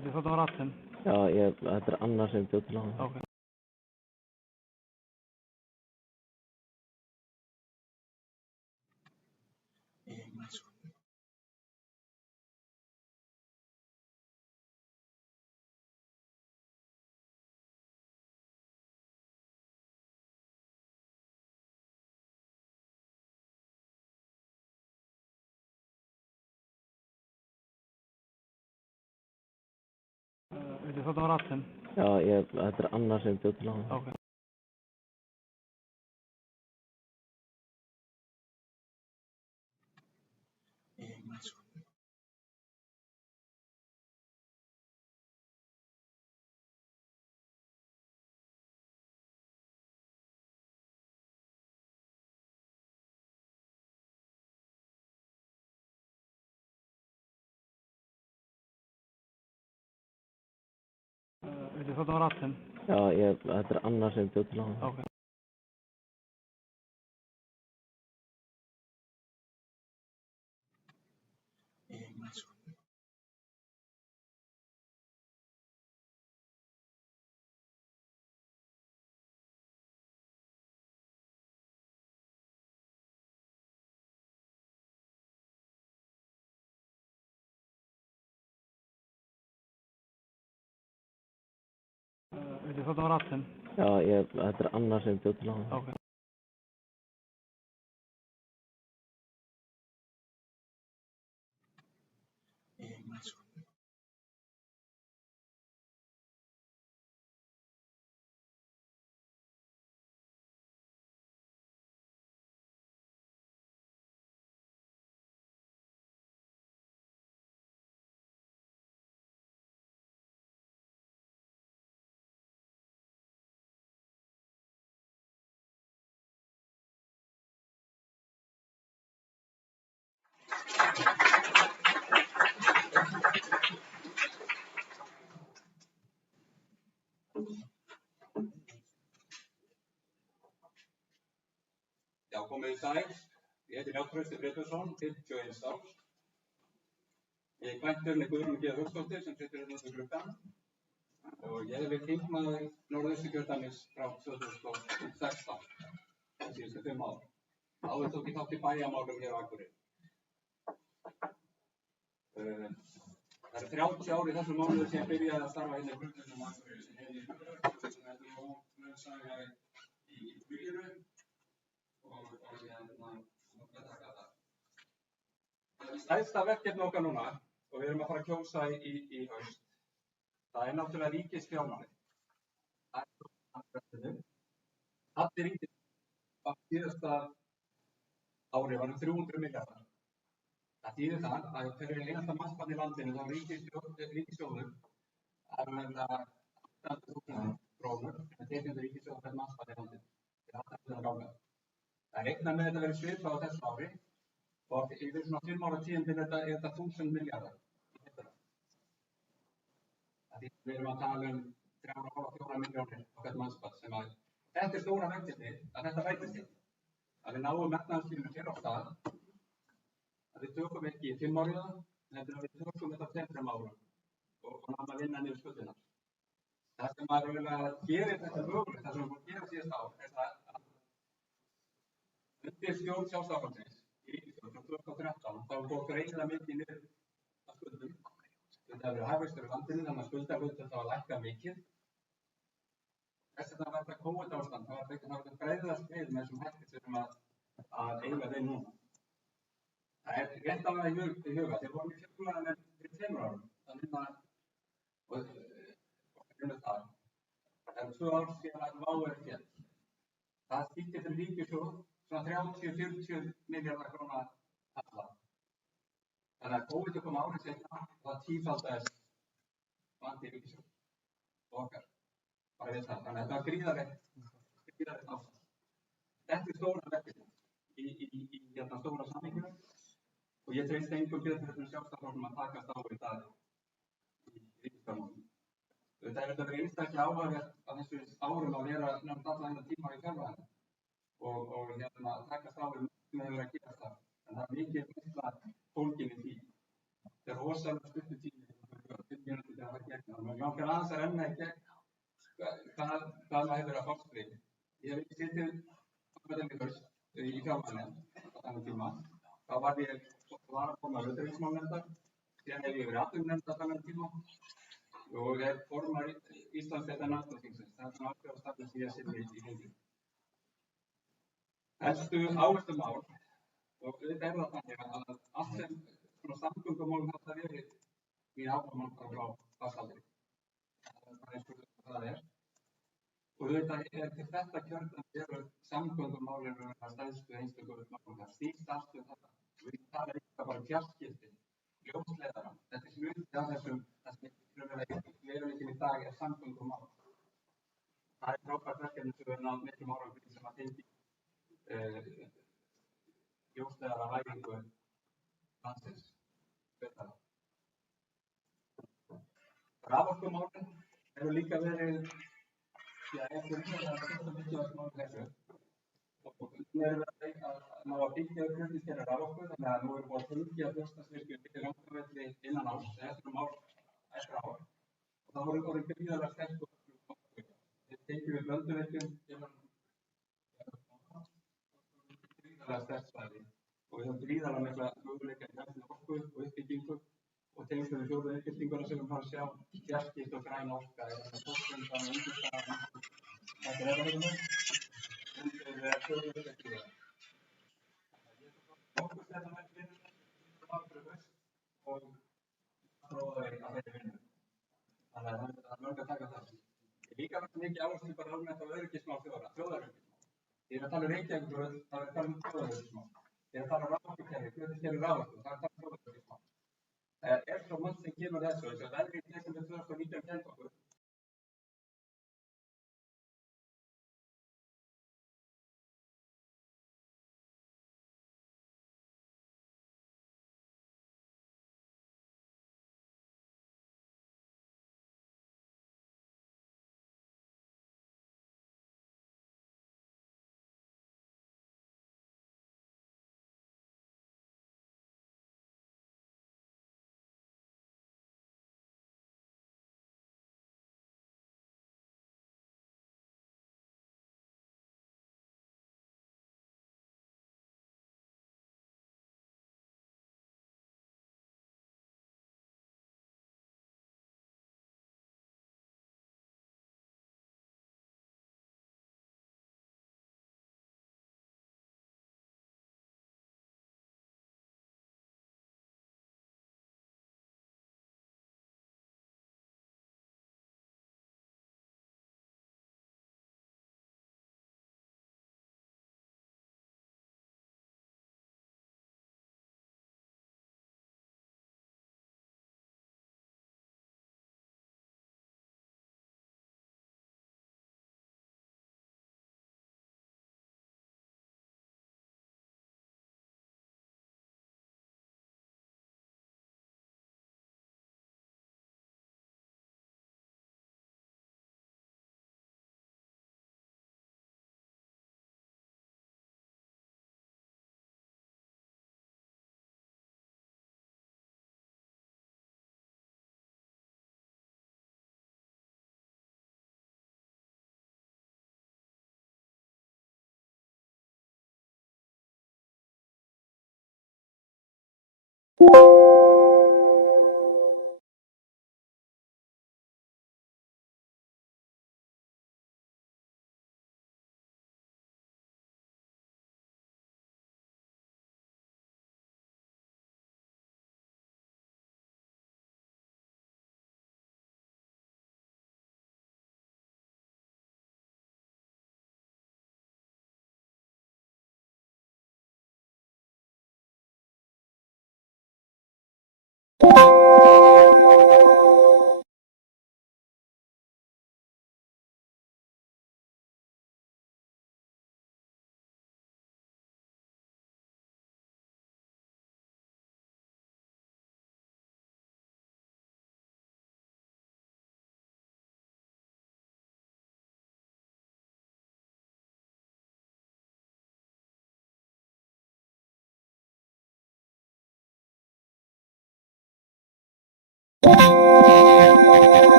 Viltu þarna var rattinn? Já, þetta er Anna sem bjó til hann. Ok. Viltu þarna var rattinn? Já, þetta er Anna sem bjó til hann. Ok. Viltu þarna var rattinn? Já, þetta er Anna sem bjó til hann. Ok. Viltu þarna var rattinn? Já, þetta er Anna sem bjó til hann. Ok. Já, komið í sæl. Ég heiti Njáll Trausti Friðbjörnsson, 51 árs. Ég er kvæntur með Guðrúnu G. Hauksdóttur sem situr hérna út við gluggann. Og ég hef verið þingmaður Norðausturkjördæmis frá 2016, síðustu 5 ár. Áður tók ég þátt í bæjarmálum hér á Akureyri. Það eru 30 ár í þessum mánuði sem ég byrjaði að starfa hérna í Brunnhúsum á Akureyri sem hef ég sem þetta er ónöðsaga í fluginu. Og taka það. Stærsta verkefni okkar núna, og við erum að fara að kjósa í haust, það er náttúrulega ríkisfjármálið. Allir ríkis á síðasta ári var 300 milljarðar. Það þýðir það að fyrir einasta mannsbarn í landinu þá ríkissjóður að verða 800.000 krónur en tekjandi ríkissjóður fyrir mannsbarn í landinu. Það er ganga. Það reiknar með þetta verið svipað á þessu ári og yfir svona 5 ára tíðanbíl er þetta 1000 milljarðar. Við erum að tala 3,4 milljónir á hvern mannsbarn sem að þetta er stóra verkefni að þetta rætist til. Að við náum metnaðarskilinu hér á stað, að við tökum ekki 5 áriða, heldur að við tökum þetta 5 árum og náum að vinna niður skuldirnar. Það sem að gerir þetta mögulegt, það sem við búum að gera síðast ár, er það undir stjórn Sjálfstæðisflokksins í ríkisstjórn frá 2013 þá fór greiðlega mikið niður að skuldum. Þetta hefur verið hagvöxtur í landinu þannig að skuldahlutfall var lækkað mikið. Þess vegna var þetta COVID-ástand, það var þetta breiðast við með þessum hætti sem að eiga við núna. Það er rétt að hafa í huga, þeir voru í fjármálaráðuneytinu fyrir 2 árum, þannig að það eru 2 ár síðan að WOW er féll. Það þýddi fyrir ríkissjóð svona 30-40 milljarðar króna halla. Þannig að COVID kom árið seinna og það tífaldaðist vandi ríkissjóðs okkar. Bara við það. Þannig að þetta var gríðarlegt ástand. Þetta er stóra verkefni í stóra samhenginu og ég treysti engum betur en Sjálfstæðisflokknum að takast á við það í ríkisfjármálum. Þetta er verið einstaklega áhugavert á þessu árum að vera nefnt allan þennan tíma í fjárlaginu og takast á við sem hefur að gera það. En það er mikið mikla fólkin í því. Þetta er rosalega stuttur tími, 5 mínútur þegar það Mér langar aðeins að renna í gegn hvað maður hefur að fást við. Ég hef ekki setið í fjármálanefnd á þennan tíma. Þá var ég varaformaður utanríkismálanefndar, síðan hef ég verið atvinnunemnd á þennan tíma og er formaður Íslandsdeildar NATO-þingsins. Það er svona ákveðastarfið sem ég sinni í þinginu. Helstu áherslumál, og auðvitað er það þannig að allt sem svona samgöngumál hafa verið mín áhugamál frá barnsaldri. Það er bara eins og það er. Og auðvitað til þetta kjörðan eru samgöngumálin að stærstu einstöku málum. Það snýst allt þetta. Og við tala líka bara fjarskipti, ljósleiðara. Þetta er hluti af þessum, það sem veruleikinn í dag er samgöngumál. Það er frábært verkefni sem við náðum miklum árangri sem að tengja ljósleiðara væðingu landsins. Raforkumálin hefur líka verið ekki mikilvægt mál þessu. Og nú erum við að ná að byggja upp flutningskerfi raforku, þannig að nú erum við búin að tengja Fljótsdalsvirkjun við Langavelli innan árs, eftir ár. Og það voru orðin gríðarlega sterk orku. Við tengjum við Blönduvirkjun gríðarlega sterk svæði og við höfum gríðarlega mikla möguleika í grænni orku og uppbyggingu og tengstum við fjórðu iðnbyltinguna sem við fara að sjá fjarskipti og græn orka eða fólksvöndan og undirstaðan. Þetta er þetta hérna undir fjórðu iðnbyltinguna. Okkur stefna með vinnuna fyrir haust og prófa að þeirri vinnu. Þannig að það er mörg að taka það. Ég líka verður mikið áherslu bara almennt á öryggismál þjóðaröryggismál. Ég er að tala um Reykjavíkurflugvöll, það er að tala um þjóðaröryggismál. Ég er að tala um raforkukerfi, flutningskerfi raforku, það er að tala um þjóðaröryggismál. Það er svo margt sem kemur þessu, þess að veðrið í desember 2019 kennt okkur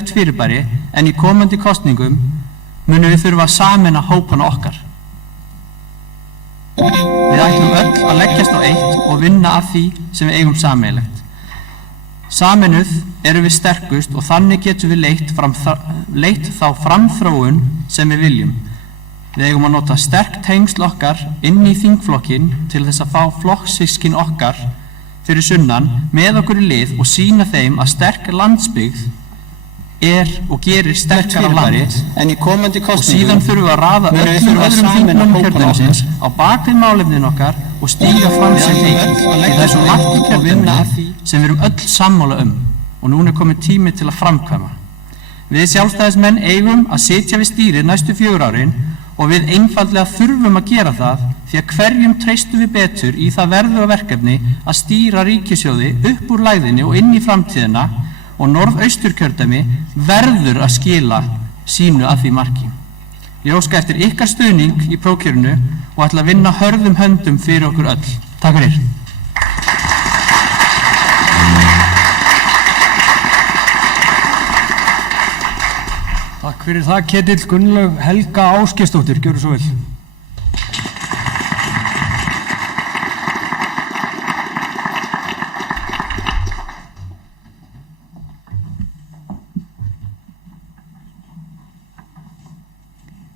fyrirbæri en í komandi kosningum munum við þurfa að sameina hópana okkar. Við ætlum öll að leggjast á eitt og vinna að því sem við eigum sameiginlegt. Sameinuð erum við sterkust og þannig getum við leitt þá framþróun sem við viljum. Við eigum að nota sterk tengsl okkar inn í þingflokkinn til þess að fá flokkssystkin okkar fyrir sunnan með okkur í lið og sýna þeim að sterk landsbyggð og gerir sterkara land en í komandi kosningum. Og síðan þurfum við að raða öllum öðrum þingmönnum kjördæmisins á bakvið málefnin okkar og stíga fram sem einn. Það er svo margt í kjördæminu sem við erum öll sammála og núna er kominn tími til að framkvæma. Við sjálfstæðismenn eigum að sitja við stýrið næstu 4 árin og við einfaldlega þurfum að gera það því að hverjum treystum við betur í það verðuga verkefni að stýra ríkissjóði upp úr lægðinni og inn í framtíðina og Norðausturkjördæmi verður að skila sínu að því marki. Ég óska eftir ykkar stuðning í prófkjörinu og ætla að vinna hörðum höndum fyrir okkur öll. Takk fyrir. Takk fyrir það, Ketill. Gunnlaug Helga Ásgeirsdóttir, gjörðu svo vel.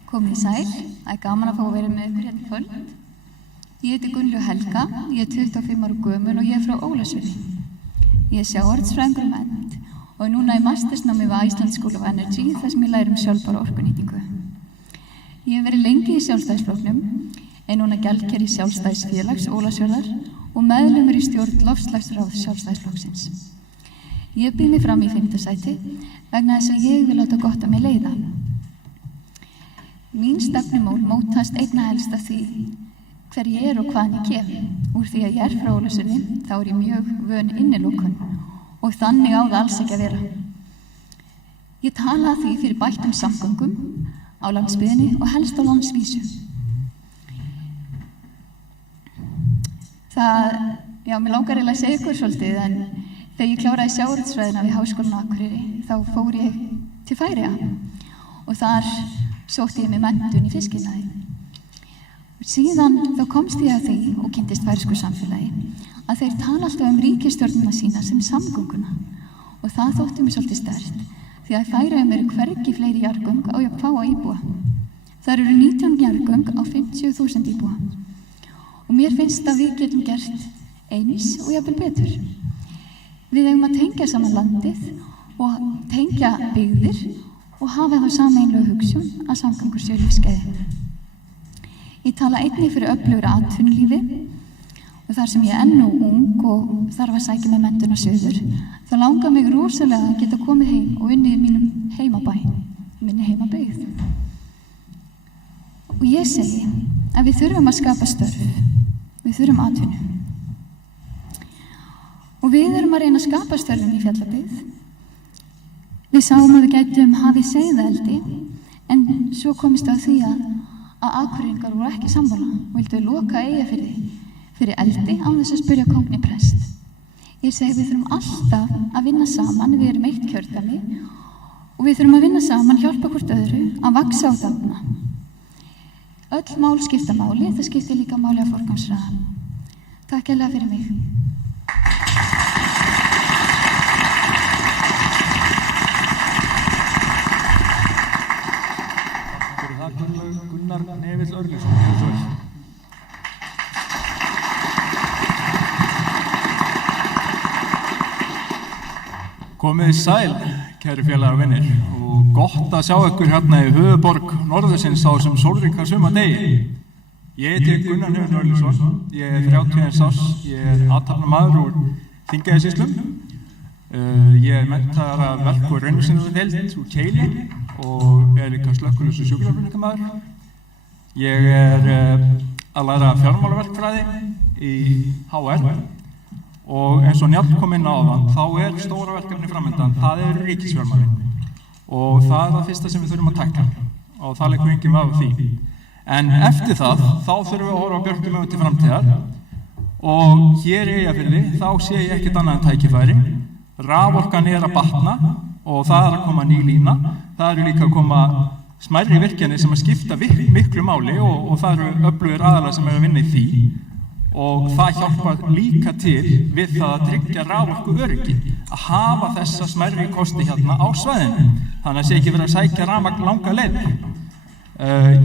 Komið í sæl, það er gaman að fá að vera með ykkur hérna í kvöld. Ég heiti Gunnlaug Helga, ég er 25 ára gömul og ég er frá Ólafsfirði. Ég er sjávarútvegsfræðingur mennt og er núna í mastersnámi við Iceland School of Energy þar sem ég læri sjálfbæra orkunýtingu. Ég hef verið lengi í Sjálfstæðisflokknum, er núna gjaldkeri Sjálfstæðisfélags Ólafsfjarðar og meðlimur í stjórn loftslagsráðs Sjálfstæðisflokksins. Ég býð mig fram í 5. sæti vegna þess að ég vil láta gott að mig leiða. Mín stefnumál mótast einna helst af því hver ég er og hvaðan ég kem. Úr því að ég er frá Ólafsfirði þá er ég mjög vön innilokun og þannig á það alls ekki að vera. Ég tala að því fyrir bættum samgöngum á landsbyggðinni og helst á landsvísu. Mér langar eiginlega að segja ykkur svolítið en þegar ég kláraði sjávarútvegsfræðina við Háskólann á Akureyri þá fór ég til Færeyja og þar sótti ég með menntun í fiskiðnaði. Síðan þá komst ég að því og kynntist færeysku samfélagi að þeir tala alltaf ríkisstjórnina sína sem samgönguna og það þótti mér svolítið sterkt því að í Færeyjum eru hvergi fleiri jarðgöng á jafn fáa íbúa. Þar eru 19 jarðgöng á 50.000 íbúa og mér finnst að við getum gert eins og jafnvel betur. Við eigum að tengja saman landið og tengja byggðir og hafa þá sameiginlegu hugsjón að samgöngur séu lífsgæði. Ég tala einnig fyrir öflugra atvinnulífi og þar sem ég er enn ung og þarf að sækja með menntun á suður, þá langar mig rosalega að geta komið heim og unnið í mínum heimabæ, minni heimabyggð. Og ég segi að við þurfum að skapa störf, við þurfum atvinnu. Og við erum að reyna að skapa störfum í Fjallabyggð. Við sáum að við gætum hafið seiðaeldi, en svo komist að því að Akureyringar voru ekki sammála og vildu loka Eyjafirði fyrir eldi án þess að spyrja kóngni prest. Ég segi við þurfum alltaf að vinna saman, við erum eitt kjördæmi og við þurfum að vinna saman, hjálpa hvort öðru að vaxa og dafna. Öll mál skipta máli, það skiptir líka máli að forgangsraða. Takk hérlega fyrir mig. Gunnar Nevill Örlygsson, gjörðu svo vel. Komið sæl, kæru félagar og vinnir, og gott að sjá ykkur hérna í höfuðborg norðursins á þessum sólríka sumardegi. Ég heiti Gunnar Nevill Örlygsson, ég er 31 árs, ég er athafnamaður úr Þingeyjarsýslum. Ég er menntaður af verk- og raunvísindadeild úr Keili og er líka slökkviliðs- og sjúkraflutningamaður. Ég er að læra fjármálaverkfræði í HR og eins og Njáll kom inn á áðan, þá er stóra verkefni framundan, það er ríkisfjármálin og það er það fyrsta sem við þurfum að tækla og það leikur enginn vafi á því. En eftir það, þá þurfum við að horfa á björtum augum til framtíðar og hér í Eyjafirði, þá sé ég ekkert annað en tækifæri. Raforkan er að batna og það að koma ný lína, það eru líka að koma smærri virkjanir sem að skipta miklu máli og það eru öflugir aðalar sem eru að vinna í því og það hjálpar líka til við það að tryggja raforku öryggi, að hafa þessa smærri kosti hérna á svæðinu, þannig að sé ekki verið að sækja rafmagn langa leiðir.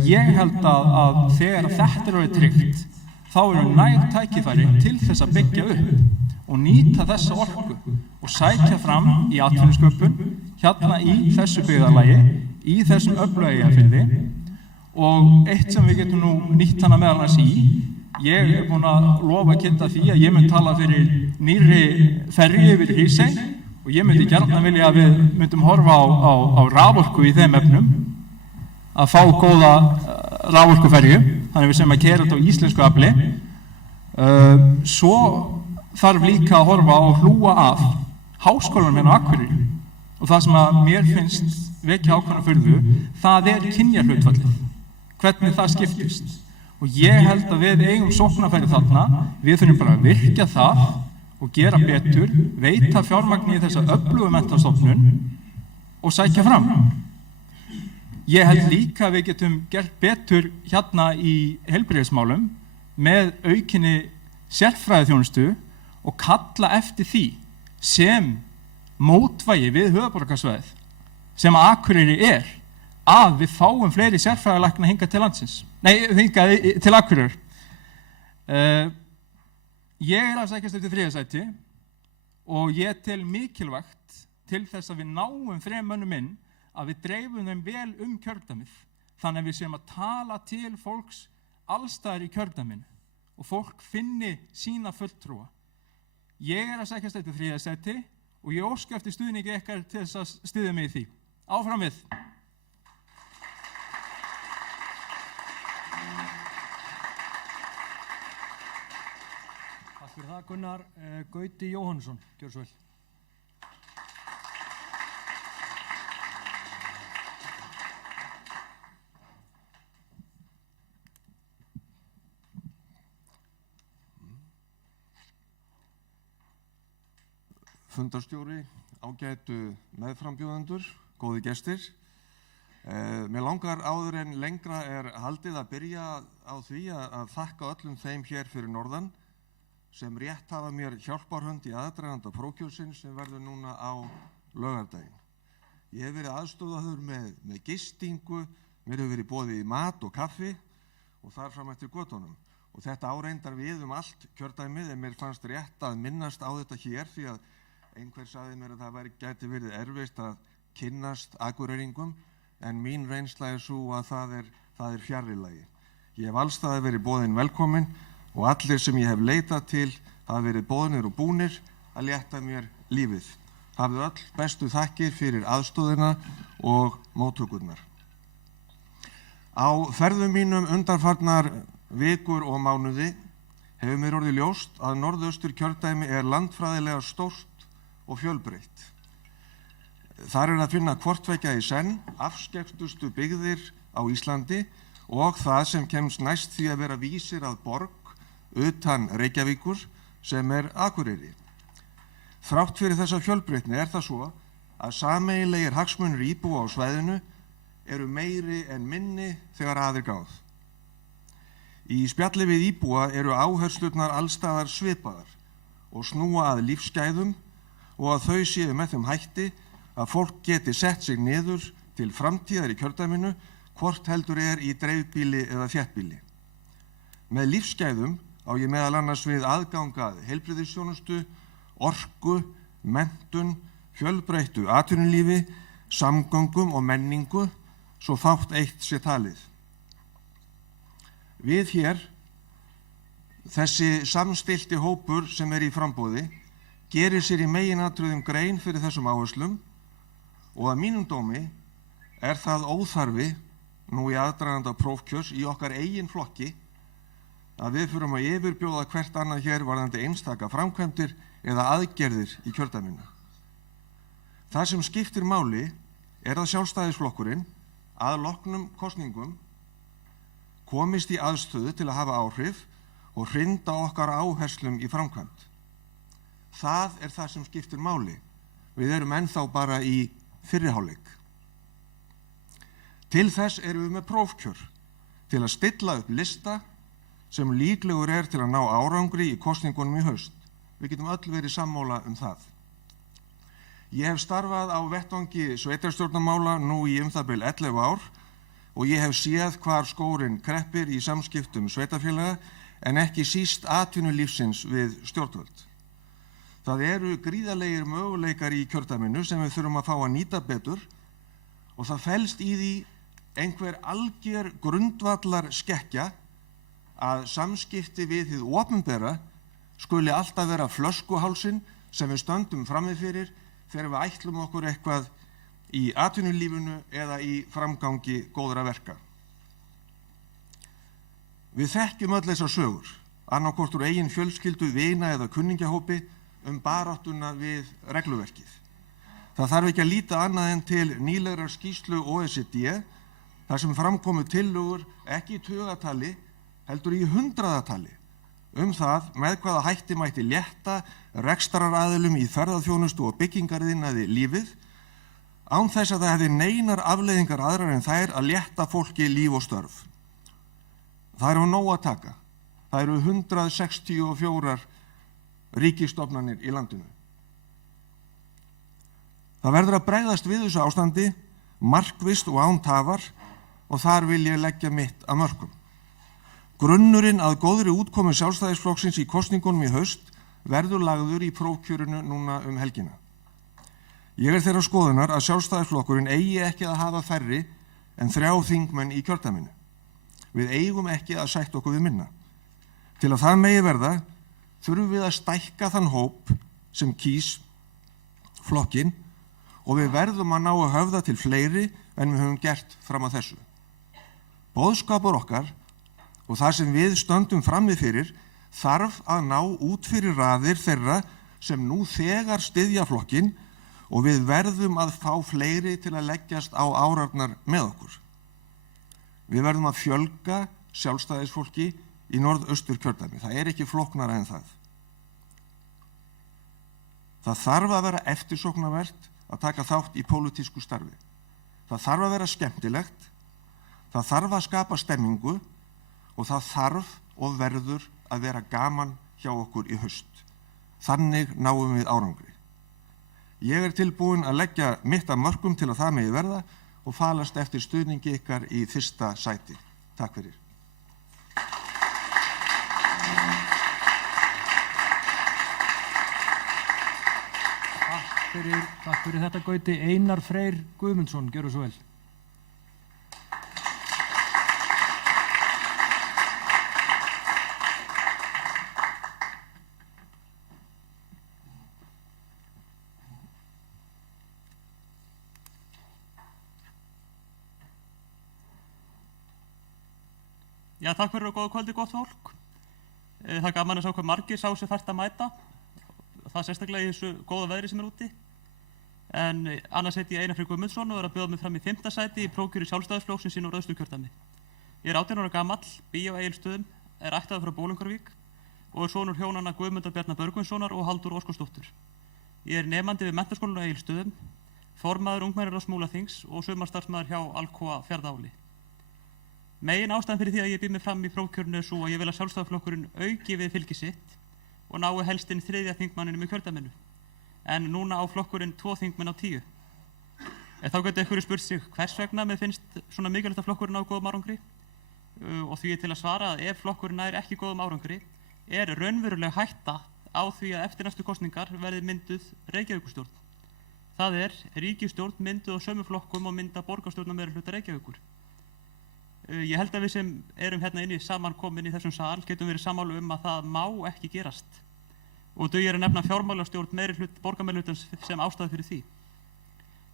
Ég held að þegar þetta er orðið tryggt, þá eru næg tækifæri til þess að byggja upp og nýta þessa orku og sækja fram í atvinnusköpun hérna í þessu byggðarlagi, í þessum öfluga Eyjafirði og eitt sem við getum nú nýtt hana meðal annars í, ég er búinn að lofa að kynna því að ég mun tala fyrir nýrri ferju yfir Hrísey og ég myndi gjarnan vilja að við myndum horfa á raforku í þeim efnum, að fá góða raforkuferju, þannig við sem að keyra þetta á íslensku afli. Svo þarf líka að horfa og hlúa af háskólanum hérna á Akureyri og það sem að mér finnst vekja ákveðna furðu, það er kynjahlutfallið, hvernig það skiptist og ég held að við eigum sóknarfæri þarna, við þurfum bara að virkja það og gera betur, veita fjármagni í þessa öflugu menntastofnun og sækja fram. Ég held líka að við getum gert betur hérna í heilbrigðismálum með aukinni sérfræðiþjónustu og kalla eftir því sem mótvægi við höfuðborgarsvæðið sem að Akureyri er, að við fáum fleiri sérfræðilækna hingað til landsins. Nei, hingað til Akureyrar. Ég er að sækjast eftir 3. sæti og ég tel mikilvægt til þess að við náum 3 mönnum inn að við dreifum þeim vel kjördæmið, þannig að við séum að tala til fólks allstaðar í kjördæminu og fólk finni sína fulltrúa. Ég er að sækjast eftir 3. sæti og ég óska eftir stuðningi ykkar til þess að styðja mig í því. Áfram við! Takk fyrir það, Gunnar. Gauti Jóhannsson, gjörðu svo vel. Fundarstjóri, ágætu meðframbjóðendur, góði gestir. Mér langar áður en lengra er haldið að byrja á því að þakka öllum þeim hér fyrir norðan sem rétt hafa mér hjálparhönd í aðdraganda prófkjörsins sem verður núna á laugardaginn. Ég hef verið aðstoðaður með gistingu, mér hefur verið boðið í mat og kaffi og þar fram eftir götunum. Og þetta áreindar við allt kjördæmið en mér fannst rétt að minnast á þetta hér því að einhver sagði mér að það gæti verið erfitt að kynnast Akureyringum en mín reynsla er svo að það er fjarri lagi. Ég hef allstaði verið boðin velkomin og allir sem ég hef leitað til hafa verið boðnir og búnir að létta mér lífið. Hafðu öll bestu þakkir fyrir aðstoðina og móttökurnar. Á ferðum mínum undanfarnar vikur og mánuði hefur mér orðið ljóst að Norðaustur kjördæmi er landfræðilega stórt og fjölbreytt. Þar er að finna hvort tveggja í senn, afskekktustu byggðir á Íslandi og það sem kemst næst því að vera vísir að borg utan Reykjavíkur sem er Akureyri. Þrátt fyrir þessa fjölbreytni er það svo að sameiginlegir hagsmunir íbúa á svæðinu eru meiri en minni þegar að er gáð. Í spjalli við íbúa eru áherslurnar allstaðar svipaðar og snúa að lífsgæðum og að þau séu með þeim hætti að fólk geti sett sig niður til framtíðar í kjördæminu, hvort heldur er í dreifbýli eða þéttbýli. Með lífsgæðum á ég meðal annars við aðgangað heilbrigðisþjónustu, orku, menntun, fjölbreyttu atvinnulífi, samgöngum og menningu, svo fátt eitt sé talið. Við hér, þessi samstillti hópur sem er í framboði, gerir sér í meginatriðum grein fyrir þessum áherslum og að mínum dómi er það óþarfi nú í aðdraganda prófkjörs í okkar eigin flokki að við förum að yfirbjóða hvert annað hér varðandi einstaka framkvæmdir eða aðgerðir í kjördæminu. Það sem skiptir máli er að Sjálfstæðisflokkurinn að loknum kosningum komist í aðstöðu til að hafa áhrif og hrinda okkar áherslum í framkvæmd. Það er það sem skiptir máli. Við erum ennþá bara í fyrri hálfleik. Til þess erum við með prófkjör, til að stilla upp lista sem líklegur til að ná árangri í kosningunum í haust. Við getum öll verið sammála það. Ég hef starfað á vettvangi sveitarstjórnarmála nú í það bil 11 ár og ég hef séð hvar skórinn kreppir í samskiptum sveitarfélaga en ekki síst atvinnulífsins við stjórnvöld. Það eru gríðarlegir möguleikar í kjördæminu sem við þurfum að fá að nýta betur og það felst í því einhver alger grundvallar skekkja að samskipti við hið opinbera skuli alltaf vera flöskuhálsinn sem við stöndum frammi fyrir þegar við ætlum okkur eitthvað í atvinnulífinu eða í framgangi góðra verka. Við þekkjum öll þessar sögur, annaðhvort úr eigin fjölskyldu, vina eða kunningjahópi baráttuna við regluverkið. Það þarf ekki að líta annað en til nýlegrar skýrslu OECD þar sem framkomu tillögur ekki í tugatali heldur í hundraðatali það með hvaða hætti mætti létta rekstraraðilum í ferðaþjónustu og byggingariðnaði lífið án þess að það hefði neinar afleiðingar aðrar en þær að létta fólki líf og störf. Það eru nóg að taka. Það eru 164 ríkisstofnanir í landinu. Það verður að bregðast við þessu ástandi, markvisst og án tafar og þar vil ég leggja mitt að mörkum. Grunnurinn að góðri útkomu Sjálfstæðisflokksins í kosningunum í haust verður lagður í prófkjörinu núna helgina. Ég þeirrar skoðunar að Sjálfstæðisflokkurinn eigi ekki að hafa færri en 3 þingmenn í kjördæminu. Við eigum ekki að sætta okkur við minna. Til að það megi verða þurfum við að stækka þann hóp sem kýs flokkinn og við verðum að ná að höfða til fleiri en við höfum gert fram að þessu. Boðskapur okkar og það sem við stöndum frammi fyrir þarf að ná út fyrir raðir þeirra sem nú þegar styðja flokkinn og við verðum að fá fleiri til að leggjast á árarnar með okkur. Við verðum að fjölga sjálfstæðisfólki í norðausturkjördæmi. Það ekki flóknara en það. Það þarf að vera eftirsóknarvert að taka þátt í pólitísku starfi. Það þarf að vera skemmtilegt, það þarf að skapa stemmingu og það þarf og verður að vera gaman hjá okkur í haust. Þannig náum við árangri. Ég tilbúinn að leggja mitt að mörkum til að það megi verða og falast eftir stuðningi ykkar í fyrsta sæti. Takk fyrir. Takk fyrir þetta Gauti. Einar Freyr Guðmundsson, gjörðu svo vel. Já, takk fyrir og góða kvöldi, gott fólk. Það gaman að sjá hvað margir sá sér fært að mæta. Það sérstaklega í þessu góða veðri sem úti. En annars heiti ég Einar Freyr Guðmundsson og að bjóða mig fram í 5. sæti í prófkjöri Sjálfstæðisflokksins í norðausturkjördæmi. Ég 18 ára gamall, bý á Egilsstöðum, ættaður frá Bolungarvík og sonur hjónanna Guðmundar Bjarna Börgvinssonar og Halldóru Óskarsdóttur. Ég nemandi við Menntaskólann á Egilsstöðum, formaður ungmennaráðs Múlaþings og sumarstarfsmaður hjá Alcoa Fjarðaáli. Megin ástæðan fyrir því að ég býð mig fram í prófkjörinu er svo að ég vil að Sjálfstæðisflokkurinn auki við fylgi sitt og nái helst inn 3. þingmanninum í kjördæminu. En núna á flokkurinn 2 þingmenn á 10. Þá getur einhverju spurt sig hvers vegna mér finnst svona mikilvægt að flokkurinn á góðum árangri og því til að svara að ef flokkurinn nær ekki góðum árangri raunveruleg hætta á því að eftir næstu kosningar verði mynduð Reykjavíkurstjórn. Það ríkisstjórn mynduð á sömu flokkum og mynda borgarstjórnarmeirihluta Reykjavíkur. Ég held að við sem erum hérna inni samankomin í þessum sal getum verið sammála að það má ekki gerast og dugir að nefna fjármálastjórn borgarmeirihlutans sem ástæðu fyrir því.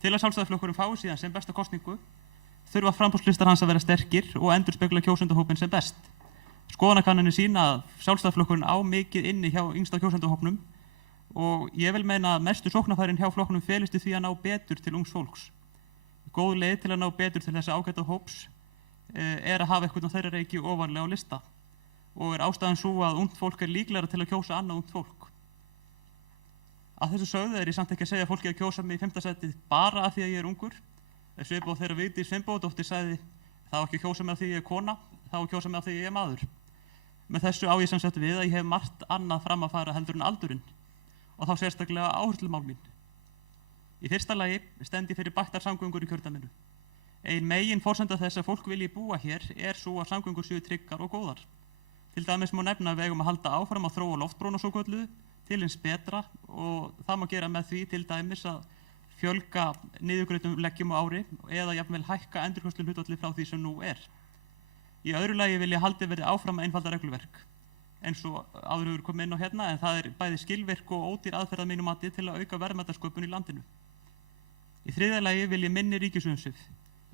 Til að Sjálfstæðisflokkurinn fái síðan sem besta kosningu þurfa framboðslistar hans að vera sterkir og endurspegla kjósendahópinn sem best. Skoðanakannanir sýna að Sjálfstæðisflokkurinn á mikið inni hjá yngsta kjósendahópnum og ég vil meina að mestu sóknarfærin hjá flokknum felist í því að ná betur til ungs fólks. Góð leið til að ná betur til þessa ágæta hóps að hafa eitthvað á þeirra reiki ofarlega á lista og ástæðan svo að ungt fólk líklegra til að kjósa annað ungt fólk. Að þessu sögðu ég samt ekki að segja að fólki að kjósa mig í 5. sætið bara af því að ég ungur. Svipað þegar Vigdís Finnbogadóttir sagði það á ekki að kjósa mig af því ég kona, það á að kjósa mig af því ég maður. Með þessu á ég sem sagt við að ég hef margt annað fram að fara heldur en aldurinn og þá sérstaklega áherslumál mín. Í fyrsta lagi stend ég fyrir bættar samgöngur í kjördæminu. Ein megin forsenda þess að fólk vilji búa hér svo að samgöngur séu tryggar og góðar. Til dæmis má nefna að við eigum að halda áfram að þróa loftbrúna svokölluðu til hins betra og það má gera með því til dæmis að fjölga niðurgreiddum leggjum á ári eða jafnvel hækka endurgreiðsluhlutfallið frá því sem nú er. Í öðru lagi vil ég haldið verði áfram að einfalda regluverk, eins og áður hefur komið inn á hérna, en það bæði skilvirk og ódýr aðferð að mínu mati til að auka verðmætasköpun í landinu. Í þriðja lagi vil ég minni ríkisumsvif.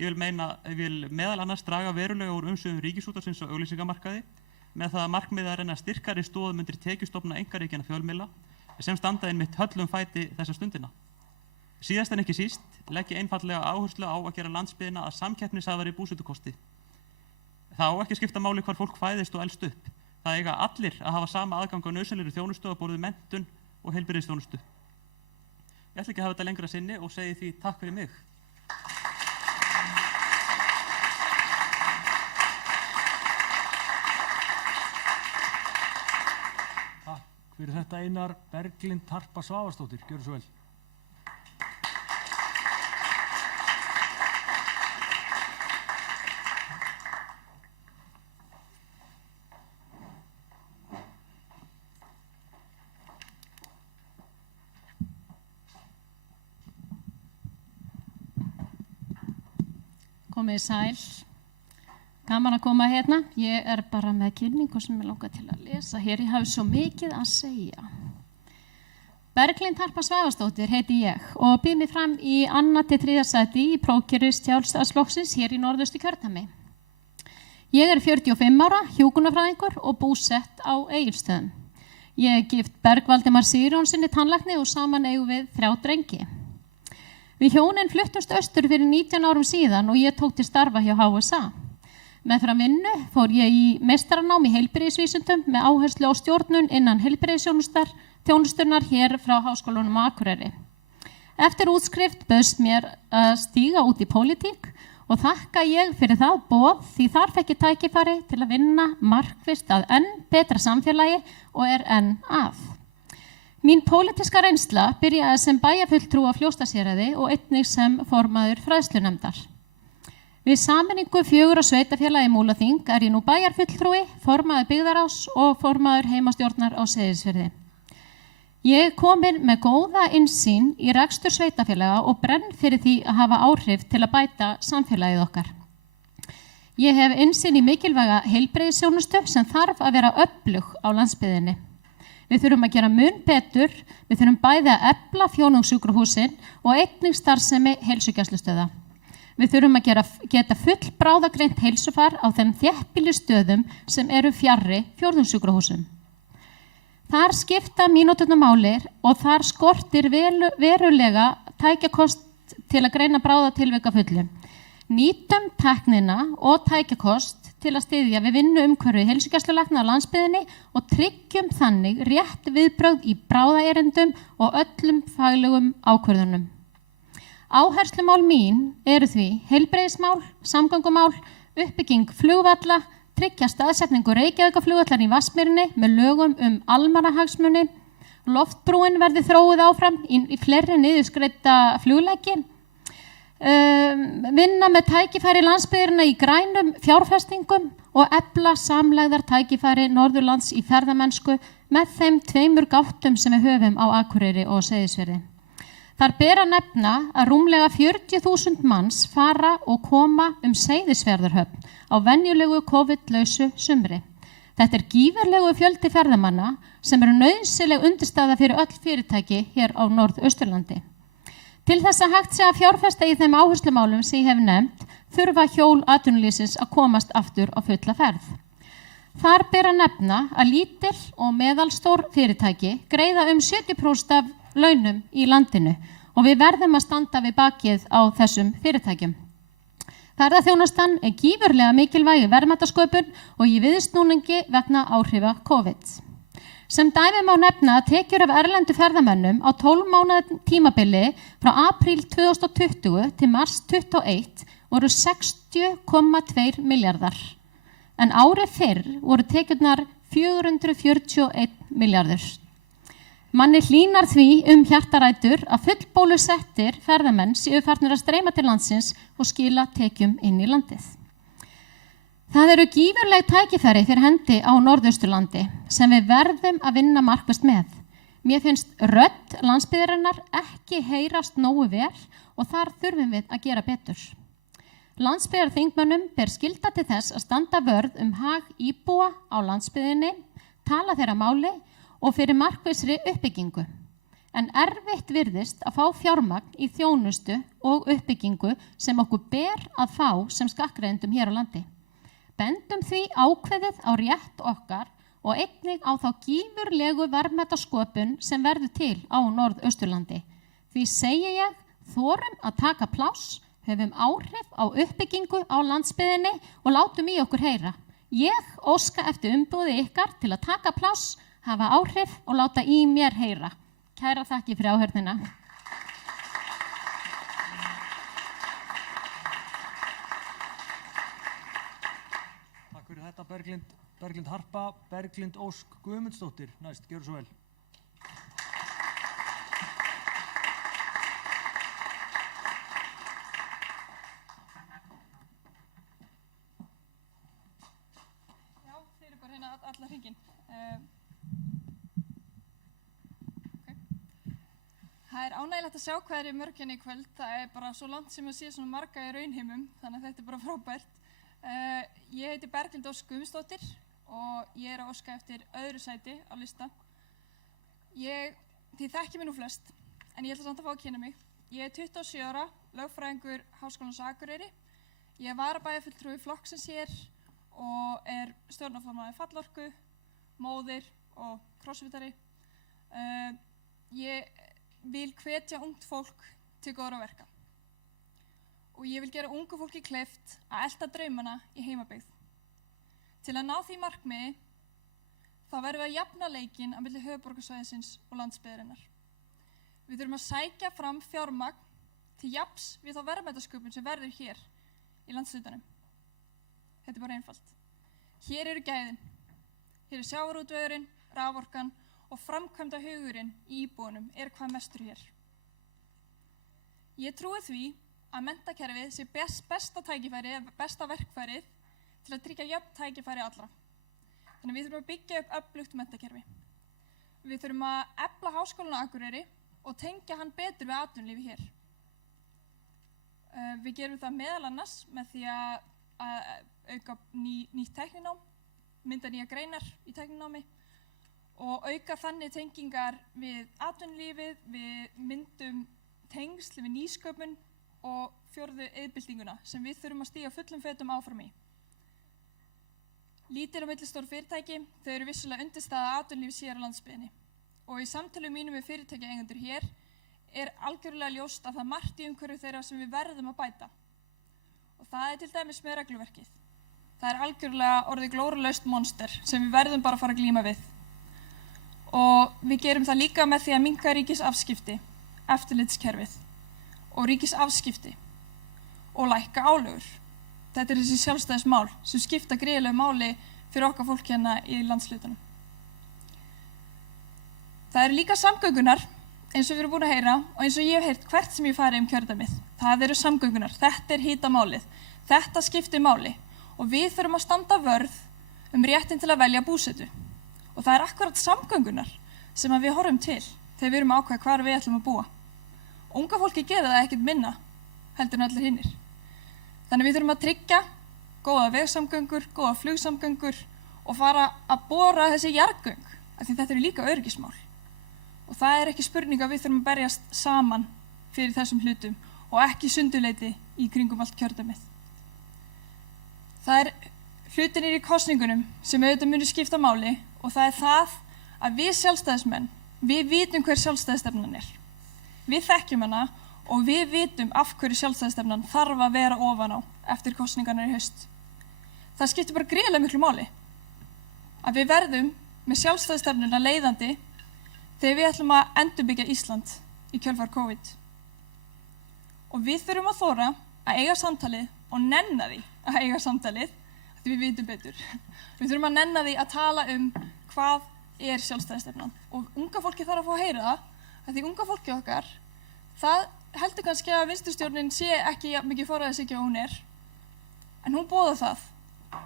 Ég vil meðal annars draga verulega úr umsvifum Ríkisútvarpsins á auglýsingamarkaði með það að markmiðið að reyna styrkari stoðum undir tekjustofna einkarekinna fjölmiðla sem standa einmitt höllum fæti þessa stundina. Síðast en ekki síst legg ég einfaldlega áherslu á að gera landsbyggðina að samkeppnishæfari búsetukosti. Það á ekki að skipta máli hvar fólk fæðist og elst upp. Það eiga allir að hafa sama aðgang á nauðsynlegri þjónustu á borð við menntun og heilbrigðisþjónustu. Ég ætla ekki að hafa þetta lengra sinni og segi því takk fyrir mig. Takk fyrir þetta Einar Berglind Harpa Svavarsdóttir, gjörðu svo vel. Komið sæl, gaman að koma hérna. Ég bara með kynningu sem ég langar til að lesa hér. Ég hafi svo mikið að segja. Berglind Harpa Svavarsdóttir heiti ég og býð mig fram í 2. til 3. sæti í prófkjöri Sjálfstæðisflokksins hér í Norðausturkjördæmi. Ég 45 ára, hjúkrunarfræðingur og búsett á Egilsstöðum. Ég gift Bergvaldimar Sigurjónsssyni tannlækni og saman eigum við 3 drengi. Við hjónin fluttumst austur fyrir 19 árum síðan og ég tók til starfa hjá HSA. Meðfram vinnu fór ég í meistaranám í heilbrigðisvísindum með áherslu á stjórnun innan heilbrigðisþjónustunnar hér frá Háskólanum á Akureyri. Eftir útskrift bauðst mér að stíga út í pólitík og þakka ég fyrir það boð því þar fekk ég tækifæri til að vinna markvisst að enn betra samfélagi og enn að. Mín pólitíska reynsla byrjaði sem bæjarfulltrúi á Fljótsdalshéraði og einnig sem formaður fræðslunefndar. Við sameiningu 4 sveitarfélaga í Múlaþing ég nú bæjarfulltrúi, formaður byggðarás og formaður heimastjórnar á Seyðisfirði. Ég kom inn með góða innsýn í rekstur sveitarfélaga og brenn fyrir því að hafa áhrif til að bæta samfélagið okkar. Ég hef innsýn í mikilvæga heilbrigðisþjónustu sem þarf að vera öflug á landsbyggðinni. Við þurfum að gera mun betur, við þurfum bæði að efla þjónungssjúkrahúsin og einnig starfsemi heilsugæslustöða. Við þurfum að geta full bráðagreint heilsufar á þeim þéttbýli stöðum sem eru fjarri fjórðungssjúkrahúsum. Þar skipta mínúturnar máli og þar skortir verulega tækjakost til að greina bráðatilvik að fullu. Nýtum tæknina og tækjakost til að styðja við vinnuumhverfi heilsugæslulækna á landsbyggðinni og tryggjum þannig rétt viðbrögð í bráðaerindum og öllum faglegum ákvörðunum. Áherslumál mín eru því heilbrigðismál, samgöngumál, uppbygging flugvalla, tryggja staðsetningu Reykjavíkurflugvallar í Vatnsmýrinni með lögum almannahagsmuni, loftbrúin verði þróuð áfram í fleiri niðurgreidda flugleggi, vinna með tækifæri landsbyggðarinnar í grænum fjárfestingum og efla samlegðar tækifæri Norðurlands í ferðamennsku með þeim 2 gáttum sem við höfum á Akureyri og Seyðisfirði. Þar ber að nefna að rúmlega 40.000 manns fara og koma Seyðisfjarðarhöfn á venjulegu COVID-lausu sumri. Þetta gífurlegu fjöldi ferðamanna sem eru nauðsynleg undirstaða fyrir öll fyrirtæki hér á Norðausturlandi. Til þess að hægt sé að fjárfesta í þeim áherslumálum sem ég hef nefnt, þurfa hjól atvinnulífsins að komast aftur á fulla ferð. Þar ber að nefna að lítil og meðalstór fyrirtæki greiða 70% af launum í landinu og við verðum að standa við bakið á þessum fyrirtækjum. Ferðaþjónustan gífurlega mikilvæg í verðmætasköpun og í viðsnúningi vegna áhrifa COVID. Sem dæmi má nefna að tekjur af erlendu ferðamönnum á 12 mánaða tímabili frá apríl 2020 til mars 2021 voru 60,2 milljarðar, en árið fyrr voru tekjurnar 441 milljarður. Manni hlýnar því hjartarætur að fullbólusettir ferðamenn séu farnir að streyma til landsins og skila tekjum inn í landið. Það eru gífurleg tækifæri fyrir hendi á Norðausturlandi sem við verðum að vinna markvisst með. Mér finnst rödd landsbyggðarinnar ekki heyrast nógu vel og þar þurfum við að gera betur. Landsbyggðarþingmönnum ber skylda til þess að standa vörð hag íbúa á landsbyggðinni, tala þeirra máli og fyrir markvissri uppbyggingu. En erfitt virðist að fá fjármagn í þjónustu og uppbyggingu sem okkur ber að fá sem skattgreiðendum hér á landi. Bendum því ákveðið á rétt okkar og einnig á þá gífurlegu verðmætasköpun sem verður til á Norðausturlandi. Því segi ég, þorum að taka pláss, höfum áhrif á uppbyggingu á landsbyggðinni og látum í okkur heyra. Ég óska eftir umboði ykkar til að taka pláss, hafa áhrif og láta í mér heyra. Kæra þakki fyrir áheyrnina. Takk fyrir þetta Berglind Harpa, Berglind Ósk Guðmundsdóttir, næst, gjörðu svo vel. Já, þeir eru bara hérna alla hringinn. Það er ánægilegt að sjá hvað er í mörg hérna í kvöld. Það er bara svo langt sem að sé svona marga í raunheimum, þannig að þetta er bara frábært. Ég heiti Berglind Ósk Guðmundsdóttir og ég er að óska eftir öðru sæti á lista. Þið þekki mig nú flest, en ég ætla samt að fá að kynna mig. Ég er 27 ára, lögfræðingur Háskólans á Akureyri. Ég er varabæjarfulltrúi flokksins hér og er stjórnarformaður Fallorku, móðir og crossfitari. Ég vil hvetja ungt fólk til góðra verka og ég vil gera ungu fólki kleift að elta draumana í heimabyggð. Til að ná því markmiði þá verðum við að jafna leikinn á milli höfuðborgarsvæðisins og landsbyggðarinnar. Við þurfum að sækja fram fjármagn til jafns við þá verðmætasköpun sem verður hér í landshlutanum. Þetta er bara einfalt. Hér eru gæðin. Hér er sjávarútvegurinn, raforkan og framkvæmda hugurinn í íbúunum er hvað mestur hér. Ég trúi því að menntakerfið sé besta tækifæri, besta verkfærið til að tryggja jöfn tækifæri allra. Þannig við þurfum að byggja upp öflugt menntakerfi. Við þurfum að efla Háskólann á Akureyri og tengja hann betur við atvinnulífi hér. Við gerum það meðal annars með því að auka nýtt tækninám, mynda nýja greinar í tækninámi og auka þannig tengingar við atvinnulífið, við myndum tengsl við nýsköpun og fjórðu iðnbyltinguna sem við þurfum að stíga fullum fetum áfram í. Lítil og millistór fyrirtæki, þau eru vissulega undirstaða atvinnulífs hér á landsbyggðinni og í samtölum mínum við fyrirtækjaeigendur hér er algjörlega ljóst að það er margt í umhverfi þeirra sem við verðum að bæta. Og það er til dæmis með regluverkið. Það er algjörlega orðið glórulaust monster sem við verðum bara að fara að glíma við. Og við gerum það líka með því að minnka ríkisafskipti, eftirlitskerfið og ríkisafskipti og lækka álögur. Þetta er þessi sjálfstæðismál sem skipta gríðarlegu máli fyrir okkar fólk hérna í landshlutanum. Það eru líka samgöngunar eins og við erum búin að heyra og eins og ég hef heyrt hvert sem ég farið kjördæmið. Það eru samgöngunar, þetta er hitamálið, þetta skiptir máli og við þurfum að standa vörð réttin til að velja búsetu. Og það er akkurat samgöngunar sem við horfum til þegar við erum að ákveða hvar við ætlum að búa. Unga fólki gera það ekkert minna heldur en allir hinnir. Þannig við þurfum að tryggja góða vegsamgöngur, góða flugsamgöngur og fara að bora þessi jarðgöng af því þetta eru líka öryggismál. Og það er ekki spurning að við þurfum að berjast saman fyrir þessum hlutum og ekki sundurleiti í kringum allt kjördæmið. Það er hlutinir í kosningunum sem auðvitað munu skipta máli og það er það að við sjálfstæðismenn, við vitum hver sjálfstæðisstefnan er. Við þekkjum hana og við vitum af hverju sjálfstæðisstefnan þarf að vera ofan á eftir kosningarnar í haust. Það skiptir bara gríðarlega miklu máli að við verðum með sjálfstæðisstefnuna leiðandi þegar við ætlum að endurbyggja Ísland í kjölfar COVID. Og við þurfum að þora að eiga samtalið og nenna því að eiga samtalið því við vitum betur. Við þurfum að nenna því að tala hvað sjálfstæðisstefnan. Og unga fólki þarf að fá að heyra það, að því unga fólki okkar, það heldur kannski að vinstristjórnin sé ekki mikið forræðishyggja og hún en hún boðar það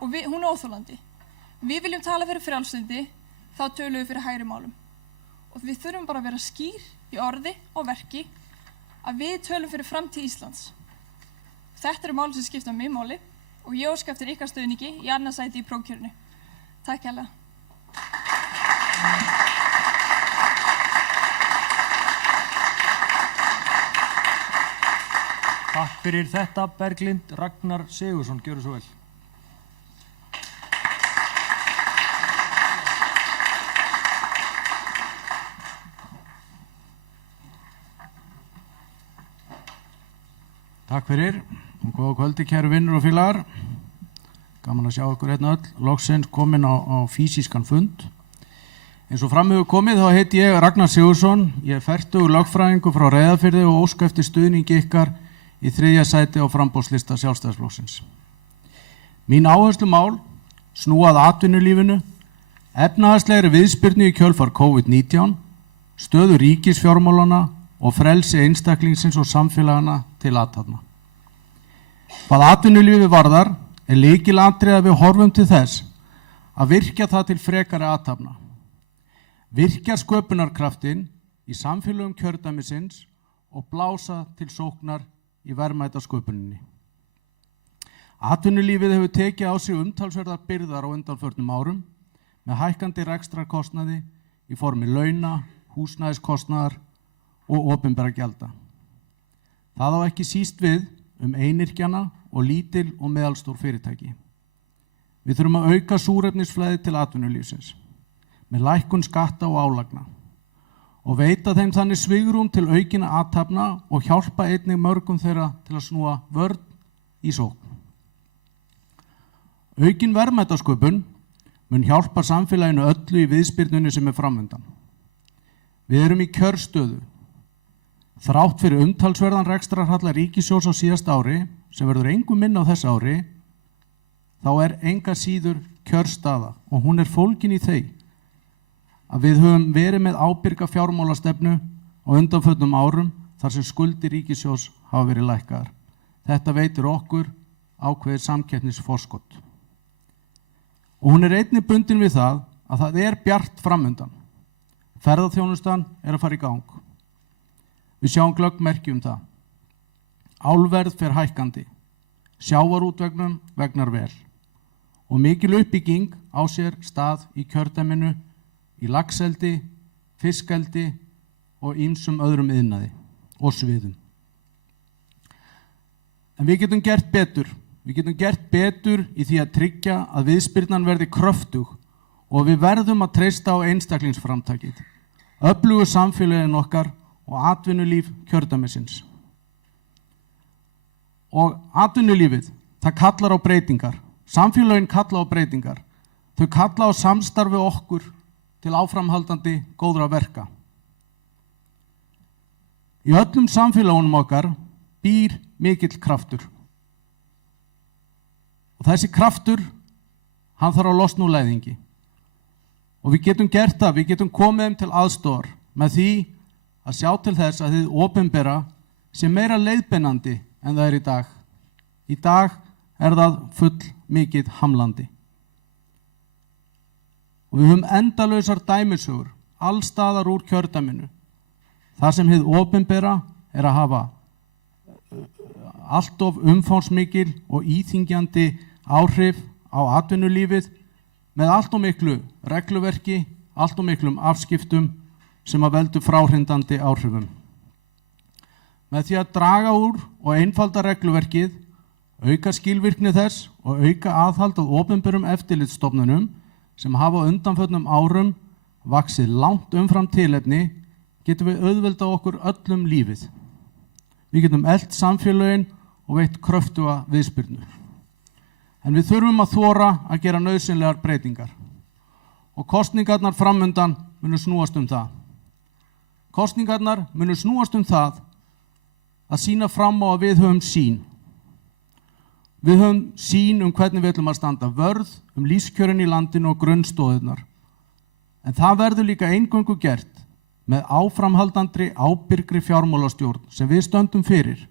og hún óþolandi. Við viljum tala fyrir frjálslyndi, þá tölum við fyrir hægri málum. Og við þurfum bara að vera skýr í orði og verki að við tölum fyrir framtíð Íslands. Þetta eru mál sem skipta mig máli og ég óska eftir ykkar stuðningi í annað sæti í prófkjörinu. Takk hérlega. Takk fyrir þetta, Berglind. Ragnar Sigurðsson, gjörðu svo vel. Takk fyrir. Góða kvöldi, kæru vinnur og félagar. Gaman að sjá ykkur hérna öll. Loksins komin á fysiskan fund. Eins og fram hefur komið þá heiti ég Ragnar Sigurðsson. Ég er fertugur lögfræðingur frá Reyðarfirði og óska eftir stuðningi ykkar í 3. sæti á framboðslista Sjálfstæðisflokksins. Mín áherslumál snúa að atvinnulífinu, efnahagslegri viðspyrnu í kjölfar COVID-19, stöðu ríkisfjármálana og frelsi einstaklingsins og samfélagana til athafna. Hvað atvinnulífi varðar er lykilatriði að við horfum til þess að virkja það til frekari athafna. Virkja sköpunarkraftinn í samfélögum kjördæmisins og blása til sóknar í verðmætasköpuninni. Atvinnulífið hefur tekið á sig umtalsverðar byrðar á undanförnum árum með hækkandi rekstrarkostnaði í formi launa, húsnæðiskostnaðar og opinberra gjalda. Það á ekki síst við einyrkjana og lítil og meðalstór fyrirtæki. Við þurfum að auka súrefnisflæði til atvinnulífsins með lækkun skatta og álagna og veita þeim þannig svigrúm til aukinna athafna og hjálpa einnig mörgum þeirra til að snúa vörn í sókn. Aukin verðmætasköpun mun hjálpa samfélaginu öllu í viðspyrnunni sem er framundan. Við erum í kjörstöðu. Þrátt fyrir umtalsverðan rekstrarhalla ríkissjóðs á síðasta ári, sem verður engum minna á þessu ári, þá er enga síður kjörstaða og hún er fólgin í þeim að við höfum verið með ábyrga fjármálastefnu á undanförnum árum þar sem skuldir ríkissjóðs hafa verið lækkaðar. Þetta veitir okkur ákveðið samkeppnisforskot. Og hún er einnig bundin við það að það er bjart framundan. Ferðaþjónustan er að fara í gang. Við sjáum glöggmerki það. Álverð fer hækkandi. Sjávarútvegnum vegnar vel. Og mikil uppbygging á sér stað í kjördæminu, í laxeldi, fiskeldi og ýmsum öðrum iðnaði og sviðum. En við getum gert betur. Við getum gert betur í því að tryggja að viðspyrnan verði kröftug og við verðum að treysta á einstaklingsframtakið, öflugu samfélagin okkar og atvinnulíf kjördæmisins. Og atvinnulífið, það kallar á breytingar. Samfélagin kalla á breytingar. Þau kalla á samstarfi okkur til áframhaldandi góðra verka. Í öllum samfélagunum okkar býr mikill kraftur. Og þessi kraftur, hann þarf að losna úr læðingi. Og við getum gert það, við getum komið þeim til aðstoðar með því að sjá til þess að þið opinbera sé meira leiðbeinandi en það er í dag. Í dag er það full mikið hamlandi. Og við höfum endalausar dæmisögur, allstaðar úr kjördæminu. Það sem hið opinbera er að hafa allt of umfangsmikil og íþyngjandi áhrif á atvinnulífið með allt of miklu regluverki, allt of miklum afskiptum sem að veldu fráhrindandi áhrifum. Með því að draga úr og einfalda regluverkið, auka skilvirkni þess og auka aðhald á opinberum eftirlitsstofnunum sem hafa á undanförnum árum vaxið langt umfram tilefni, getum við auðvelda okkur öllum lífið. Við getum elt samfélögin og veitt kröftuga viðspyrnu. En við þurfum að þora að gera nauðsynlegar breytingar. og kosningarnar framundan munu snúast það. Kosningarnar munu snúast það að sýna fram á að við höfum sýn. Við höfum sýn hvernig við ætlum að standa vörð lífskjörin í landinu og grunnstoðirnar. En það verður líka eingöngu gert með áframhaldandi ábyrgri fjármálastjórn sem við stöndum fyrir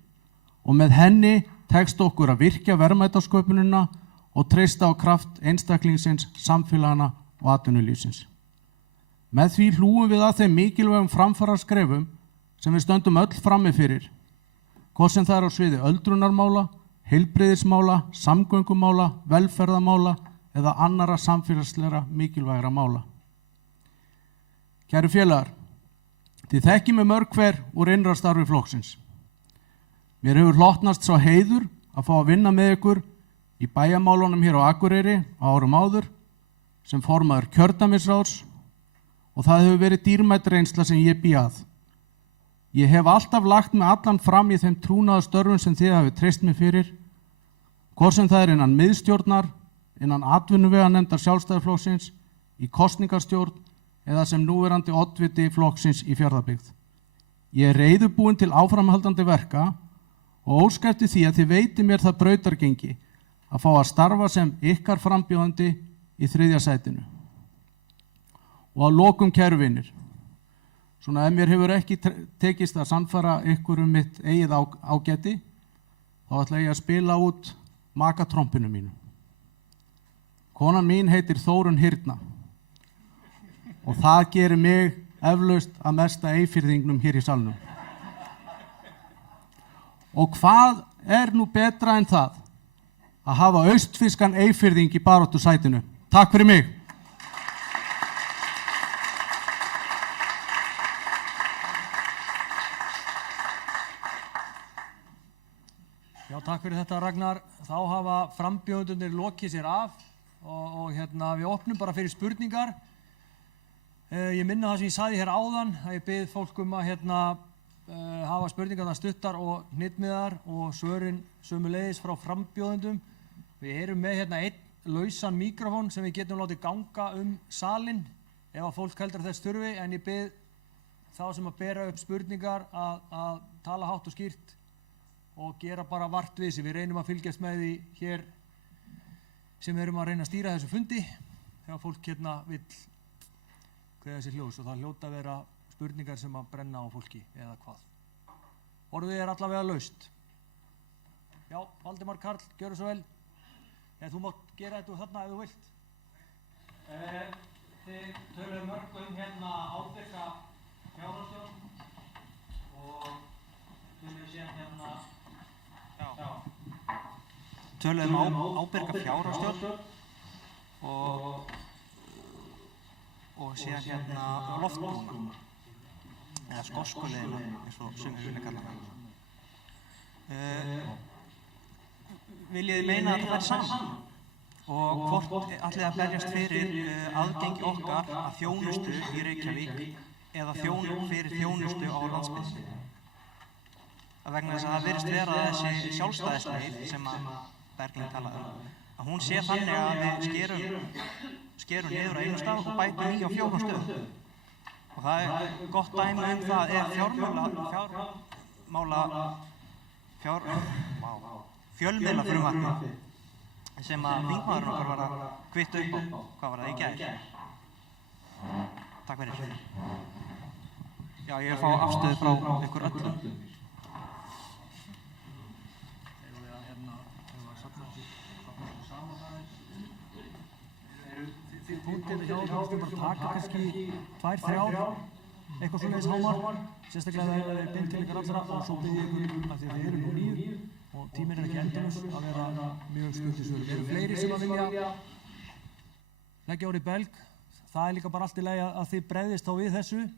og með henni tekst okkur að virkja verðmætasköpunina og treysta á kraft einstaklingsins, samfélagana og atvinnulífsins. Með því hlúum við að þeim mikilvægum framfaraskrefum sem við stöndum öll frammi fyrir, hvort sem það á sviði öldrunarmála, heilbrigðismála, samgöngumála, velferðamála eða annarra samfélagslegra mikilvægra mála. Kæru félagar, þið þekkið mig mörg hver úr innra starfi flokksins. Mér hefur hlotnast sá heiður að fá að vinna með ykkur í bæjarmálunum hér á Akureyri á árum áður sem formaður kjördæmisráðs og það hefur verið dýrmæt reynsla sem ég bý að. Ég hef alltaf lagt mig allan fram í þeim trúnaðarstörfum sem þið hafið treyst mig fyrir, hvort sem það innan miðstjórnar, innan atvinnuveganefndar Sjálfstæðisflokksins, í kosningarstjórn eða sem núverandi oddviti flokksins í Fjarðabyggð. Ég er reiðubúinn til áframhaldandi verka og óska eftir því að þið veitið mér það brautargengi að fá að starfa sem ykkar frambjóðandi í 3. sætinu. Og að lokum, kæru vinir, svona ef mér hefur ekki tekist að sannfæra ykkur mitt eigið ágæti, þá ætla ég að spila út makatrompinu mínu. Konan mín heitir Þórunn Hyrna og það gerir mig eflaust að mesta Eyfirðingnum hér í salnum. Og hvað nú betra en það að hafa austfirskan Eyfirðing í baráttusætinu? Takk fyrir mig. Já, takk fyrir þetta Ragnar. Þá hafa frambjóðendurnir lokið sér af og við opnum bara fyrir spurningar. Ég minna það sem ég sagði hér áðan að ég bið fólk að hafa spurningarna stuttar og hnitmiðar og svörin sömuleiðis frá frambjóðendum. Við erum með einn lausan mikrofón sem við getum látið ganga salinn ef að fólk heldur þess þurfi, en ég bið þá sem að bera upp spurningar að tala hátt og skýrt og gera bara vart við sig. Við reynum að fylgjast með því hér sem við erum að reyna að stýra þessu fundi þegar fólk vill kveða sér hljós og það hljóta að vera spurningar sem að brenna á fólki eða hvað. Orðið er allavega laust. Já, Valdimar Karl, gjörðu svo vel. Þú mátt gera þetta þarna ef þú vilt. Þið töluðu mörg ábyrga fjárhagsstjórn og töluðu síðan Töluðum ábyrga fjárhagsstjórn og síðan loftbrúna eða skoskuleiðina eins og sumir vilja kalla það. Viljið þið meina að það saman og hvort ætlið að berjast fyrir aðgengi okkar að þjónustu í Reykjavík eða fyrir þjónustu á landsbyggðinni? Vegna þess að það virðist vera þessi sjálfstæðisleið sem að Berglind talaði að hún sé þannig að við skerum niður á einu stað og bætum í á 4 stöðum. Og það er gott dæmi það fjölmiðlafrumvarpið sem að þingmaðurinn okkar var að kvitta upp á. Hvað var það í gær? Takk fyrir. Já, ég fá afstöðu frá ykkur öllum. Punktið hjá okkur bara taka kannski 2-3 eitthvað svoleiðis hámar, sérstaklega það er beint til ykkar allra og svo bið ég ykkur af því að þið eru nú 9 og tíminn er ekki endalaus að vera mjög stutt í svörum. Eru fleiri sem að vilja leggja orðið belg? Það er líka bara allt í lagi að þið bregðist þá við þessu ef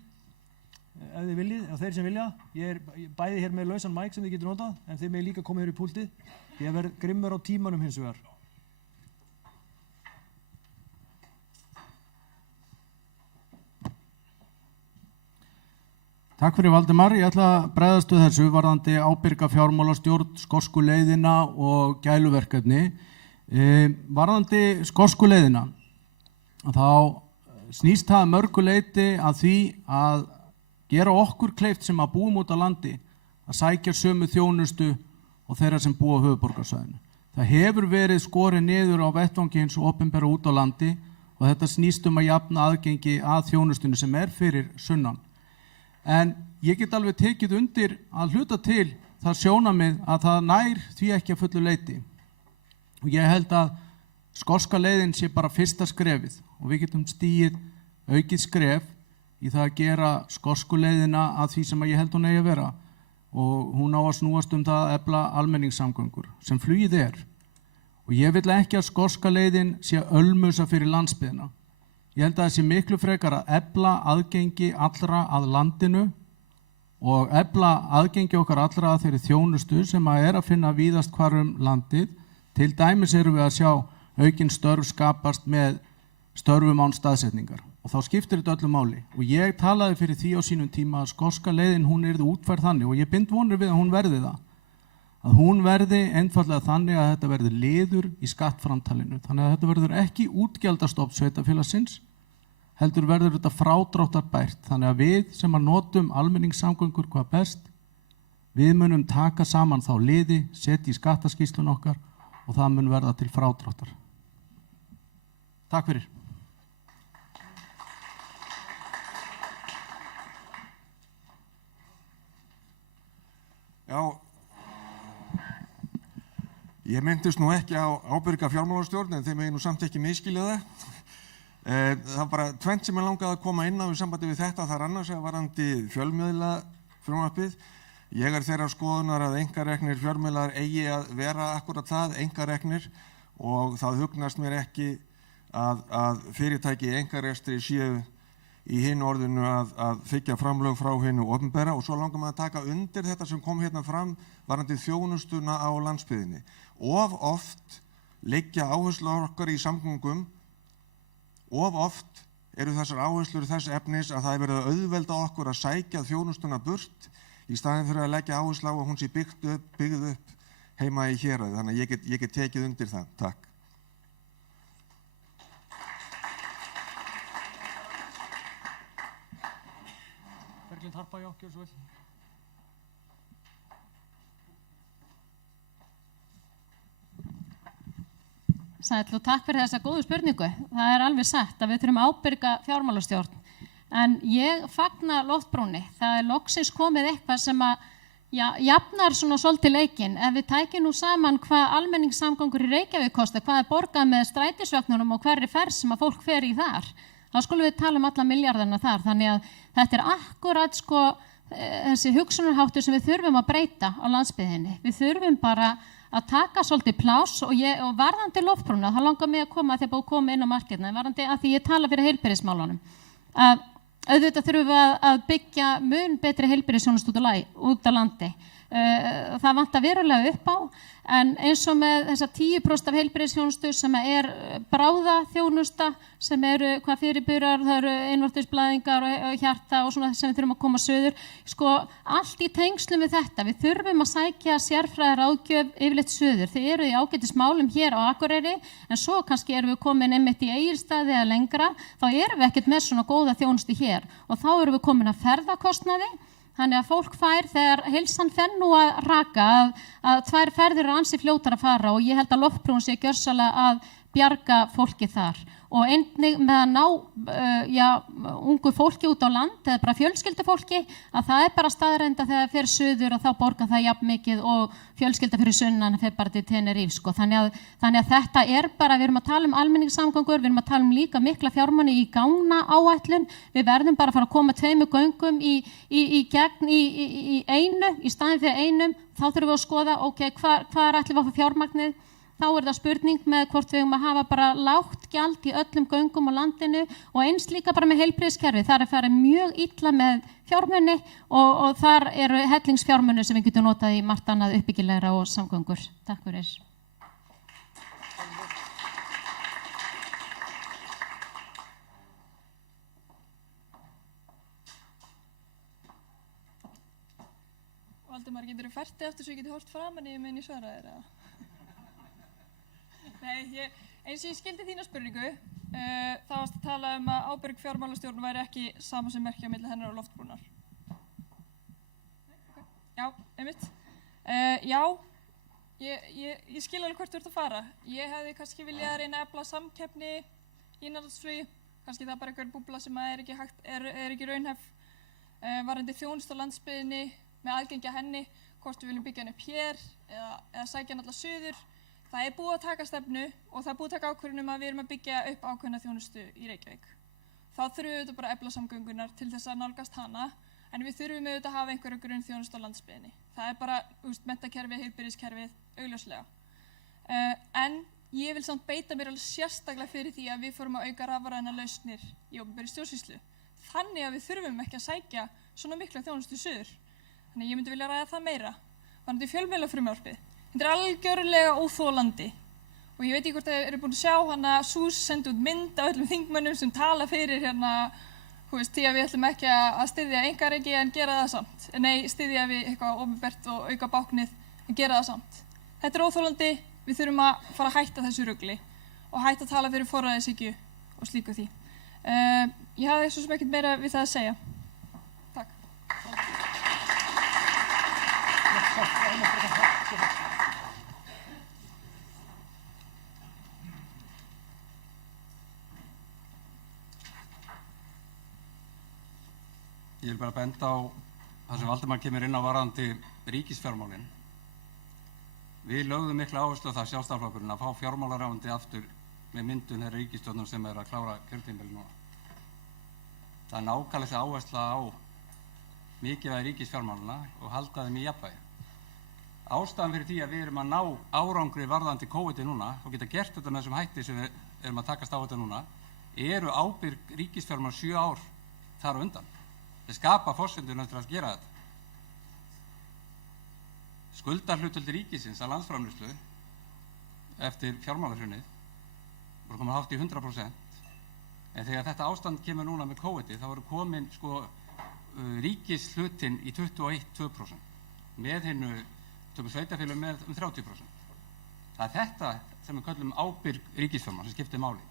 þið viljið, ef þeir sem vilja. Ég er bæði hér með lausan mæk sem þið getur notað en þið með líka koma hér í púltið. Ég verð grimmur á tímanum hins vegar. Takk fyrir Valdimar. Ég ætla að bregðast við þessu varðandi ábyrga fjármálastjórn, skoskuleiðina og gæluverkefni. Varðandi skoskuleiðina, þá snýst það að mörgu leyti að því að gera okkur kleift sem að búum út á landi að sækja sömu þjónustu og þeirra sem búa á höfuðborgarsvæðinu. Það hefur verið skorið niður á vettvangi hins opinbera út á landi og þetta snýst að jafna aðgengi að þjónustunni sem fyrir sunnan. En ég get alveg tekið undir að hluta til það sjónarmið að það nær því ekki að fullu leyti. Og ég held að skoska leiðin sé bara fyrsta skrefið og við getum stigið aukið skref í það að gera skosku leiðina að því sem ég held hún eigi að vera. Og hún á að snúast það að efla almenningssamgöngur sem flugið Og ég vil ekki að skoska leiðin sé ölmusa fyrir landsbyggðina. Ég held að það sé miklu frekar að efla aðgengi allra að landinu og efla aðgengi okkar allra að þeirri þjónustu sem að finna víðast hvar landið. Til dæmis erum við að sjá aukin störf skapast með störfum án staðsetningar. Og þá skiptir þetta öllu máli. Og ég talaði fyrir því á sínum tíma að skoska leiðin hún yrði útfærð þannig og ég bind vonir við að hún verði það. Að hún verði einfallega þannig að þetta verði liður í skattframtalinu. Þannig að þetta verður ekki útgjaldastofn sveitarfélagsins, heldur verður þetta frádráttarbært. Þannig að við sem að notum almenningssamgöngur hvað best, við munum taka saman þá liði, setja í skattaskýrslun okkar og það mun verða til frádráttar. Takk fyrir. Já, ég myndist nú ekki á ábyrga fjármálastjórn en þeir megi nú samt ekki misskilja það. Það var bara tvennt sem ég langaði að koma inn á í sambandi við þetta. Það er annars að varandi fjölmiðla frumvarpið. Ég þeirrar skoðunar að einkareknir fjölmiðlar eigi að vera akkurat það, einkareknir, og það hugnast mér ekki að fyrirtæki í einkarekstri séu í hinu orðinu að þiggja framlög frá hinu opinbera. Og svo langar maður að taka undir þetta sem kom hérna fram varandi þjónustuna á landsbyggðinni. Of oft liggja áherslur okkar í samgöngum, of oft eru þessar áherslur þess efnis að það er verið að auðvelda okkur að sækja þjónustuna burt í staðinn fyrir að leggja áherslu á að hún sé byggð upp heima í héraði. Þannig að ég get tekið undir það. Takk. Berglind Harpa, já, gjör svo vel. Sæll og takk fyrir þessa góðu spurningu. Það er alveg satt að við þurfum að ábyrga fjármálastjórn. En ég fagna loftbrúnni. Það er loksins komið eitthvað sem að jafnar svona svolítið leikinn. Ef við tækjum nú saman hvað almenningssamgöngur í Reykjavík kosta, hvað er borgað með strætisvögnunum og hverri ferð sem að fólk fer í þar, þá skulum við tala alla milljarðana þar. Þannig að þetta er akkurat þessi hugsunarháttur sem við þurfum að breyta á landsbyggðinni. Við þurfum bara að taka svolítið pláss og varðandi loftbrúna, það langar mig að koma þegar búið að koma inn á marketna, varðandi að því ég tala fyrir heilbrigðismálunum. Auðvitað þurfum við að byggja mun betri heilbrigðisþjónustu út á landi. Það vantar verulega upp á, en eins og með þessa 10% af heilbrigðisþjónustu sem bráðaþjónusta, sem hvað fyrirburar, það einvortisblæðingar og hjarta og svona sem við þurfum að koma söður. Allt í tengslum við þetta. Við þurfum að sækja sérfræðiráðgjöf yfirleitt söður. Þið eru í ágætismálum hér á Akureyri, en svo kannski erum við komin einmitt í Egilsstaði eða lengra, þá erum við ekkert með svona góða þjónustu hér og þá erum við komin að ferðakostnaði. Þannig að fólk fær þegar heilsan fer nú að raka að 2 ferðir ansi fljótar að fara og ég held að loftbrún sé gjörsamlega að bjarga fólki þar. Og einnig með að ná ungu fólki út á land eða bara fjölskyldufólki, að það er bara staðreynd að þegar það fer suður og þá borgar það jafn mikið og fjölskylda fyrir sunnan fer bara til Tenerife. Þannig að þetta er bara, við erum að tala um almenningssamgöngur, við erum að tala um líka mikla fjármuni í gánaáætlun. Við verðum bara að fara að koma 2 göngum í gegn í einu, í staðinn fyrir einum. Þá þurfum við að skoða, hvar ætlum við að fá fjármagnið? Þá er það spurning með hvort við að hafa bara lágt gjald í öllum göngum á landinu og eins líka bara með heilbrigðiskerfi. Þar er farið mjög illa með fjármuni og þar eru hellingsfjármuni sem við getum notað í margt annað uppbyggilegra og samgöngur. Takk fyrir. Valdimar, getur þú fært þig aftur svo ég geti hort framan í meðan ég svara þér? Nei, eins og ég skildi þína spurningu, Það varst að tala að ábyrg fjármálastjórn væri ekki sama sem merkja milli hennar og Loftbrúnar. Já, einmitt. Já, ég skil alveg hvert þú ert að fara. Ég hefði kannski viljað reyna að efla samkeppni í innanlandsflugi. Kannski það bara einhver búbla sem er ekki raunhæf. Varðandi þjónustu á landsbyggðinni með aðgengi að henni, hvort við viljum byggja hann upp hér eða sækja hann alla suður. Það er búið að taka stefnu og það er búið að taka ákvörðun að við erum að byggja upp ákveðna þjónustu í Reykjavík. Þá þurfum við bara að efla samgöngunar til þess að nálgast hana, en við þurfum að hafa einhverja grunnþjónustu á landsbyggðinni. Það er bara menntakerfið, heilbrigðiskerfið, augljóslega. En ég vil samt beita mér alveg sérstaklega fyrir því að við fórum að auka rafrænar lausnir í opinberri stjórnsýslu. Þannig að við þurfum ekki að sækja svona mikla þjónustu suður. Þannig ég myndi vilja ræða það meira. Varðandi fjölmiðlafrumvarpið. Þetta er algjörlega óþolandi og ég veit ekki hvort þið eru búin að sjá hana SÚS sendi út mynd af öllum þingmönnum sem tala fyrir því að við ætlum ekki að styðja einkareiki en gera það samt. Nei, styðja við eitthvað opinbert og auka báknið en gera það samt. Þetta er óþolandi, við þurfum að fara að hætta þessu rugli og hætta að tala fyrir forræðishyggju og slíku því. Ég hafði svo sem ekkert meira við það að segja. Takk. Ég vil bara benda á það sem Valdimar kemur inn á varðandi ríkisfjármálin. Við lögðum mikla áherslu á það Sjálfstæðisflokkurinn að fá fjármálaráðuneyti aftur með myndun þeirra ríkisstjórnar sem er að klára kjörtímabilið núna. Það er nákvæmlega áhersla á mikilvægi ríkisfjármálana og halda þeim í jafnvægi. Ástæðan fyrir því að við erum að ná árangri varðandi COVID núna og geta gert þetta með þessum hætti sem við erum að takast á þetta núna eru ábyrg ríkisfjármál 7 ár þar á undan. Þeir skapa forsendurinn eftir að gera þetta. Skuldarhlutdeild ríkisins að landsframleiðslu eftir fjármálahrunið voru komin hátt í 100%. En þegar þetta ástand kemur núna með COVID þá voru komin ríkishlutinn í 21-2%. Með hinnu tökum sveitarfélögum með 30%. Það er þetta sem við köllum ábyrg ríkisfjármál sem skiptir máli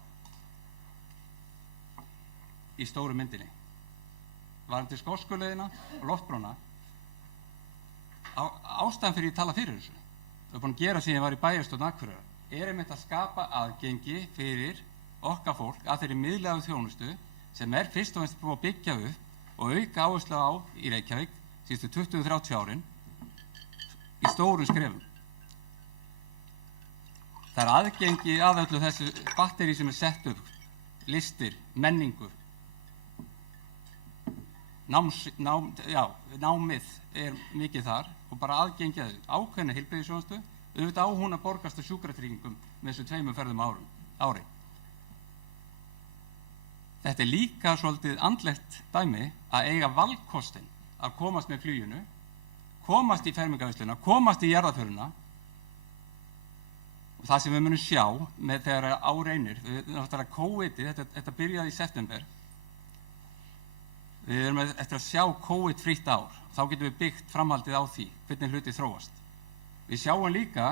í stóru myndinni. Varðandi Skoskuleiðina og Loftbrúna, ástæðan fyrir ég tala fyrir þessu, það er búin að gera síðan ég var í bæjarstjórn Akureyrar, er einmitt að skapa aðgengi fyrir okkar fólk að þeirri miðlægu þjónustu sem er fyrst og fremst búið að byggja upp og auka áherslu á í Reykjavík síðustu 20-30 árin í stórum skrefum. Það er aðgengi að öllu þessu batteri sem er sett upp, listir, menningu. Námið er mikið þar og bara aðgengi að ákveðna heilbrigðisþjónustu, auðvitað á hún að borgast á sjúkratryggingum með þessu 2 ferðum ári. Þetta er líka svolítið andlegt dæmi að eiga valkostinn að komast með fluginu, komast í fermingarveisluna, komast í jarðarförina og það sem við munum sjá með þegar á reynir, náttúrulega COVID-ið, þetta byrjaði í september. Við erum eftir að sjá COVID frítt ár. Þá getum við byggt framhaldið á því, hvernig hluti þróast. Við sjáum líka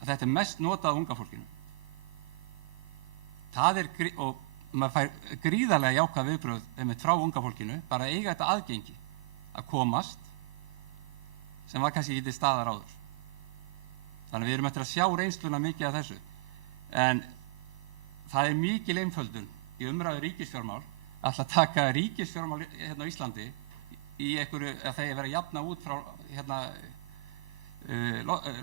að þetta er mest notað unga fólkinu. Og maður fær gríðarlega jákvæð viðbrögð einmitt frá unga fólkinu, bara að eiga þetta aðgengi að komast, sem var kannski ekki til staðar áður. Þannig við erum eftir að sjá reynsluna mikið af þessu. En það er mikil einföldun í umræðu ríkisfjármál að taka ríkisfjármál hérna á Íslandi í einhverju, að það er verið að jafna út frá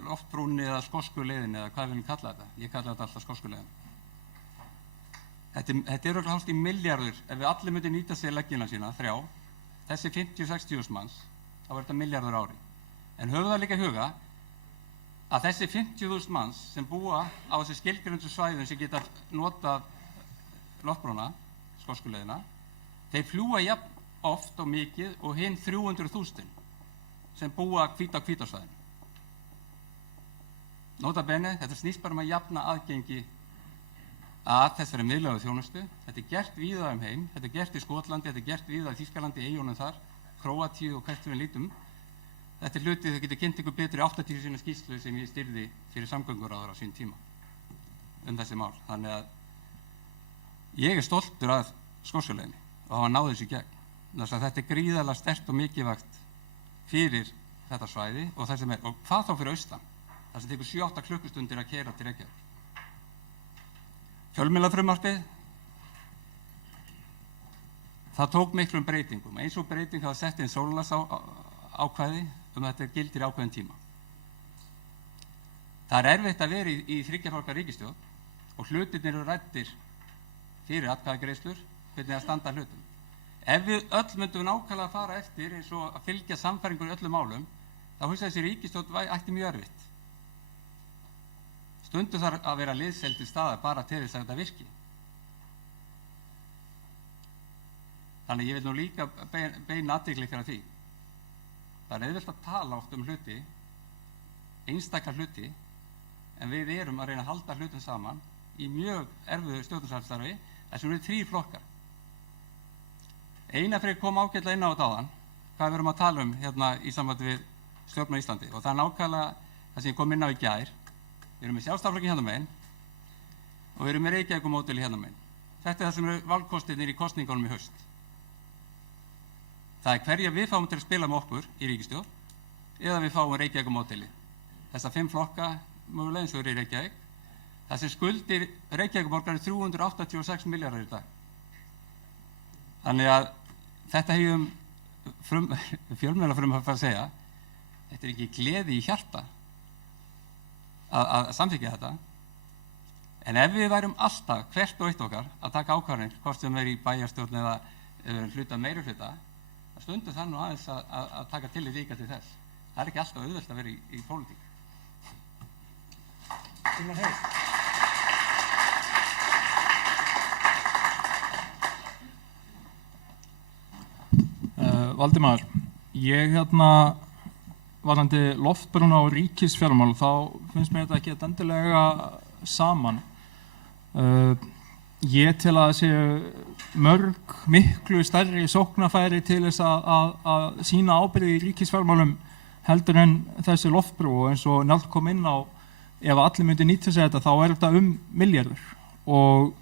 Loftbrúnni eða Skoskuleiðinni eða hvað við viljum kalla þetta. Ég kalla þetta alltaf Skoskuleiðin. Þetta er örugglega hálft í milljarður ef við allir myndum nýta sér leggina sína, 3. Þessi 50-60.000 manns, þá er þetta milljarður ári. En höfum það líka í huga að þessi 50.000 manns sem búa á þessi skilgreindu svæðum sem geta notað Loftbrúna, Skoskuleiðina, þeir fljúga jafn oft og mikið og hinn 300.000 sem búa á Hvítársvæðinu. Nota bene, þetta snýst bara að jafna aðgengi að þessari miðlægu þjónustu. Þetta er gert víða heim, þetta er gert í Skotlandi, þetta er gert víða í Þýskalandi, eyjunum þar, Króatíu og hvert við lítum. Þetta er hluti þau getur kynnt ykkur betur í 80 sína skýrslu sem ég stýrði fyrir samgönguráðherra á sín tíma þessi mál. Þannig að Ég stoltur af Skógssjóleiðinni og hafa náð þessu í gegn. Þess að þetta gríðarlega sterkt og mikilvægt fyrir þetta svæði og það sem og hvað þá fyrir austan, það sem tekur 7-8 klukkustundir að keyra til Reykjavíkur. Fjölmiðlafrumvarpið, það tók miklum breytingum, eins og breyting hafa sett inn sólarlagsákvæði að þetta gildir í ákveðin tíma. Það erfitt að vera í 3 flokka ríkisstjórn og hlutirnir eru ræddir fyrir atkvæðagreiðslur, hvernig að standa hlutum. Ef við öll myndum nákvæmlega fara eftir eins og að fylgja sannfæringur í öllum málum, þá hugsa þessi ríkisstjórn ætti mjög erfitt. Stundum þarf að vera liðseld til staðar bara til þess að þetta virki. Þannig ég vil nú líka beina athygli fyrir því. Það er auðvelt að tala oft hluti, einstakar hluti, en við erum að reyna að halda hlutum saman í mjög erfiðu stjórnarsamstarfi, þessum við 3 flokkar. Einarfreyr kom ágætlega inn á þetta áðan, hvað við erum að tala hérna í sambandi við stjórn á Íslandi og það er nákvæmlega það sem ég kom inn á í gær. Við erum með Sjálfstæðisflokkinn hérna megin og við erum með Reykjavíkurmódelið hérna megin. Þetta er það sem eru valkostirnir í kosningunum í haust. Það er hverja við fáum til að spila með okkur í ríkisstjórn eða við fáum Reykjavíkurmódelið. Þessa 5 flokka mögulega eins og eru í Reykjavík. Það sem skuldir Reykjavíkurborgar 386 milljarðar í dag. Þannig að þetta hefum fjölmiðlafrumvarp að segja, þetta er ekki gleði í hjarta að samþykkja þetta. En ef við værum alltaf, hvert og eitt okkar, að taka ákvarðanir, hvort sem er í bæjarstjórn eða hluta meiri hluta, það stundur það nú aðeins að taka tillit líka til þess. Það er ekki alltaf auðvelt að vera í pólitík. Valdimar, ég varðandi loftbrúna og ríkisfjármál, þá finnst mér þetta ekki endilega saman. Ég tel að það séu mörg miklu stærri sóknarfæri til þess að sýna ábyrgð í ríkisfjármálum heldur en þessi loftbrú og eins og Njáll kom inn á, ef allir myndi nýta sér þetta, þá er þetta milljarður og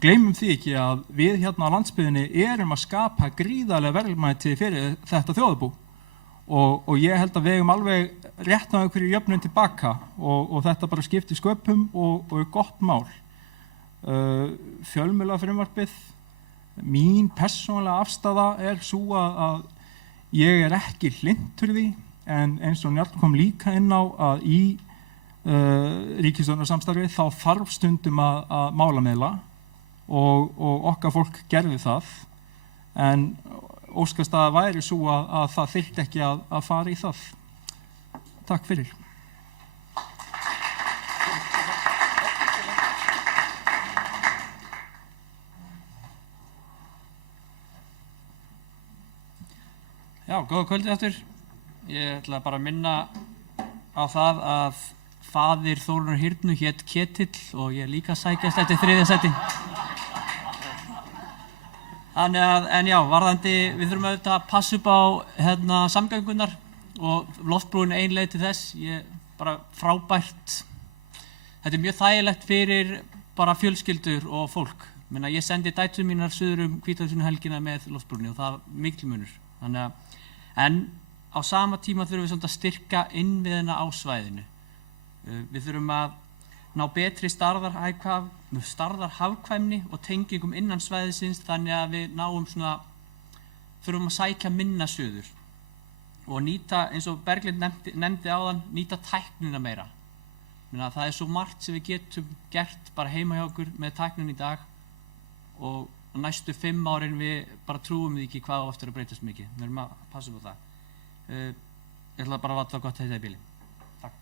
gleymum því ekki að við hérna á landsbyggðinni erum að skapa gríðarlega verðmæti fyrir þetta þjóðarbú og ég held að við eigum alveg rétt á einhverju jöfnum tilbaka og þetta bara skiptir sköpum og er gott mál. Fjölmiðlafrumvarpið, mín persónulega afstaða er sú að ég er ekki hlynntur því en eins og Njáll kom líka inn á að í ríkisstjórnarsamstarfi þá þarf stundum að málamiðla og okkar fólk gerði það en óskast að væri svo að það þyrfti ekki að fara í það. Takk fyrir. Já, góða kvöldið aftur. Ég ætla bara að minna á það að faðir Þórunnar Hyrnu hét Ketill og ég líka sækjast eftir 3. sæti. Þannig að, en já, varðandi, við þurfum auðvitað að passa upp á samgöngunar og loftbrúin ein leið til þess. Bara frábært. Þetta er mjög þægilegt fyrir bara fjölskyldur og fólk. Ég sendi dætur mínar suður Hvítasunnu helgina með loftbrúnni og það var mikil munur. Þannig að, en á sama tíma þurfum við að styrka innviðina á svæðinu. Við þurfum að ná betri stærðarhagkvæmni og tengingum innan svæðisins þannig að við náum þurfum að sækja minna suður og nýta, eins og Berglind nefndi áðan, nýta tæknina meira. Það er svo margt sem við getum gert bara heima hjá okkur með tæknin í dag og næstu 5 árin við bara trúum við ekki hvað ofta er að breytast mikið. Við erum að passa upp á það. Ég ætla bara að vata gott þetta í bíli. Takk.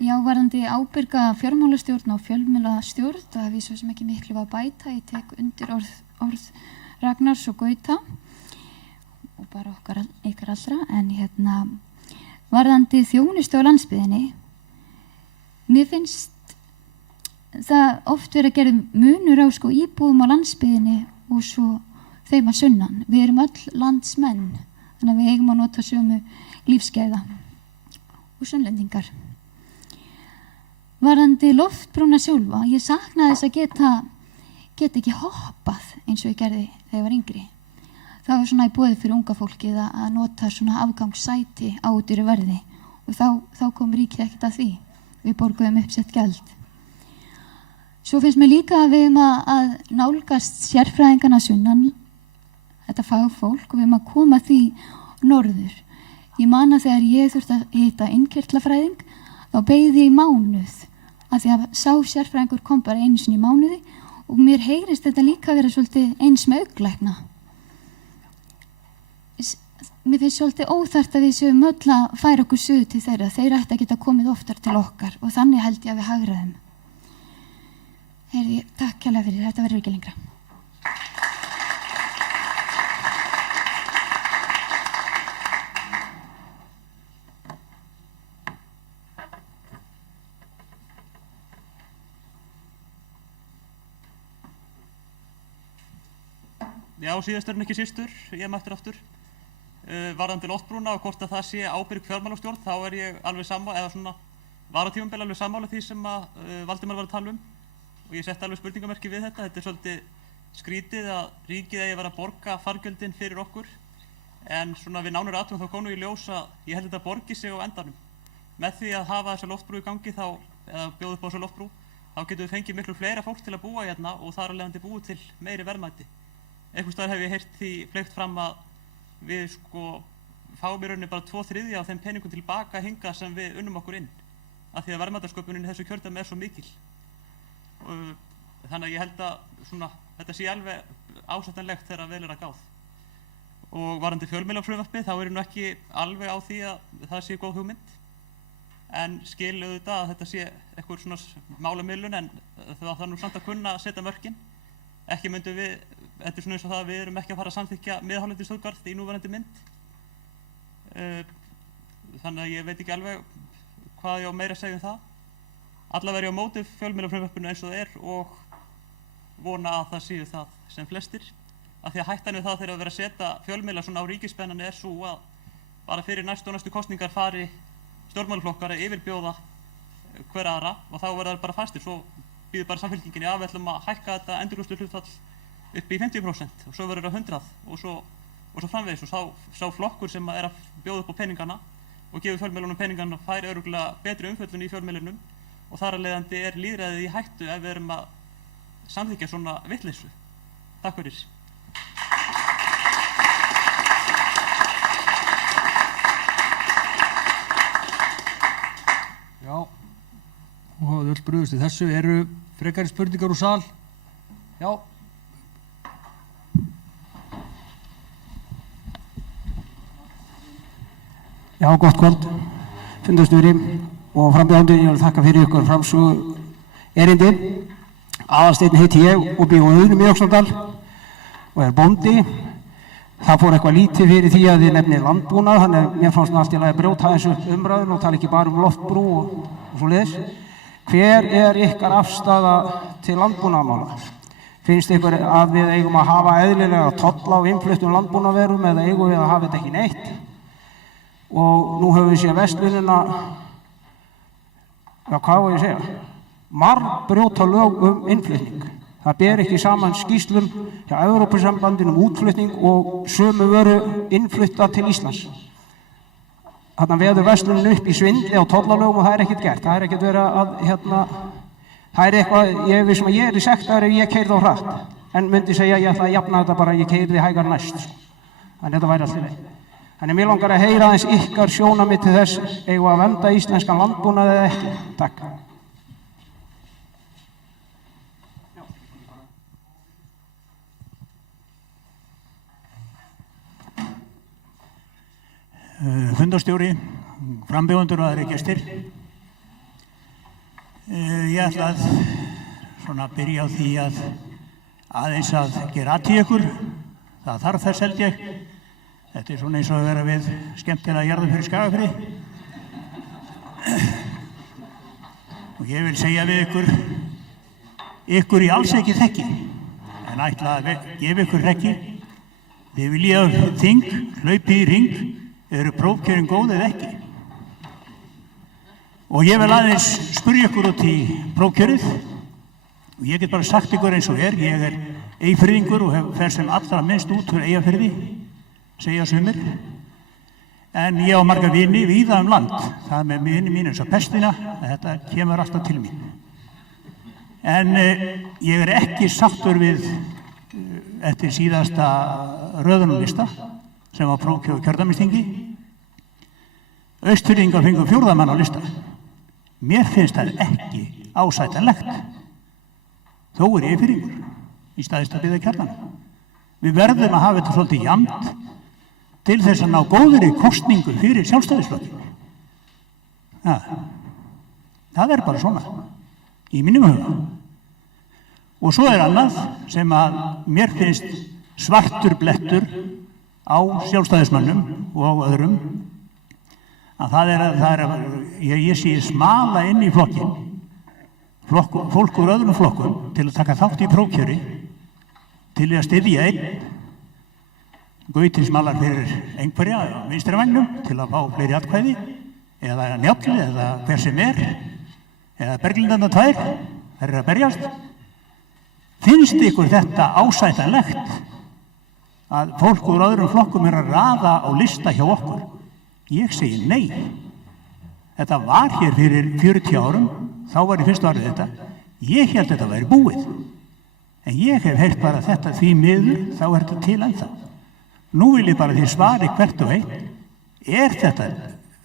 Já, varðandi ábyrga fjármálastjórn og fjölmiðlastjórn, það hef ég svo sem ekki miklu að bæta. Ég tek undir orð Ragnars og Gauta og bara ykkar allra. En varðandi þjónustu á landsbyggðinni, mér finnst það oft verið að gera munur á íbúum á landsbyggðinni og svo þeim að sunnan. Við erum öll landsmenn, þannig að við eigum að nota sömu lífsgæða og sunnlendingar. Varðandi loftbrúna sjálfa, ég saknaði þess að geta ekki hoppað eins og ég gerði þegar ég var yngri. Það var svona í boði fyrir unga fólkið að nota svona afgangssæti á dýru verði og þá kom ríkið ekkert að því. Við borguðum uppsett gjald. Svo finnst mér líka að við erum að nálgast sérfræðingarna sunnan, þetta fagfólk, og við erum að koma því norður. Ég man að þegar ég þurfti að hitta innkirtlafræðing, þá beið ég í mánuð, af því að sá sérfræðingur kom bara einu sinni í mánuði og mér heyrist þetta líka vera svolítið eins með augnlækna. Mér finnst svolítið óþarft að við séum öll að færa okkur suður til þeirra. Þeir ætti að geta komið oftar til okkar og þannig held ég að við hagræðum. Takk kærlega fyrir, þetta verður ekki lengra. Já, síðastur en ekki sístur, ég mættur aftur. Varðandi loftbrúna og hvort að það sé ábyrg fjármálastjórn, þá er ég alveg sammála, eða svona varatímabili alveg sammála því sem að Valdimar var að tala um. Og ég setti alveg spurningamerki við þetta. Þetta er svolítið skrítið að ríkið eigi að vera að borga fargjöldin fyrir okkur. En svona við nánari athugun þá kom nú í ljós að ég held þetta borgi sig á endanum. Með því að hafa þessa loftbrú í gangi þá, eða bjóða upp á þessa loftbrú, þá getum við fengið miklu fleira fólk til að búa hérna og þar af leiðandi búið til meiri verðmæti. Einhvers staðar hef ég heyrt því fleygt fram að við fáum í rauninni bara 2/3 af þeim peningum tilbaka hingað sem við unnum okkur inn. Af því að verðmætasköpunin í þessu kjördæmi er svo mikil. Þannig að ég held að þetta sé alveg ásættanlegt þegar vel er að gáð. Og varðandi fjölmiðlafrumvarpið þá er ég nú ekki alveg á því að það sé góð hugmynd. En skil auðvitað að þetta sé eitthvað svona málamiðlun en það þarf nú samt að kunna að setja mörkin. Ekki myndum við, þetta er svona eins og það að við erum ekki að fara að samþykkja miðhálendisþjóðgarð í núverandi mynd. Þannig að ég veit ekki alveg hvað ég á meira að segja um það. Allavega er ég á móti fjölmiðlafrumvarpinu eins og það er og vona að það séu það sem flestir. Af því að hættan við það þegar að vera að setja fjölmiðla svona á ríkisspennanni er svo að bara fyrir næstu kosningar fari stjórnmálaflokkar að yfirbjóða hver aðra og þá verða það bara fastir. Svo býður bara samfylkingin í við ætlum að hækka þetta endurgreiðsluhlutfall upp í 50% og svo verður það 100 og svo framvegis og sá flokkur sem er að bjóða upp á peningana og gefur fjölmiðlunum peningana fær örugglega betri umfjöllun í fjölmiðlunum og þar af leiðandi er lýðræðið í hættu ef við erum að samþykkja svona vitleysu. Takk fyrir. Já, og hafðu öll brugðist í þessu. Eru frekari spurningar úr sal? Já. Já, gott kvöld, fundarstjóri og frambjóðandi. Ég vil þakka fyrir ykkur framsögu erindi. Aðalsteinn heiti ég og bý á Auðnum í Öxnadal og er bóndi. Það fór eitthvað lítið fyrir því að þið nefnið landbúnað, þannig að mér fannst allt í lagi að brjóta þessu umræðun og tala ekki bara um loftbrú og svoleiðis. Hver er ykkar afstaða til landbúnaðarmála? Finnst ykkur að við eigum að hafa eðlilega tolla á innfluttum landbúnaðarvörum eða eigum við að hafa þetta ekki neitt? Og nú höfum við séð verslunina, hvað var ég að segja? Margbrjóta lög innflutning. Það ber ekki saman skýrslum hjá Evrópusambandinu útflutning og sömu vöru innflutta til Íslands. Þarna veður verslunin upp í svindli á tollalögum og það er ekkert gert. Það er ekkert verið að, það er eitthvað, ég veist að ég er í sektar ef ég keyrði á hratt. En myndi segja ég ætla að jafna þetta bara að ég keyrði hægar næst. Þannig þetta væri alltaf leið. Þannig mér langar að heyra aðeins ykkar sjónarmið til þess eigum að vernda íslenskan landbúnað eða ekki. Takk. Fundarstjóri, frambjóðendur og aðrir gestir. Ég ætla að byrja á því að aðeins að gera athugn í ykkur. Það þarf þess held ég. Þetta er svona eins og að vera við skemmtilega jarðum fyrir Skagafirði. Og ég vil segja við ykkur í alls ekki þekki. en ætla að gefa ykkur hrekki. Þið viljið að þing, hlaupið í ring, eru prófkjörin góð eða ekki? Og ég vil aðeins spyrja ykkur út í prófkjörið og ég get bara sagt ykkur eins og ég er Eyfirðingur og fer sem allra minnst út fyrir Eyjafirði, segja sumir. En ég á marga vini víða land, það með vini mín eins og pestina, þetta kemur alltaf til mín. En ég er ekki sáttur við eftir síðasta röðunarlista sem var prófkjör kjördæmisþingi. Austfirðingar fengu 4. mann á lista. Mér finnst það ekki ásættanlegt. Þó er ég Eyfirðingur í staðist að byggja kjarnanum. Við verðum að hafa þetta svolítið jafnt til þess að ná góðri kosningu fyrir sjálfstæðisflokkinn. Það er bara svona í mínum huga. Og svo er annað sem að mér finnst svartur blettur á sjálfstæðismönnum og öðrum, að það er að ég sé smala inn í flokkin, fólk úr öðrum flokkum til að taka þátt í prófkjöri, til að styðja einn, Gauti smalar fyrir einhverja á vinstri vægnum til að fá fleiri atkvæði, eða Njáll, eða hver sem eða Berglindana 2, þær eru að berjast. Finnst ykkur þetta ásættanlegt að fólk úr öðrum flokkum er að raða á lista hjá okkur? Ég segi nei. Þetta var hér fyrir 40 árum, þá var í fyrstu árið þetta. Ég held þetta væri búið. En ég hef heyrt bara þetta því miður, þá er þetta til ennþá. Nú vil ég bara því svari hvert og einn, er þetta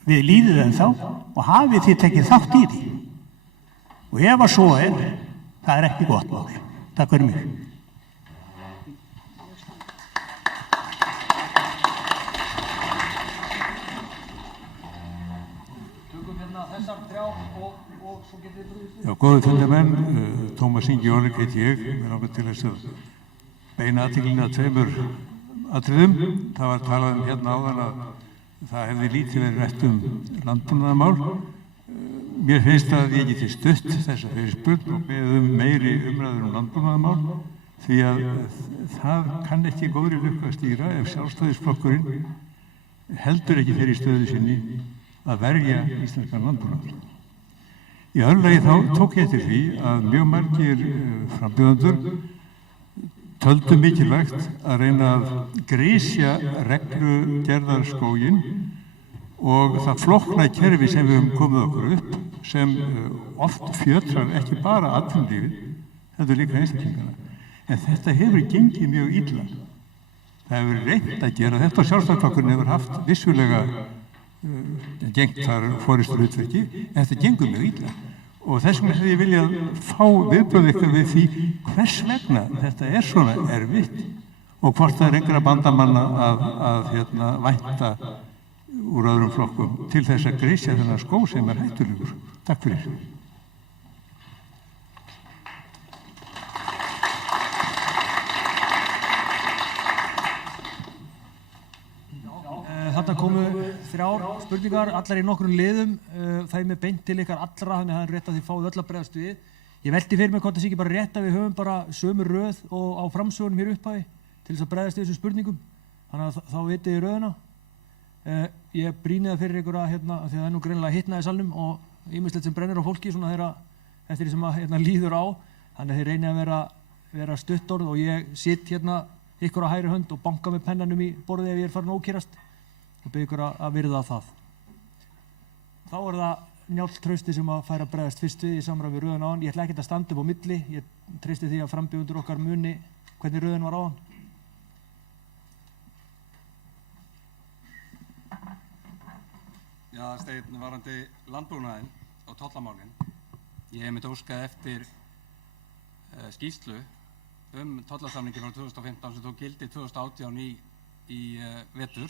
við líðið ennþá og hafið þið tekið þátt í því? Og ef að svo það er ekki gott mál. Takk fyrir mig. Já, góði fundarmenn, Tómas Ingi Jólik heiti ég. Mér langar til þess að beina athyglinni að tveimur atriðum. Það var talað hérna áðan að það hefði lítið verið rætt landbúnaðarmál. Mér finnst að ég geti stutt þessa fyrirspurn og beðið meiri umræður landbúnaðarmál, því að það kann ekki góðri lukku að stýra ef sjálfstæðisflokkurinn heldur ekki fyrir stöðu sinni að verja íslenskan landbúnað. Í öðru lagi þá tók ég eftir því að mjög margir frambjóðendur töldu mikilvægt að reyna að grisja reglugerðarskóginn og það flókna kerfi sem við höfum komið okkur upp, sem oft fjötrar ekki bara atvinnulífið, heldur líka einstaklingana. En þetta hefur gengið mjög illa. Það hefur reynt að gera þetta og Sjálfstæðisflokkurinn hefur haft vissulega gengt þar forystuflutverki, en þetta gengur mjög illa. Og þess vegna hefði ég viljað fá viðbrögð ykkur við því hvers vegna þetta er svona erfitt og hvort það er einhverja bandamanna að vænta úr öðrum flokkum til þess að grisja þennan skó sem er hættulegur. Takk fyrir. Þarna komu 3 spurningar, allar í nokkrum liðum, það er með beint til ykkar allra, þannig að það er rétt að þið fáið öll að bregðast við. Ég velti fyrir mig hvort það sé ekki bara rétt að við höfum bara sömu röð og á framsögunum hér upphæði til þess að bregðast við þessum spurningum, þannig að þá vitið þið röðina. Ég brýni það fyrir ykkur að því að það er nú greinilega hitnað í salnum og ýmislegt sem brennir á fólki svona eftir því sem að líður á, þannig að þið reynið að vera stuttorð og ég sitt ykkur á hægri hönd og banka með pennanum í borðið ef ég er farin að ókýrast og bið ykkur að virða það. Þá er það Njáll Trausti sem að færa að bregðast fyrst við í samræmi við röðun á hann. Ég ætla ekkert að standa upp á milli, ég treysti því að frambjóðendur okkar muni hvernig röðun var á hann. Já, Steinn, varandi landbúnaðinn og tollamálinn. Ég hef myndi óskað eftir skýrslu tollasamningi frá 2015 sem tók gildi 2018 í vetur.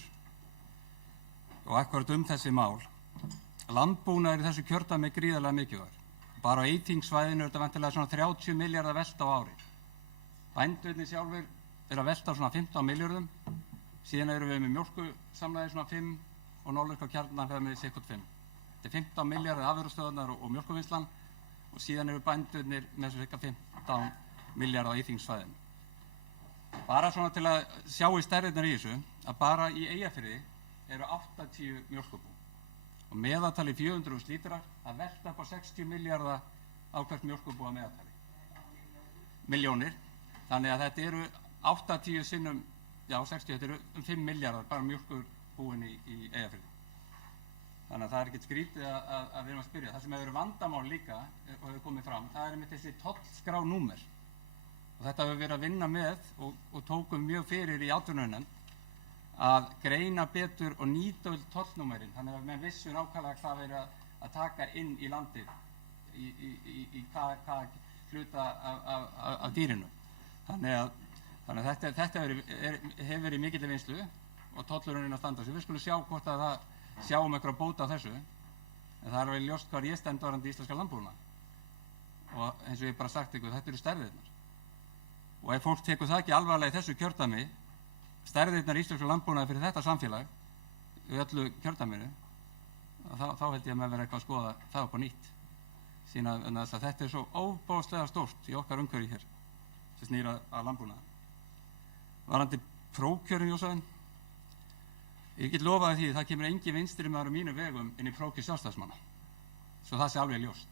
Og akkurat þessi mál. Landbúnaður í þessu kjördæmi gríðarlega mikilvægur. Bara á Eyþingssvæðinu er þetta væntanlega svona 30 milljarða velta á ári. Bændurnir sjálfur eru að velta svona 15 milljörðum. Síðan erum við með mjólkursamlæði svona 5 og Norðurlöka kjarnan hefur með sikkert 5. Þetta er 15 milljarðir afurðastöðvarnar og mjólkurvinnslan og síðan eru bændurnir með svo cirka 15 milljarða á Eyþingssvæðinu. Bara svona til að sjá í stærðirnar í þessu, að bara í Eyjafirði eru 80 mjólkurbú og meðaltali 400.000 lítrar, það velta upp á 60 milljarða á hvert mjólkurbú að meðaltali. Milljónir, þannig að þetta eru 80 sinnum, já 60, þetta eru 5 milljarðar bara mjólkurbúin í Eyjafirði. Þannig að það er ekkert skrítið að við erum að spyrja. Það sem hefur verið vandamál líka og hefur komið fram, það er með þessi tollskránúmer. Og þetta hefur verið að vinna með og tókum mjög fyrir í atvinnunefnd að greina betur og nýta öll tollnúmerin. Þannig að menn vissu nákvæmlega hvað verið að taka inn í landið í hvað hluta af dýrinu. Þannig að þetta hefur verið mikilli vinnslu og tollurinn að standa sig. Við skulum sjá hvort að það sjáum einhverja bóta á þessu, en það er vel ljóst hvar ég stend varðandi íslenska landbúnað. Og eins og ég bara sagt ykkur, þetta eru stærðirnar. Og ef fólk tekur það ekki alvarlega í þessu kjördæmi, stærðirnar í íslenska landbúnað fyrir þetta samfélag, í öllu kjördæminu, þá held ég að menn vera eitthvað að skoða það upp á nýtt. Sína þess að þetta er svo óbáslega stórt í okkar umhverfi hér, sem snýr að landbúnaði. Varðandi prófkjörin, Jósefinn, ég get lofaði því að það kemur engin vinstri maður á mínu vegum inn í prófkjör sjálfstæðismanna, svo það sé alveg ljóst.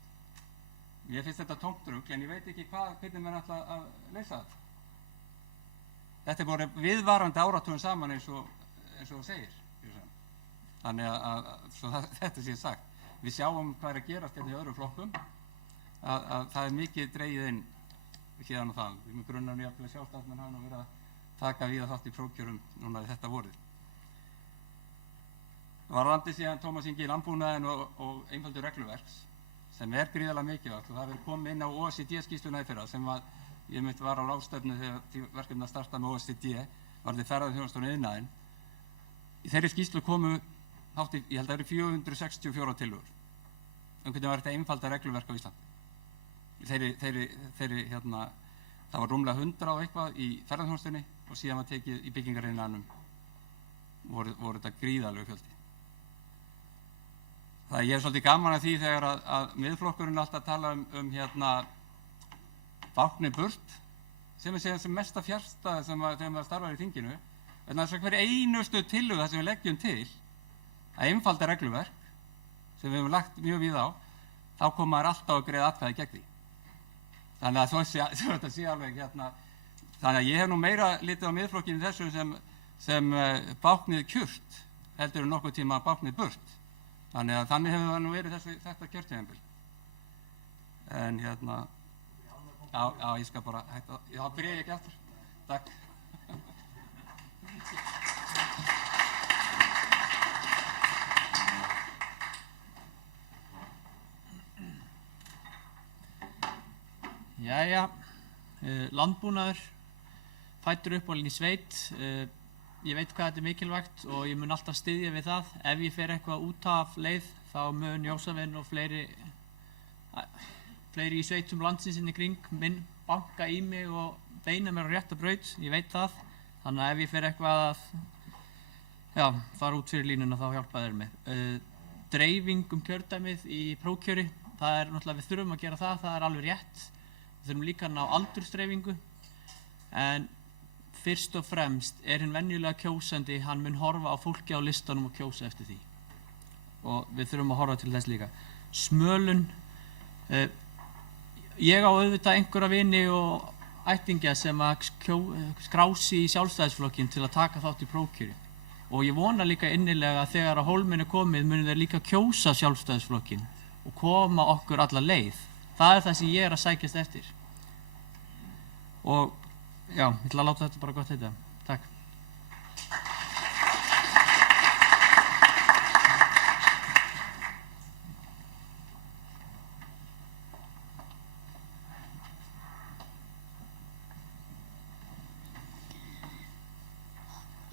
Ég finnst þetta tómt rugl, en ég veit ekki hvernig menn ætla að leysa þetta. Þetta er bara viðvarandi áratugum saman eins og þú segir. Þannig að þetta sé sagt. Við sjáum hvað er að gerast hérna í öðrum flokkum, að það er mikið dregið inn hérna og það. Við með grunnar mjög að sjálfstæðismenn hafa nú verið að taka við að þátt í prófkjörum núna þetta vorið. Varðandi síðan Tómas Ingi landbúnaðinn og einfaldur regluverks, sem er gríðarlega mikilvægt og það verður komið inn á OECD-skýrsluna í fyrra sem að ég myndi var á ráðstefnu þegar verkefni að starta með OECD varðandi ferðaþjónustan og iðnaðinn. Í þeirri skýrslu komu hátt í, ég held að það eru 464 tillögur hvernig var þetta einfalda regluverk á Íslandi. Það var rúmlega 100 á eitthvað í ferðaþjónustunni og síðan var tekið í byggingariðnaðinum voru þetta gríðarlegu fjöldi. Það ég svolítið gaman að því þegar að miðflokkurinn alltaf tala um báknið burt, sem er sem mesta fjárstæð sem það starfar í þinginu, en þess að hver einustu tillögu það sem við leggjum til að einfalda regluverk, sem við hefum lagt mjög víð á, þá koma þær alltaf að greiða atkvæði gegn því. Þannig að þetta sé alveg þannig að ég hef nú meira litið á miðflokkinu þessu sem báknið kjurt, heldur en nokkuð tíma báknið burt. Þannig hefur það nú verið þetta kjörtímabil. En já, ég skal bara hætta, já, byrja ég ekki aftur. Takk. Jæja, landbúnaður, fæddur uppalinn í sveit, ég veit hvað þetta er mikilvægt og ég mun alltaf styðja við það. Ef ég fer eitthvað út af leið, þá mun Jósefinn og fleiri í sveitum landsins inn í kring minn banka í mig og beina mér á rétta braut, ég veit það. Þannig að ef ég fer eitthvað að fara út fyrir línuna, þá hjálpa þeir mig. Dreifing kjördæmið í prófkjöri, það er náttúrulega, við þurfum að gera það er alveg rétt. Við þurfum líka að ná aldursdreifingu, en fyrst og fremst er hinn venjulega kjósandi, hann mun horfa á fólki á listanum og kjósa eftir því. Og við þurfum að horfa til þess líka. Smölun, ég á auðvitað einhverja vini og ættingja sem að skrási í sjálfstæðisflokkin til að taka þátt í prófkjöri. Og ég vona líka innilega að þegar að hólminn er komið munu þeir líka kjósa sjálfstæðisflokkin og koma okkur alla leið. Það er það sem ég er að sækjast eftir. Og já, ég ætla að láta þetta bara gott heita. Takk.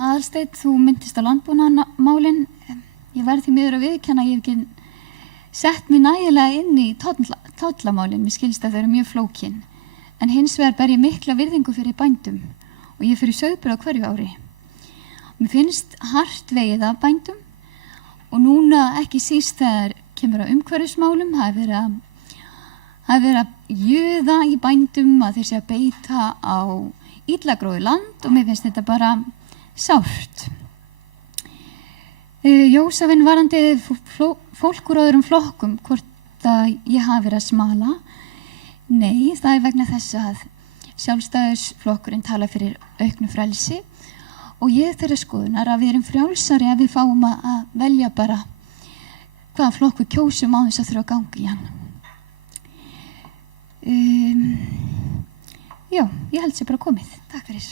Aðalsteinn, þú myndist á landbúnaðarmálin. Ég verð því miður að viðurkenna að ég hef ekki sett mig nægilega inn í tollamálin. Mér skilst að þau eru mjög flókin. En hins vegar ber ég mikla virðingu fyrir bændum og ég fer í sauðburð á hverju ári. Mér finnst hart vegið af bændum og núna ekki síst þegar kemur að umhverfismálum, það er verið að jöða í bændum að þeir sé að beita á illa gróið land og mér finnst þetta bara sárt. Jósafinn varandi fólk úr öðrum flokkum, hvort að ég hafi verið að smala. Nei, það er vegna þess að Sjálfstæðisflokkurinn tala fyrir auknu frelsi og ég þeirra skoðunar að við erum frjálsari ef við fáum að velja bara hvaða flokk við kjósum á þess að þurfa að ganga í hann. Já, ég held sér bara komið. Takk fyrir.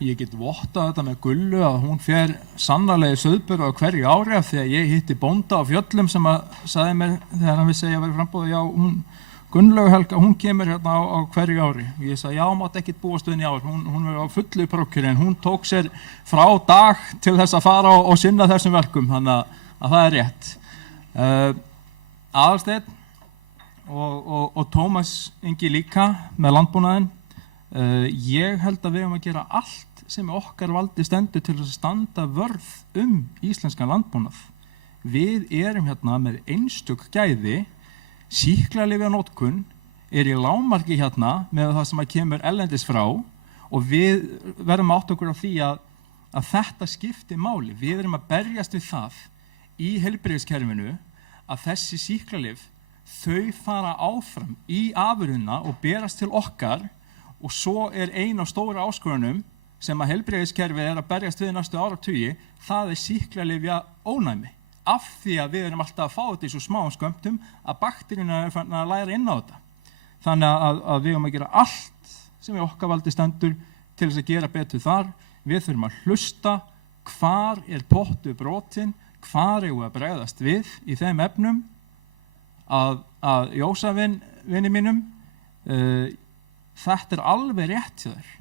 Ég get vottað þetta með Gullu að hún fer sannarlega í sauðburð á hverju ári af því að ég hitti bónda á Fjöllum sem sagði mér þegar hann vissi að ég væri frambúið, já, Gunnlaugur Helga, hún kemur hérna á hverju ári. Og ég sagði, já, mátt ekkert búast við henni í ár, hún er á fullu prófkjöri en hún tók sér frá dag til þess að fara og sinna þessum verkum, þannig að það er rétt. Aðalsteinn og Tómas Ingi líka með landbúnaðinn. Ég held að við höfum að gera allt sem okkar valdi stendur til þess að standa vörð íslenskan landbúnað. Við erum hérna með einstök gæði, sýklalyfjanotkun er í lágmarki hérna með það sem að kemur erlendis frá og við verðum átt okkur á því að þetta skipti máli. Við erum að berjast við það í heilbrigðiskerfinu að þessi sýklalyf, þau fara áfram í afurðina og berast til okkar og svo er ein af stóra áskorunum sem að heilbrigðiskerfið er að berjast við næstu áratugi, það er sýklalyfja ónæmi. Af því að við erum alltaf að fá þetta í svo smáum skömmtum að bakteríuna er fann að læra inn á þetta. Þannig að við höfum að gera allt sem í okkar valdi stendur til þess að gera betur þar. Við þurfum að hlusta hvar er pottur brotinn, hvar eigum við að bregðast við í þeim efnum að Jósafinn vini mínum, þetta er alveg rétt hjá þér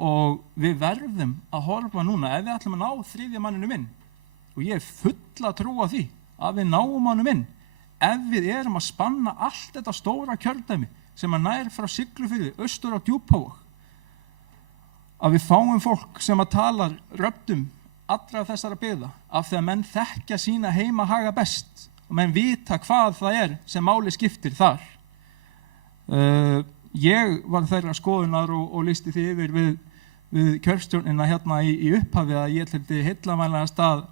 og við verðum að horfa núna ef við ætlum að ná þriðja manninum inn og ég er full að trúa því að við náum honum inn ef við erum að spanna allt þetta stóra kjördæmi sem að nær frá Siglufirði, austur á Djúpavog, að við fáum fólk sem að talar röddum allra þessara byggða af því að menn þekkja sína heimahaga best og menn vita hvað það er sem máli skiptir þar. Ég var þeirra skoðunar og listi því yfir við kjörstjórnina hérna í upphafi að ég teldi heillavænlega stað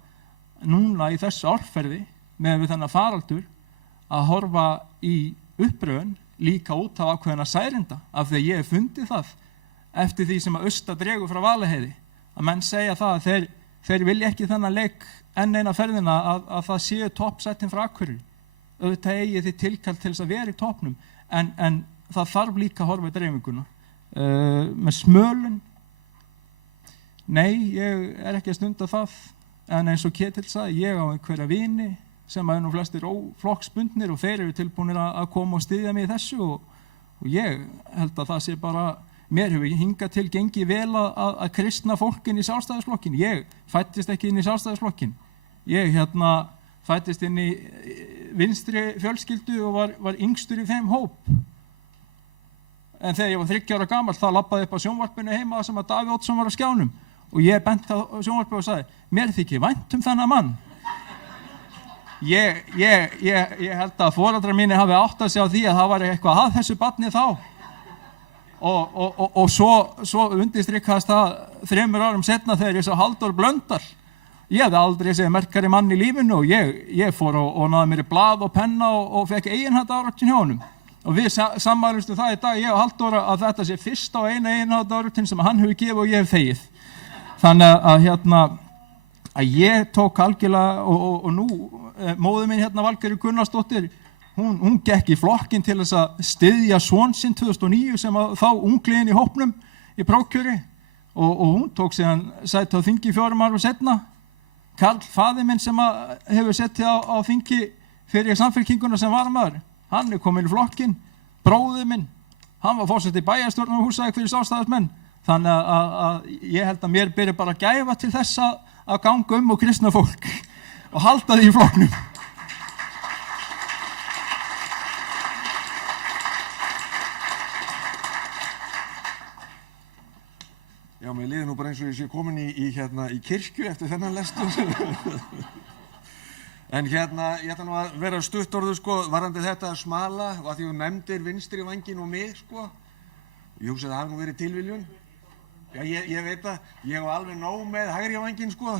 núna í þessu árferði með við þennan faraldur að horfa í uppröðun líka út af ákveðina særinda af því að ég hef fundið það eftir því sem að austa dregur frá Valaheiði að menn segja það að þeir vilja ekki þennan leik enn eina ferðina að það séu toppsettin frá Akureyri. Auðvitað eigi þið tilkall til þess að vera í toppnum en það þarf líka að horfa í dreifinguna. Með smölun, nei, ég er ekki að stunda það, en eins og Ketill sagði, ég á einhverja vini sem er nú flestir óflokksbundnir og þeir eru tilbúinir að koma og styðja mig í þessu og ég held að það sé bara, mér hefur hingað til gengið vel að kristna fólkin í Sjálfstæðisflokkin. Ég fættist ekki inn í Sjálfstæðisflokkin. Ég fættist inn í vinstri fjölskyldu og var yngstur í þeim hóp. En þegar ég var 30 ára gamall þá labbaði upp á sjónvarpinu heima sem að Davíð Oddsson var á skjánum og ég benti á sjónvarpinu og sagði, mér þykir vænt þennan mann. Ég held að foreldrar mínir hafi áttað sig á því að það var eitthvað að þessu barni þá og svo undirstrikaðist það 3 árum setna þegar ég sá Halldór Blöndal. Ég hefði aldrei séð merkari mann í lífinu og ég fór og náði mér í blað og penna og fekk eiginhættaáratun hjá honum. Og við sammælumstum það í dag, ég og Halldór, að þetta sé fyrsta og eiginhættaáratun sem hann hefur gefið og ég hef þegið. Þannig að ég tók algjörlega og nú móðir mín hérna Valgerður Gunnarsdóttir, hún gekk í flokkinn til þess að styðja son sinn 2009 sem þá ungliðin í hópnum í prófkjöri og hún tók síðan sæti á þingi 4 árum seinna. Karl, faðir minn sem hefur settið á þingi fyrir Samfylkinguna sem varamaður, hann er komin í flokkinn. Bróðir minn, hann var forseti bæjarstjórnar og Húsavík fyrir Sjálfstæðismenn. Þannig að ég held að mér byrja bara að gæfa til þess að ganga og kristna fólk og halda því í flokknum. Já, mér líður nú bara eins og ég sé komin í kirkju eftir þennan lestur. En hérna, ég ætla nú að vera stuttorður sko, varðandi þetta smala og að því þú nefndir vinstri vænginn og mig sko. Ég hugsa að það hafi nú verið tilviljun. Já, ég veit að ég hef alveg nóg með hægri vænginn sko.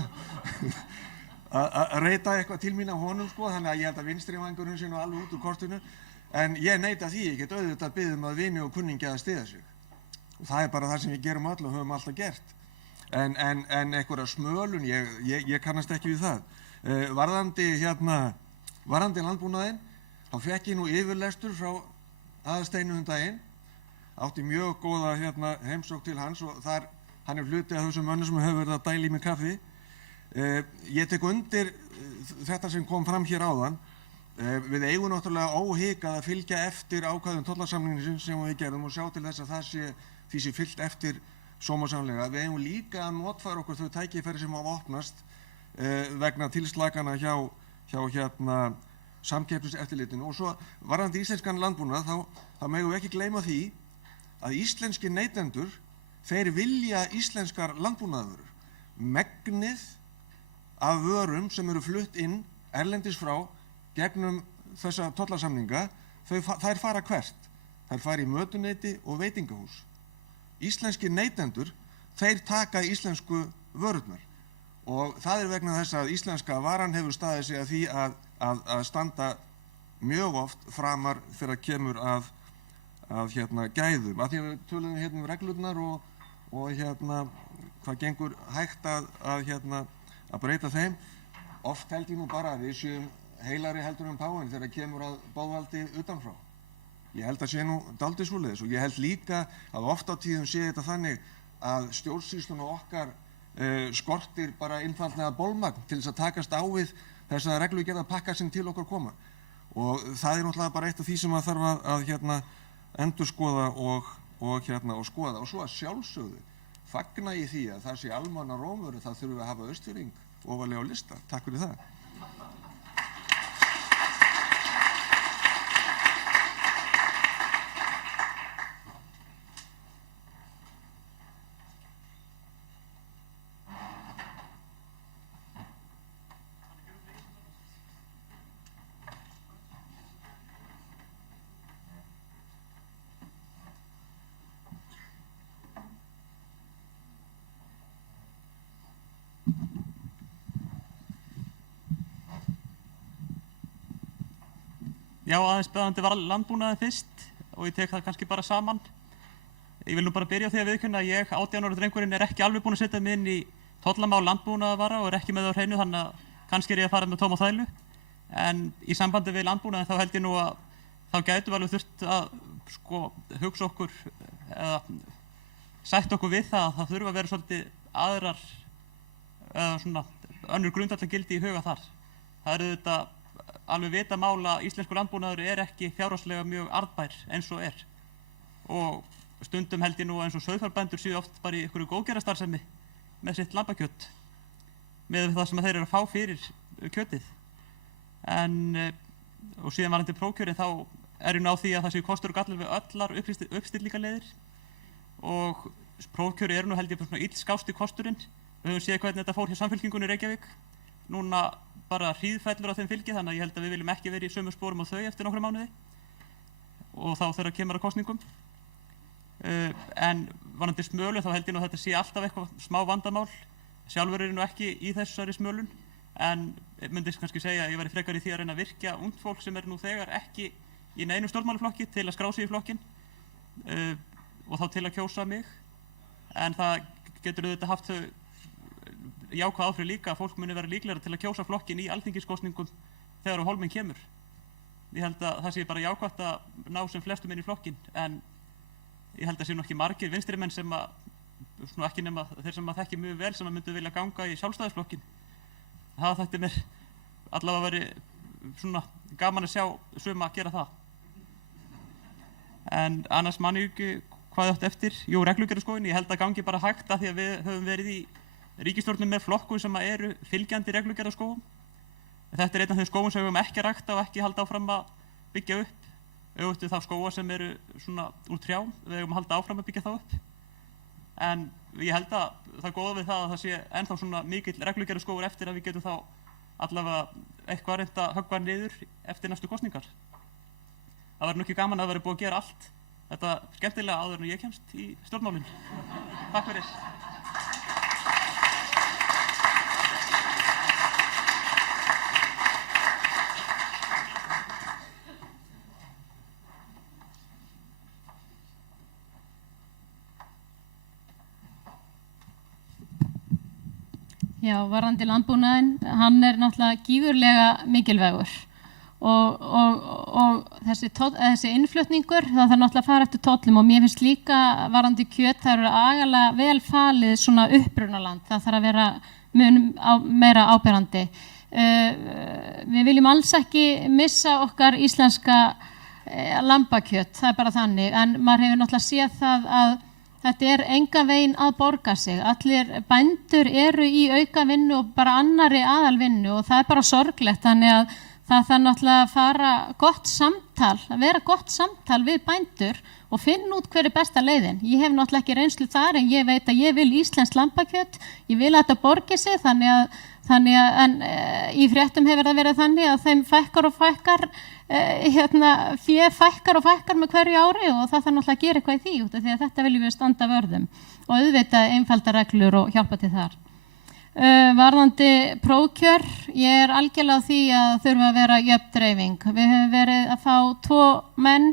Að reyta eitthvað til mín af honum sko, þannig að ég held að vinstri vængurinn sé nú alveg út úr kortinu. En ég neita því, ég get auðvitað beðið að vini og kunningi að styðja sig. Og það er bara það sem við gerum öll og höfum alltaf gert. En einhverja smölun, ég kannast ekki við það. Varðandi landbúnaðinn, þá fekk ég nú yfirlestur frá Aðalsteini daginn. Átti mjög góða heimsókn til hans og hann er hluti af þessum mönnum sem hefur verið að dæla í mig kaffi. Ég tek undir þetta sem kom fram hér áðan. Við eigum náttúrulega óhikað að fylgja eftir ákvæðum tollasamningsins sem við gerðum og sjá til þess að því sé fylgt eftir sómasamlega. Við eigum líka að notfæra okkur þau tækifæri sem hafa opnast vegna tilslakana hjá Samkeppniseftirlitinu. Og svo varðandi íslenskan landbúnað þá megum við ekki gleyma því að íslenskir neytendur, þeir vilja íslenskar landbúnaðarvörur. Megnið af vörum sem eru flutt inn erlendis frá gegnum þessa tollasamninga, þær fara hvert? Þær fara í mötuneyti og veitingahús. Íslenskir neytendur, þeir taka íslensku vörurnar og það er vegna þess að íslenska varan hefur staðið sig að því að standa mjög oft framar þegar kemur að gæðum. Af því að við töluðum reglurnar og hvað gengur hægt að breyta þeim. Oft held ég nú bara að við séum heilari heldur en páfinn þegar kemur að boðvaldi utanfrá. Ég held að sé nú dálítið svoleiðis og ég held líka að oft á tíðum sé þetta þannig að stjórnsýsluna okkar skortir bara einfaldlega bolmagn til þess að takast á við þessa reglugerðarpakka sem til okkar koma. Og það er náttúrulega bara eitt af því sem að þarf að endurskoða og skoða. Og svo að sjálfsögðu fagna í því að það sé almanna rómvöru, það þurfum við að hafa Austfirðing ofarlega á lista. Takk fyrir það. Já, aðeins beðandi var landbúnaðinn fyrst og ég tek það kannski bara saman. Ég vil nú bara byrja á því að viðurkenna að ég, 18 ára drengurinn, er ekki alveg búinn að setja mig inn í tollamál landbúnaðarvara og er ekki með það á hreinu, þannig að kannski er ég að fara með tóm og þvælu. En í sambandi við landbúnaðinn þá held ég nú að þá gætum við alveg þurft að hugsa okkur eða sætta okkur við það að það þurfa að vera svolítið aðrar eða svona önnur grundvallagildi í huga þar. Það er auðvitað alveg vita mál að íslenskur landbúnaður er ekki fjárhagslega mjög arðbær eins og er. Og stundum held ég nú eins og sauðfjárbændur séu oft bara í einhverju góðgerðarstarfsemi með sitt lambakjött með það sem þeir eru að fá fyrir kjötið. Og síðan varðandi prófkjörin þá er ég ná því að það séu kostur og gallar við allar uppstillingarleiðir og prófkjöri eru nú held ég svona illskásti kosturinn. Við höfum séð hvernig þetta fór hjá Samfylkingunni í Reykjavík. Núna bara hríðfellur á þeim fylgi, þannig að ég held að við viljum ekki vera í sömu sporum og þau eftir nokkra mánuði og þá þegar kemur að kosningum. En varðandi smölu þá held ég nú að þetta sé alltaf eitthvað smá vandamál. Sjálfur er ég nú ekki í þessari smölun, en myndi kannski segja að ég væri frekar í því að reyna að virkja ungt fólk sem er nú þegar ekki í neinum stjórnmálaflokki til að skrá sig í flokkinn og þá til að kjósa mig. En það getur auðvitað haft þau jákvæð áhrif líka að fólk muni vera líklegra til að kjósa flokkinn í alþingiskosningum þegar á hólminn kemur. Ég held að það sé bara jákvætt að ná sem flestum inn í flokkinn, en ég held að sé nú ekki margir vinstrimenn sem að, svona ekki nema þeir sem að þekki mjög vel sem að myndu vilja ganga í Sjálfstæðisflokkinn. Það þætti mér allavega verið svona gaman að sjá suma að gera það. En annars man ég ekki hvað átt eftir. Jú, reglugerðarskoðun, ég held að gangi bara hægt að því að við höfum verið í ríkisstjórnum með flokkun sem eru fylgjandi reglugerðarskógum. Þetta er einn af þeim skógum sem við höfum ekki að rækta og ekki halda áfram að byggja upp. Auðvitað þá skóga sem eru svona úr trjám, við höfum að halda áfram að byggja þá upp. En ég held að það góða við það að það sé ennþá svona mikill reglugerðarskógur eftir að við getum þá allavega eitthvað reynt að höggva niður eftir næstu kosningar. Það verður nú ekki gaman að það verður búið að gera allt þetta skemmtilega áður en ég kemst í stjórnmálin. Takk fyrir. Já, varðandi landbúnaðinn, hann náttúrulega gífurlega mikilvægur og þessi innflutningur, það þarf náttúrulega að fara eftir tollum og mér finnst líka varðandi kjöt, það eru agalega vel falið svona upprunaland, það þarf að vera meira áberandi. Við viljum alls ekki missa okkar íslenska lambakjöt, það bara þannig, en maður hefur náttúrulega séð það að þetta engan veginn að borga sig. Allir bændur eru í aukavinnu og bara annarri aðalvinnu og það bara sorglegt. Þannig að það þarf náttúrulega að fara gott samtal, að vera gott samtal við bændur og finna út hver besta leiðin. Ég hef náttúrulega ekki reynslu þar en ég veit að ég vil íslenskt lambakjöt, ég vil að þetta borgi sig þannig að í fréttum hefur það verið þannig að þeim fækkar og fækkar fé fækkar og fækkar með hverju ári og það þarf náttúrulega að gera eitthvað í því út af því að þetta viljum við standa vörðum og auðvitað einfalda reglur og hjálpa til þar. Varðandi prófkjör, ég algjörlega á því að þurfa að vera jöfn dreifing. Við höfum verið að fá 2 menn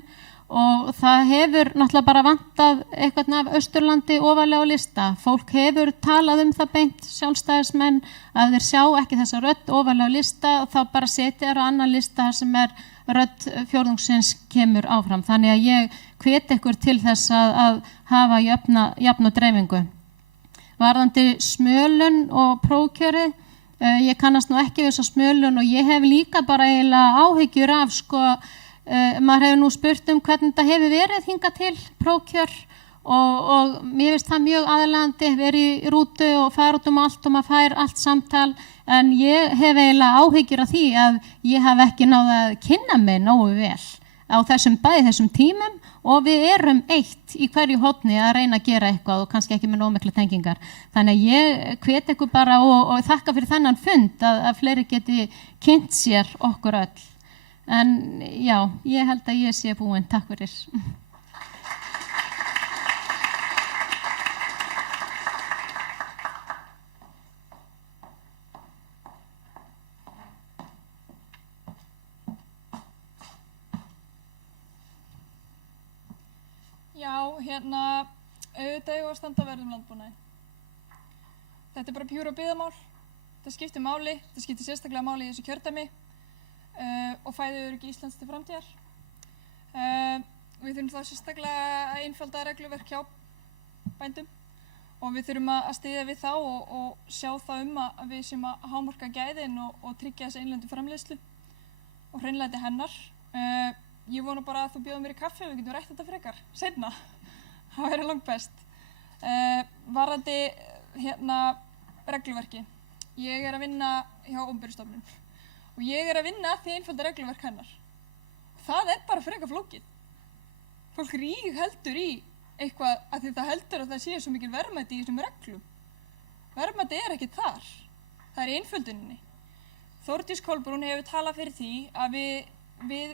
og það hefur náttúrulega bara vantað eitthvað af Austurlandi ofarlega á lista. Fólk hefur talað það beint, sjálfstæðismenn, að þeir sjá ekki þessa rödd ofarlega á lista og þá bara setja þær á annan lista sem rödd fjórðungsins kemur áfram. Þannig að ég hvet ykkur til þess að hafa jafna dreifingu. Varðandi smölun og prófkjörið, ég kannast nú ekki við þessa smölun og ég hef líka bara eiginlega áhyggjur af maður hefur nú spurt hvernig þetta hefur verið hingað til prófkjör og mér finnst það mjög aðlaðandi, verið í rútu og fara út allt og maður fær allt samtal en ég hef eiginlega áhyggjur af því að ég hef ekki náð að kynna mig nógu vel á þessum tímum og við erum eitt í hverju horni að reyna að gera eitthvað og kannski ekki með nógu mikla tengingar. Þannig að ég hvet ykkur bara og þakka fyrir þennan fund að fleiri geti kynnt sér okkur öll. En já, ég held að ég sé búin. Takk fyrir. Já, auðvitað ég að standa vörð landbúnaði. Þetta bara pjúra byggðamál. Það skiptir máli, það skiptir sérstaklega máli í þessu kjördæmi. Og fæðuöryggi Íslands til framtíðar. Við þurfum þá sérstaklega að einfalda regluverk hjá bændum og við þurfum að styðja við þá og sjá það að við séum að hámarka gæðin og tryggja þessa innlendu framleiðslu og hreinlæti hennar. Ég vona bara að þú bjóðir mér í kaffi og við getum rætt þetta frekar seinna. Það verður langt best. Varðandi regluverki. Ég að vinna hjá Opinberustofnun. Og ég að vinna að því einfalda regluverk hennar. Það bara frekar flókið. Fólk heldur í eitthvað að því það heldur að það sé svo mikil verðmæti í þessum reglum. Verðmæti ekki þar. Það í einfölduninni. Þórdís Kolbrún hefur talað fyrir því að við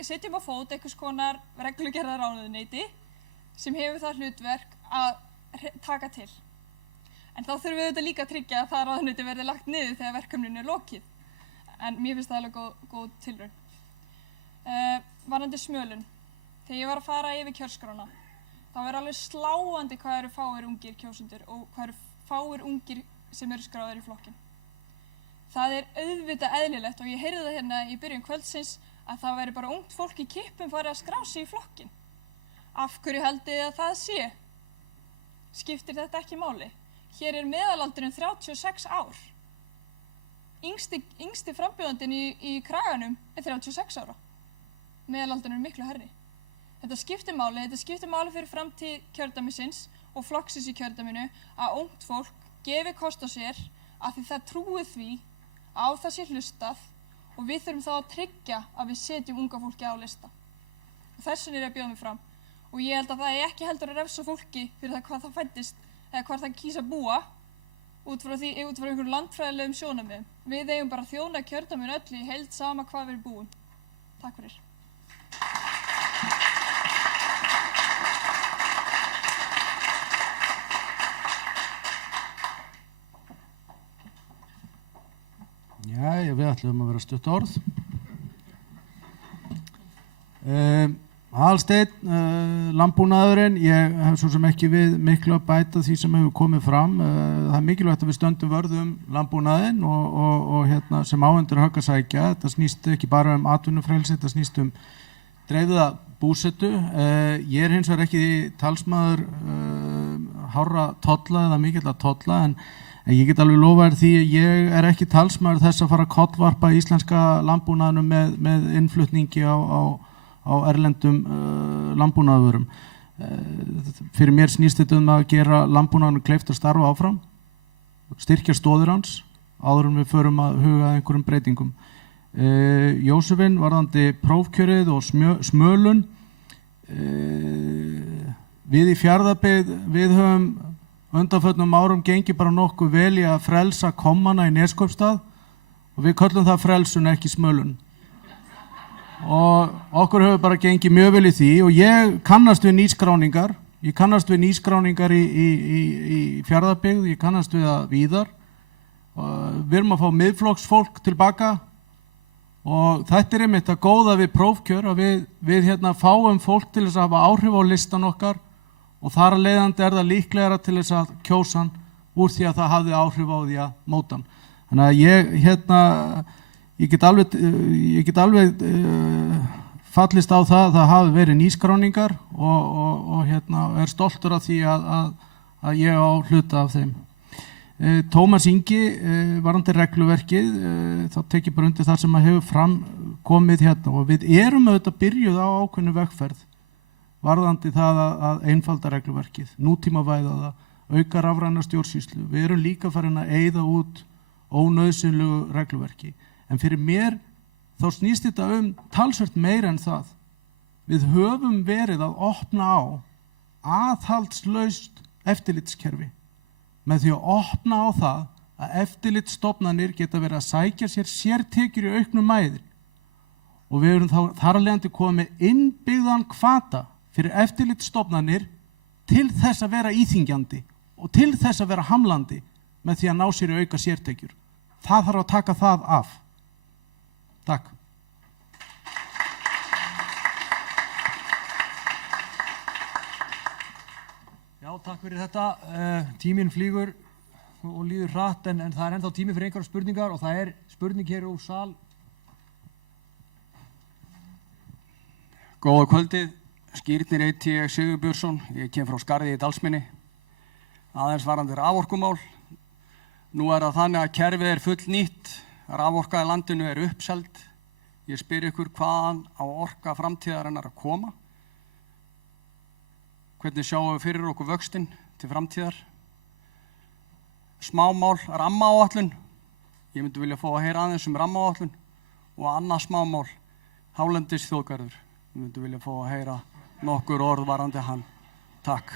setjum á fót einhvers konar reglugerðarráðuneyti sem hefur það hlutverk að taka til. En þá þurfum við líka að tryggja að það ráðuneyti verði lagt niður þegar verkefninu lokið. En mér finnst það alveg góð tilraun. Varðandi smölun. Þegar ég var að fara yfir kjörskrána, þá alveg sláandi hvað eru fáir ungir kjósendur og hvað eru fáir ungir sem eru skráðir í flokkinn. Það auðvitað eðlilegt og ég heyrði það hérna í byrjun kvöldsins að það væri bara ungt fólk í kippum farið að skrá sig í flokkinn. Af hverju haldið þið að það sé? Skiptir þetta ekki máli? Hér meðalaldurinn 36 ár. Yngsti frambjóðandinn í kraganum 36 ára. Meðalaldurinn miklu hærri. Þetta skiptir máli fyrir framtíð kjördæmisins og flokksins í kjördæminu að ungt fólk gefi kost á sér af því það trúi því á það sé hlustað og við þurfum þá að tryggja að við setjum unga fólki á lista. Og þessin að bjóða mig fram. Og ég held að það ekki heldur að refsa fólki fyrir það hvað það fæddist eða hvað það kýs að búa út frá einhverjum landfræðilegum sjónarmiðum. Við eigum bara að þjóna kjördæminu öllu í heild sama hvað við búum. Takk fyrir. Jæja, við ætlum að vera stutt orð. Aðalsteinn, landbúnaðurinn, ég hef svo sem ekki við miklu að bæta því sem hefur komið fram. Það er mikilvægt að við stöndum vörð landbúnaðinn og hérna, sem áhendur högg að sækja. Þetta snýst ekki bara atvinnufrelsi, þetta snýst dreifða búsetu. Ég hins vegar ekki talsmaður hárra tolla eða mikilla tolla, en ég get alveg lofað því að ég ekki talsmaður þess að fara að kollvarpa íslenska landbúnaðinum með innflutningi á erlendum landbúnaðarvörum. Fyrir mér snýst þetta að gera landbúnaðinum kleift að starfa áfram, styrkja stoðir hans, áður en við förum að huga að einhverjum breytingum. Jósefinn varðandi prófkjörið og smölun. Við í Fjarðabyggð, við höfum undanförnum árum gengi bara nokkuð vel í að frelsa kommana í Neskaupstað og við köllum það frelsun, ekki smölun. Og okkur hefur bara gengið mjög vel í því og ég kannast við nýskráningar. Ég kannast við nýskráningar í Fjarðabyggð, ég kannast við það víðar. Við erum að fá miðflokksfólk tilbaka og þetta einmitt að góða við prófkjör að við hérna fáum fólk til þess að hafa áhrif á listan okkar og þar að leiðandi það líklegra til þess að kjósa hann úr því að það hafði áhrif á því að móta hann. Þannig að ég get alveg fallist á það að það hafi verið nýskráningar og er stoltur af því að ég á hluta af þeim. Tómas Ingi, varðandi regluverkið, þá tek ég bara undir það sem hefur framkomið hérna og við erum auðvitað byrjuð á ákveðnu vegferð varðandi það að einfalda regluverkið, nútímavæða það, auka rafræna stjórnsýslu. Við erum líka farin að eyða út ónauðsynlegu regluverki. En fyrir mér þá snýst þetta talsvert meira en það. Við höfum verið að opna á aðhaldslaust eftirlitskerfi með því að opna á það að eftirlitsstofnanir geta verið að sækja sér sértekjur í auknum mæði. Og við erum þar að leiðandi komið með innbyggðan hvata fyrir eftirlitsstofnanir til þess að vera íþyngjandi og til þess að vera hamlandi með því að ná sér í auka sértekjur. Það þarf að taka það af. Takk. Já, takk fyrir þetta. Tíminn flýgur og líður hratt en það er ennþá tími fyrir einhverjar spurningar og það er spurning hér úr sal. Góða kvöldið, Skírnir heiti ég Sigurbjörnsson, ég kem frá Skarði í Dalsmynni. Aðeins varðandi raforkumál. Nú er það þannig að kerfið er full nýtt, raforka í landinu er uppseld. Ég spyr ykkur hvaðan á orka framtíðarinnar að koma? Hvernig sjáum við fyrir okkur vöxtinn til framtíðar? Smámál, rammaáætlun. Ég myndi vilja fá að heyra aðeins rammaáætlun og annað smámál, hálendisþjóðgarður. Ég myndi vilja fá að heyra nokkur orð varðandi hann. Takk.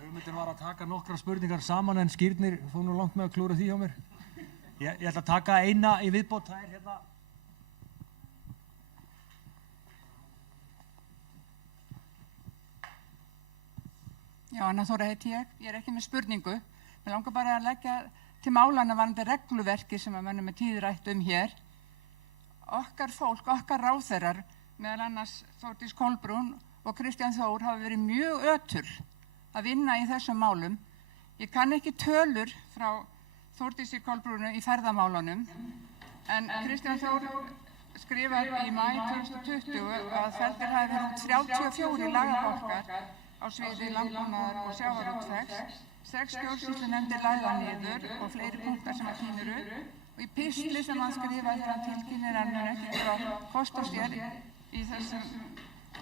Hugmyndin var að taka nokkra spurningar saman en Skírnir fór nú langt með að klúra því hjá mér. Ég ætla að taka eina í viðbót, það er hérna. Já, Anna Þóra heiti ég. Ég er ekki með spurningu. Mér langar bara að leggja til málana varðandi regluverki sem að mönnum er tíðrætt hér. Okkar fólk, okkar ráðherrar, meðal annars Þórdís Kolbrún og Kristján Þór hafa verið mjög ötul að vinna í þessum málum. Ég kann ekki tölur frá Þórdísi Kolbrúnu í ferðamálunum, en Kristján Þór skrifaði í maí 2020 að felldir hafi verið út 34 lagabálkar á sviði landbúnaðar og sjávarútvegs, 6 stjórnsýslunefndir lagðar niður og fleiri punktar sem að kynir upp. Og í pistli sem hann skrifaði þegar hann tilkynir hann mun ekki gera kost á sér í þessum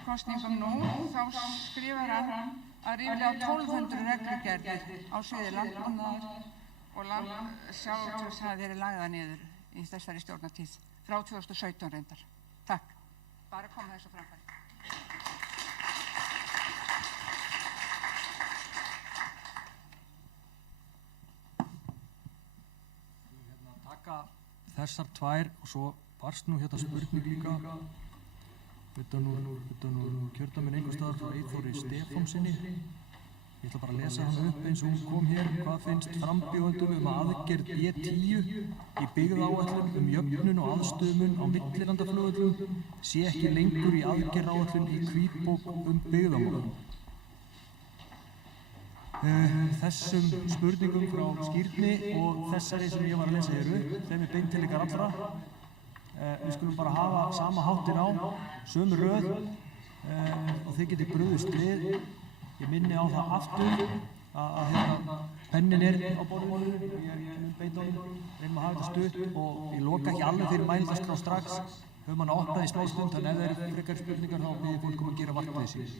kosningum nú, þá skrifar hann að ríflega 1200 reglugerðir á sviði landbúnaðar og sjávarútvegs hafi verið lagðar niður í þessari stjórnartíð frá 2017 reyndar. Takk. Bara koma þessu framfæri. þessar tvær og svo barst nú hérna spurning líka utan úr kjördæminu einhvers staðar frá Eyþóri Stefánsinni. Ég ætla bara að lesa hann upp eins og hún kom hér. Hvað finnst frambjóðendum aðgerð B10 í byggðaáætlun jöfnun og aðstöðumun á millilandaflugvöllum sé ekki lengur í aðgerðaáætlun í hvítbók byggðamál? Þessum spurningum frá Skírni og þessari sem ég var að lesa hér upp, þeim beint til ykkar allra. Við skulum bara hafa sama háttin á, sömu röð og þið getið brugðist við. Ég minni á það aftur að pennin á borðinu, ég kemur beint á honum, reynum að hafa þetta stutt og ég loka ekki alveg fyrir mælendaskrá strax, höfum hann að opna í smá stund, þannig ef það eru frekari spurningar þá biður fólk að gera vart við sig.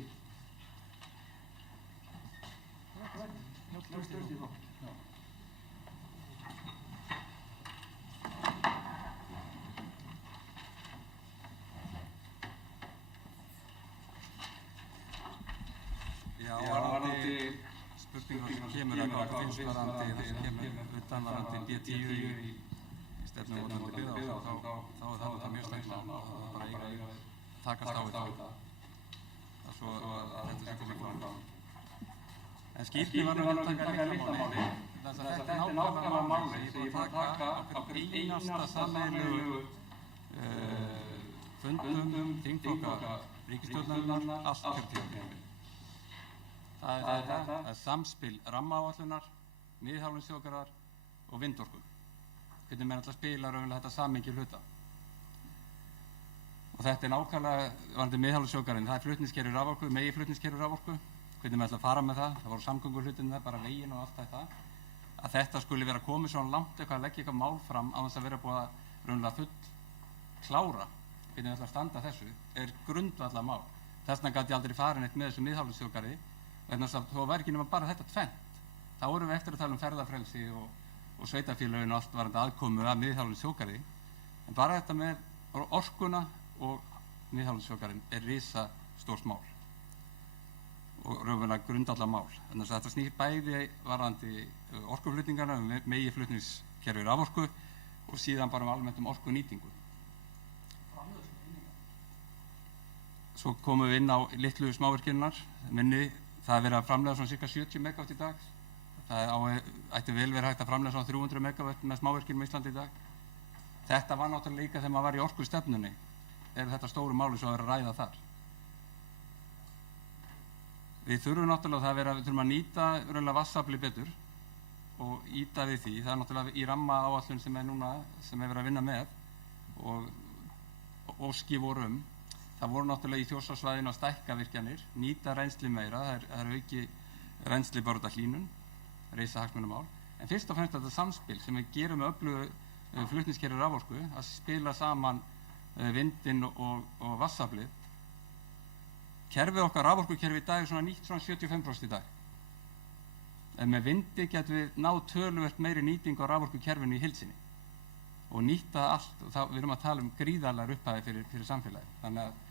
Já, varðandi spurningar sem kemur að hvað finnst varðandi það sem kemur utan varðandi B10 í stefnumótandi byggðaáætlun, þá er það mjög slæmt mál og það bara eiga að takast á við það. Það er svo að þetta sé komið fram. En Skírni var nú að taka lyktamáli, þess að þetta er nákvæmlega máli. Ég er búinn að taka okkur einasta sameiginlegu fundum þingflokka ríkisstjórnarinnar allt kjörtímabilið. Það er samspil rammaáætlunar, miðhálendisþjóðgarðar og vindorku. Hvernig menn alltaf spila raunverulega þetta samhengi hluta. Og þetta er nákvæmlega varðandi miðhálendisþjóðgarðinn, það er flutningskerfi raforku, meginflutningskerfi raforku. Hvernig menn alltaf fara með það voru samgönguhlutin það, bara veginn og allt þetta. Að þetta skuli vera komið svona langt eitthvað að leggja eitthvað mál fram á þess að vera búið að raunverulega full klára hvernig við ætlum að standa þessu er grundvallarmál. Þess vegna gat ég aldrei farin eitt með þessu miðhálendisþjóðgarði. Þó væri ekki nema bara þetta tvennt. Þá vorum við eftir að tala um ferðafrelsi og sveitarfélögin og allt varandi aðkomu að miðhálendisþjóðgarði. En bara þetta með orkuna og miðhálendisþjóðgarðin er risastórt mál og raunverulega grundvallarmál. Þannig að þetta snýr bæði varðandi orkuflutningarna, meginflutningskerfi raforku og síðan bara almennt orkunýtingu. Svo komum við inn á litlu smávirkjunnar, minni. Það er verið að framleiða svona cirka 70 megawatt í dag. Það ætti vel verið hægt að framleiða svona 300 megawatt með smávirkjunum í Íslandi í dag. Þetta var náttúrulega líka þegar maður var í orkustefnunni. Þetta stóru máli svo að vera að ræða þar. Við þurfum náttúrulega að nýta raunverulega vatnsaflið betur og ýta við því. Það er náttúrulega í rammaáætlun sem er núna, sem er verið að vinna með og óski voru Það voru náttúrulega í Þjórsársvæðinu að stækka virkjanir, nýta reynsli meira, það er auki reynsli bara út af hlýnun, reisa hagsmunamál. En fyrst og fremst þetta samspil sem við gerum með öflugu flutningskerfi raforku, að spila saman vindinn og vatnsaflið. Kerfið okkar raforkukerfi í dag er nýtt svona 75% í dag. En með vindi getum við náð töluvert meiri nýting á raforkukerfinu í heild sinni og nýta allt. Og við erum að tala um gríðarlegar upphæðir fyrir samfélagið. Þannig að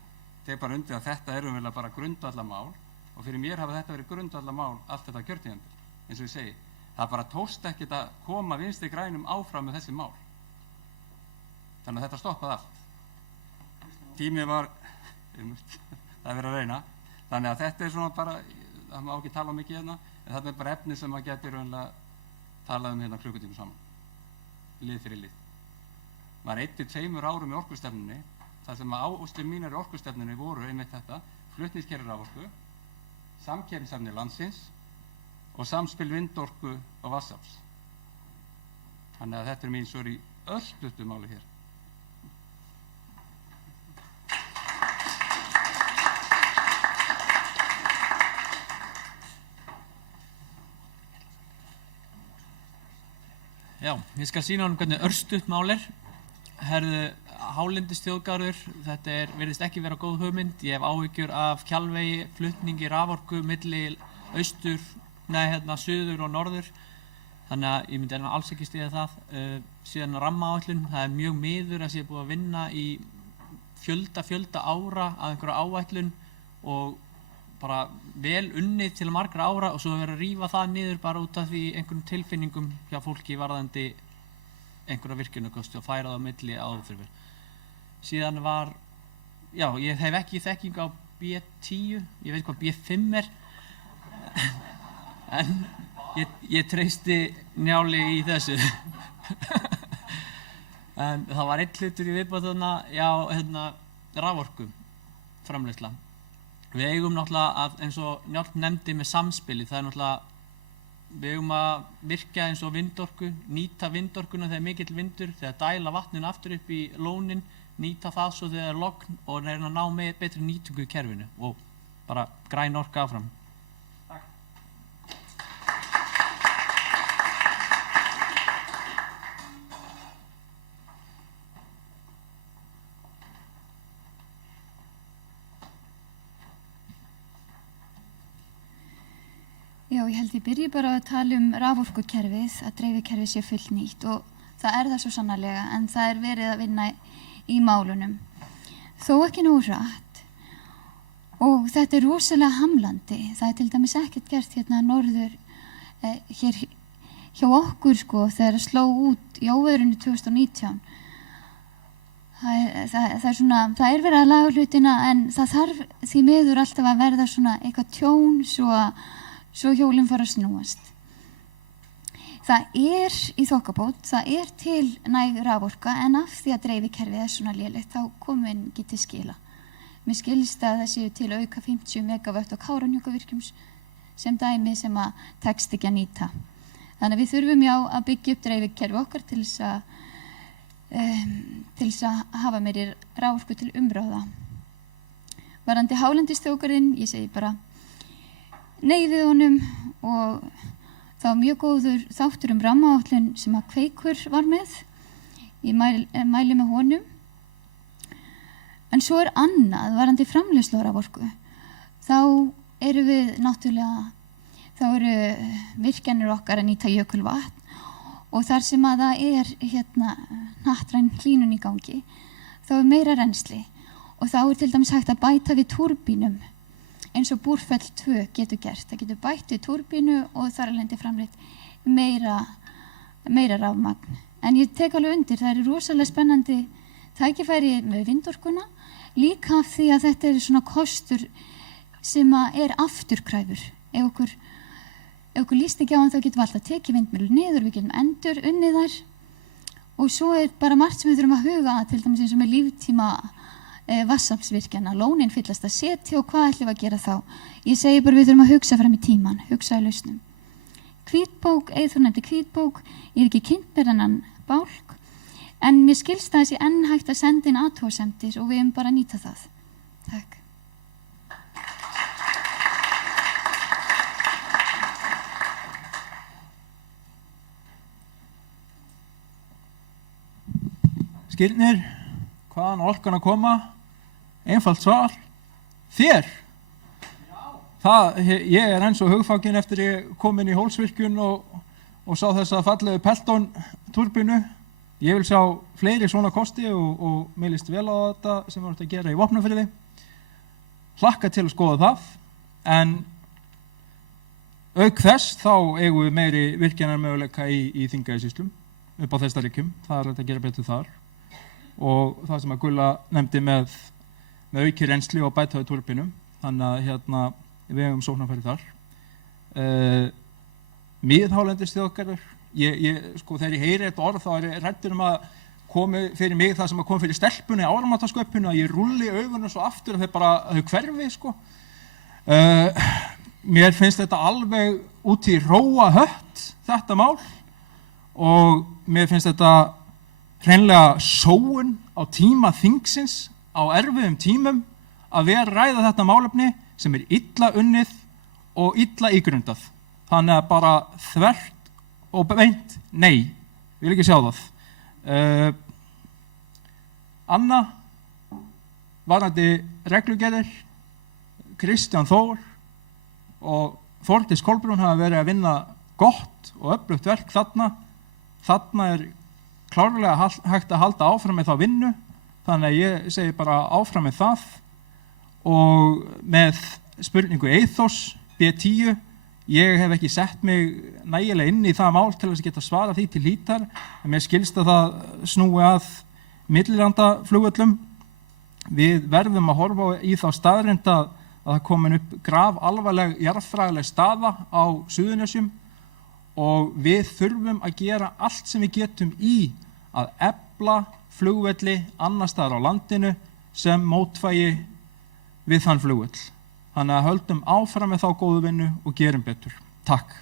þegar bara undir að þetta er raunverulega bara grundvallarmál og fyrir mér hafa þetta verið grundvallarmál allt þetta kjörtímabil, eins og ég segi. Það bara tókst ekkert að koma Vinstri grænum áfram með þessi mál. Þannig að þetta stoppaði allt. Tímið var, það er verið að reyna. Þannig að þetta er svona bara, það má ekki tala mikið hérna, en þetta er bara efni sem maður getur raunverulega talað um hérna klukkutíma saman. Lið fyrir lið. Maður 1-2 árum í orkustefnunni. Það sem áherslur mínar í orkustefnunni voru einmitt þetta, flutningskerfi raforku, samkeppnishæfni landsins og samspil vindorku og vatnsafls. Þannig að þetta er mín svör í örstuttu máli hér. Já, ég skal sýna honum hvernig örstutt mál er. Herðu, hálendisþjóðgarður, þetta virðist ekki vera góð hugmynd. Ég hef áhyggjur af Kjalvegi, flutningi raforku milli suður og norður. Þannig að ég myndi alls ekki styðja það. Síðan rammaáætlun, það er mjög miður að sé búið að vinna í fjölda ára að einhverja áætlun og bara vel unnið til margra ára og svo verið að rífa það niður bara út af því einhverjum tilfinningum hjá fólki varðandi einhverja virkjunarkosti og færa það á milli áður. Síðan var, já, ég hef ekki þekking á B10, ég veit hvað B5 en ég treysti Njáli í þessu. En það var einn hlutur í viðbót þarna, já, raforku framleiðsla. Við eigum náttúrulega að, eins og Njáll nefndi með samspili, það náttúrulega, við eigum að virkja eins og vindorku, nýta vindorkuna þegar mikill vindur, þegar dæla vatninu aftur upp í lónin, nýta það svo þegar logn og reyna að ná með betri nýtingu í kerfinu og bara græn orka áfram. Já, ég held ég byrji bara að tala raforkukerfið, að dreifikerfið sé fullnýtt og það það svo sannarlega, en það verið að vinna í málunum. Þó ekki nógu hratt og þetta rosalega hamlandi. Það til dæmis ekkert gert hérna norður, hér hjá okkur sko, þegar sló út í óveðrinu 2019. Það verið að laga hlutina en það þarf því miður alltaf að verða svona eitthvað tjón svo hjólinn fara að snúast. Það í þokkabót, það til næg raforka en af því að dreifikerfið svona lélegt þá komin ekki til skila. Mér skilst að það séu til auka 50 megavött á Kárahnjúkavirkjum sem dæmi sem að tekst ekki að nýta. Þannig að við þurfum að byggja upp dreifikerfi okkar til þess að hafa meiri raforku til umráða. Varðandi hálendisþjóðgarðinn, ég segi bara nei við honum og það var mjög góður þáttur rammaáætlun sem að Kveikur var með. Ég mæli með honum. En svo annað, varðandi framleiðslu á raforku. Þá við náttúrulega, þá virkjanir okkar að nýta jökulvatn og þar sem að það hnattræn hlýnun í gangi, þá meira rennsli og þá til dæmis hægt að bæta við túrbínum eins og Búrfell 2 getur gert. Það getur bætt við túrbínu og þar alveg framleitt meira rafmagn. En ég tek alveg undir, það rosalega spennandi tækifæri með vindorkuna, líka af því að þetta svona kostur sem afturkræfur. Ef okkur líst ekki á hann þá getum við alltaf tekið vindmyllur niður, við getum endur unnið þær og svo bara margt sem við þurfum að huga að, til dæmis eins og með líftíma vatnsaflsvirkjana, lónin fyllast að setja og hvað ætlum við að gera þá? Ég segi bara við þurfum að hugsa fram í tíman, hugsa í lausnum. Hvítbók, Eyþór nefndi hvítbók, ég ekki kynnt með þennan bálk, en mér skilst að þessi enn hægt að senda inn athugasemdir og við bara að nýta það. Takk. Skírnir, hvaðan orkan að koma? Einfalt svar, þér. Ég eins og hugfanginn eftir ég kom inn í Hólsvirkjun og sá þessa fallegu Pelton-turbínu. Ég vil sjá fleiri svona kosti og mér líst vel á þetta sem við erum að gera í Vopnafirði. Hlakka til að skoða það, en auk þess þá eigum við meiri virkjanarmöguleika í Þingeyjarsýslum upp á Þeistareykjum. Það hægt að gera betur þar. Og það sem að Gulla nefndi með auki reynsli og bæta við túrbínum, þannig að við hefum sóknarfæri þar. Miðhálendisþjóðgarður, þegar ég heyri þetta orð þá ég hræddur að komi fyrir mig það sem að kom fyrir stelpunni áramótasköpunni, að ég rúlli augunum svo aftur og þau hverfi. Mér finnst þetta alveg út í róa hött, þetta mál, og mér finnst þetta hreinlega sóun á tíma þingsins á erfiðum tímum að vera að ræða þetta málefni sem illa unnið og illa ígrundað. Þannig að bara þvert og beint, nei, vil ekki sjá það. Anna, varðandi reglugerðir, Kristján Þór og Þórdís Kolbrún hafa verið að vinna gott og öflugt verk þarna. Þarna klárlega hægt að halda áfram með þá vinnu, þannig að ég segi bara áfram með það og með spurningu Eyþórs B10, Ég hef ekki sett mig nægilega inn í það mál til þess að geta svarað því til hlítar, en mér skilst að það snúi að millilandaflugvöllum. Við verðum að horfa í þá staðreynd að það komin upp grafalvarleg jarðfræðileg staða á Suðurnesjum og við þurfum að gera allt sem við getum í að efla flugvelli annars staðar á landinu sem mótvægi við þann flugvöll. Þannig að höldum áfram með þá góðu vinnu og gerum betur. Takk.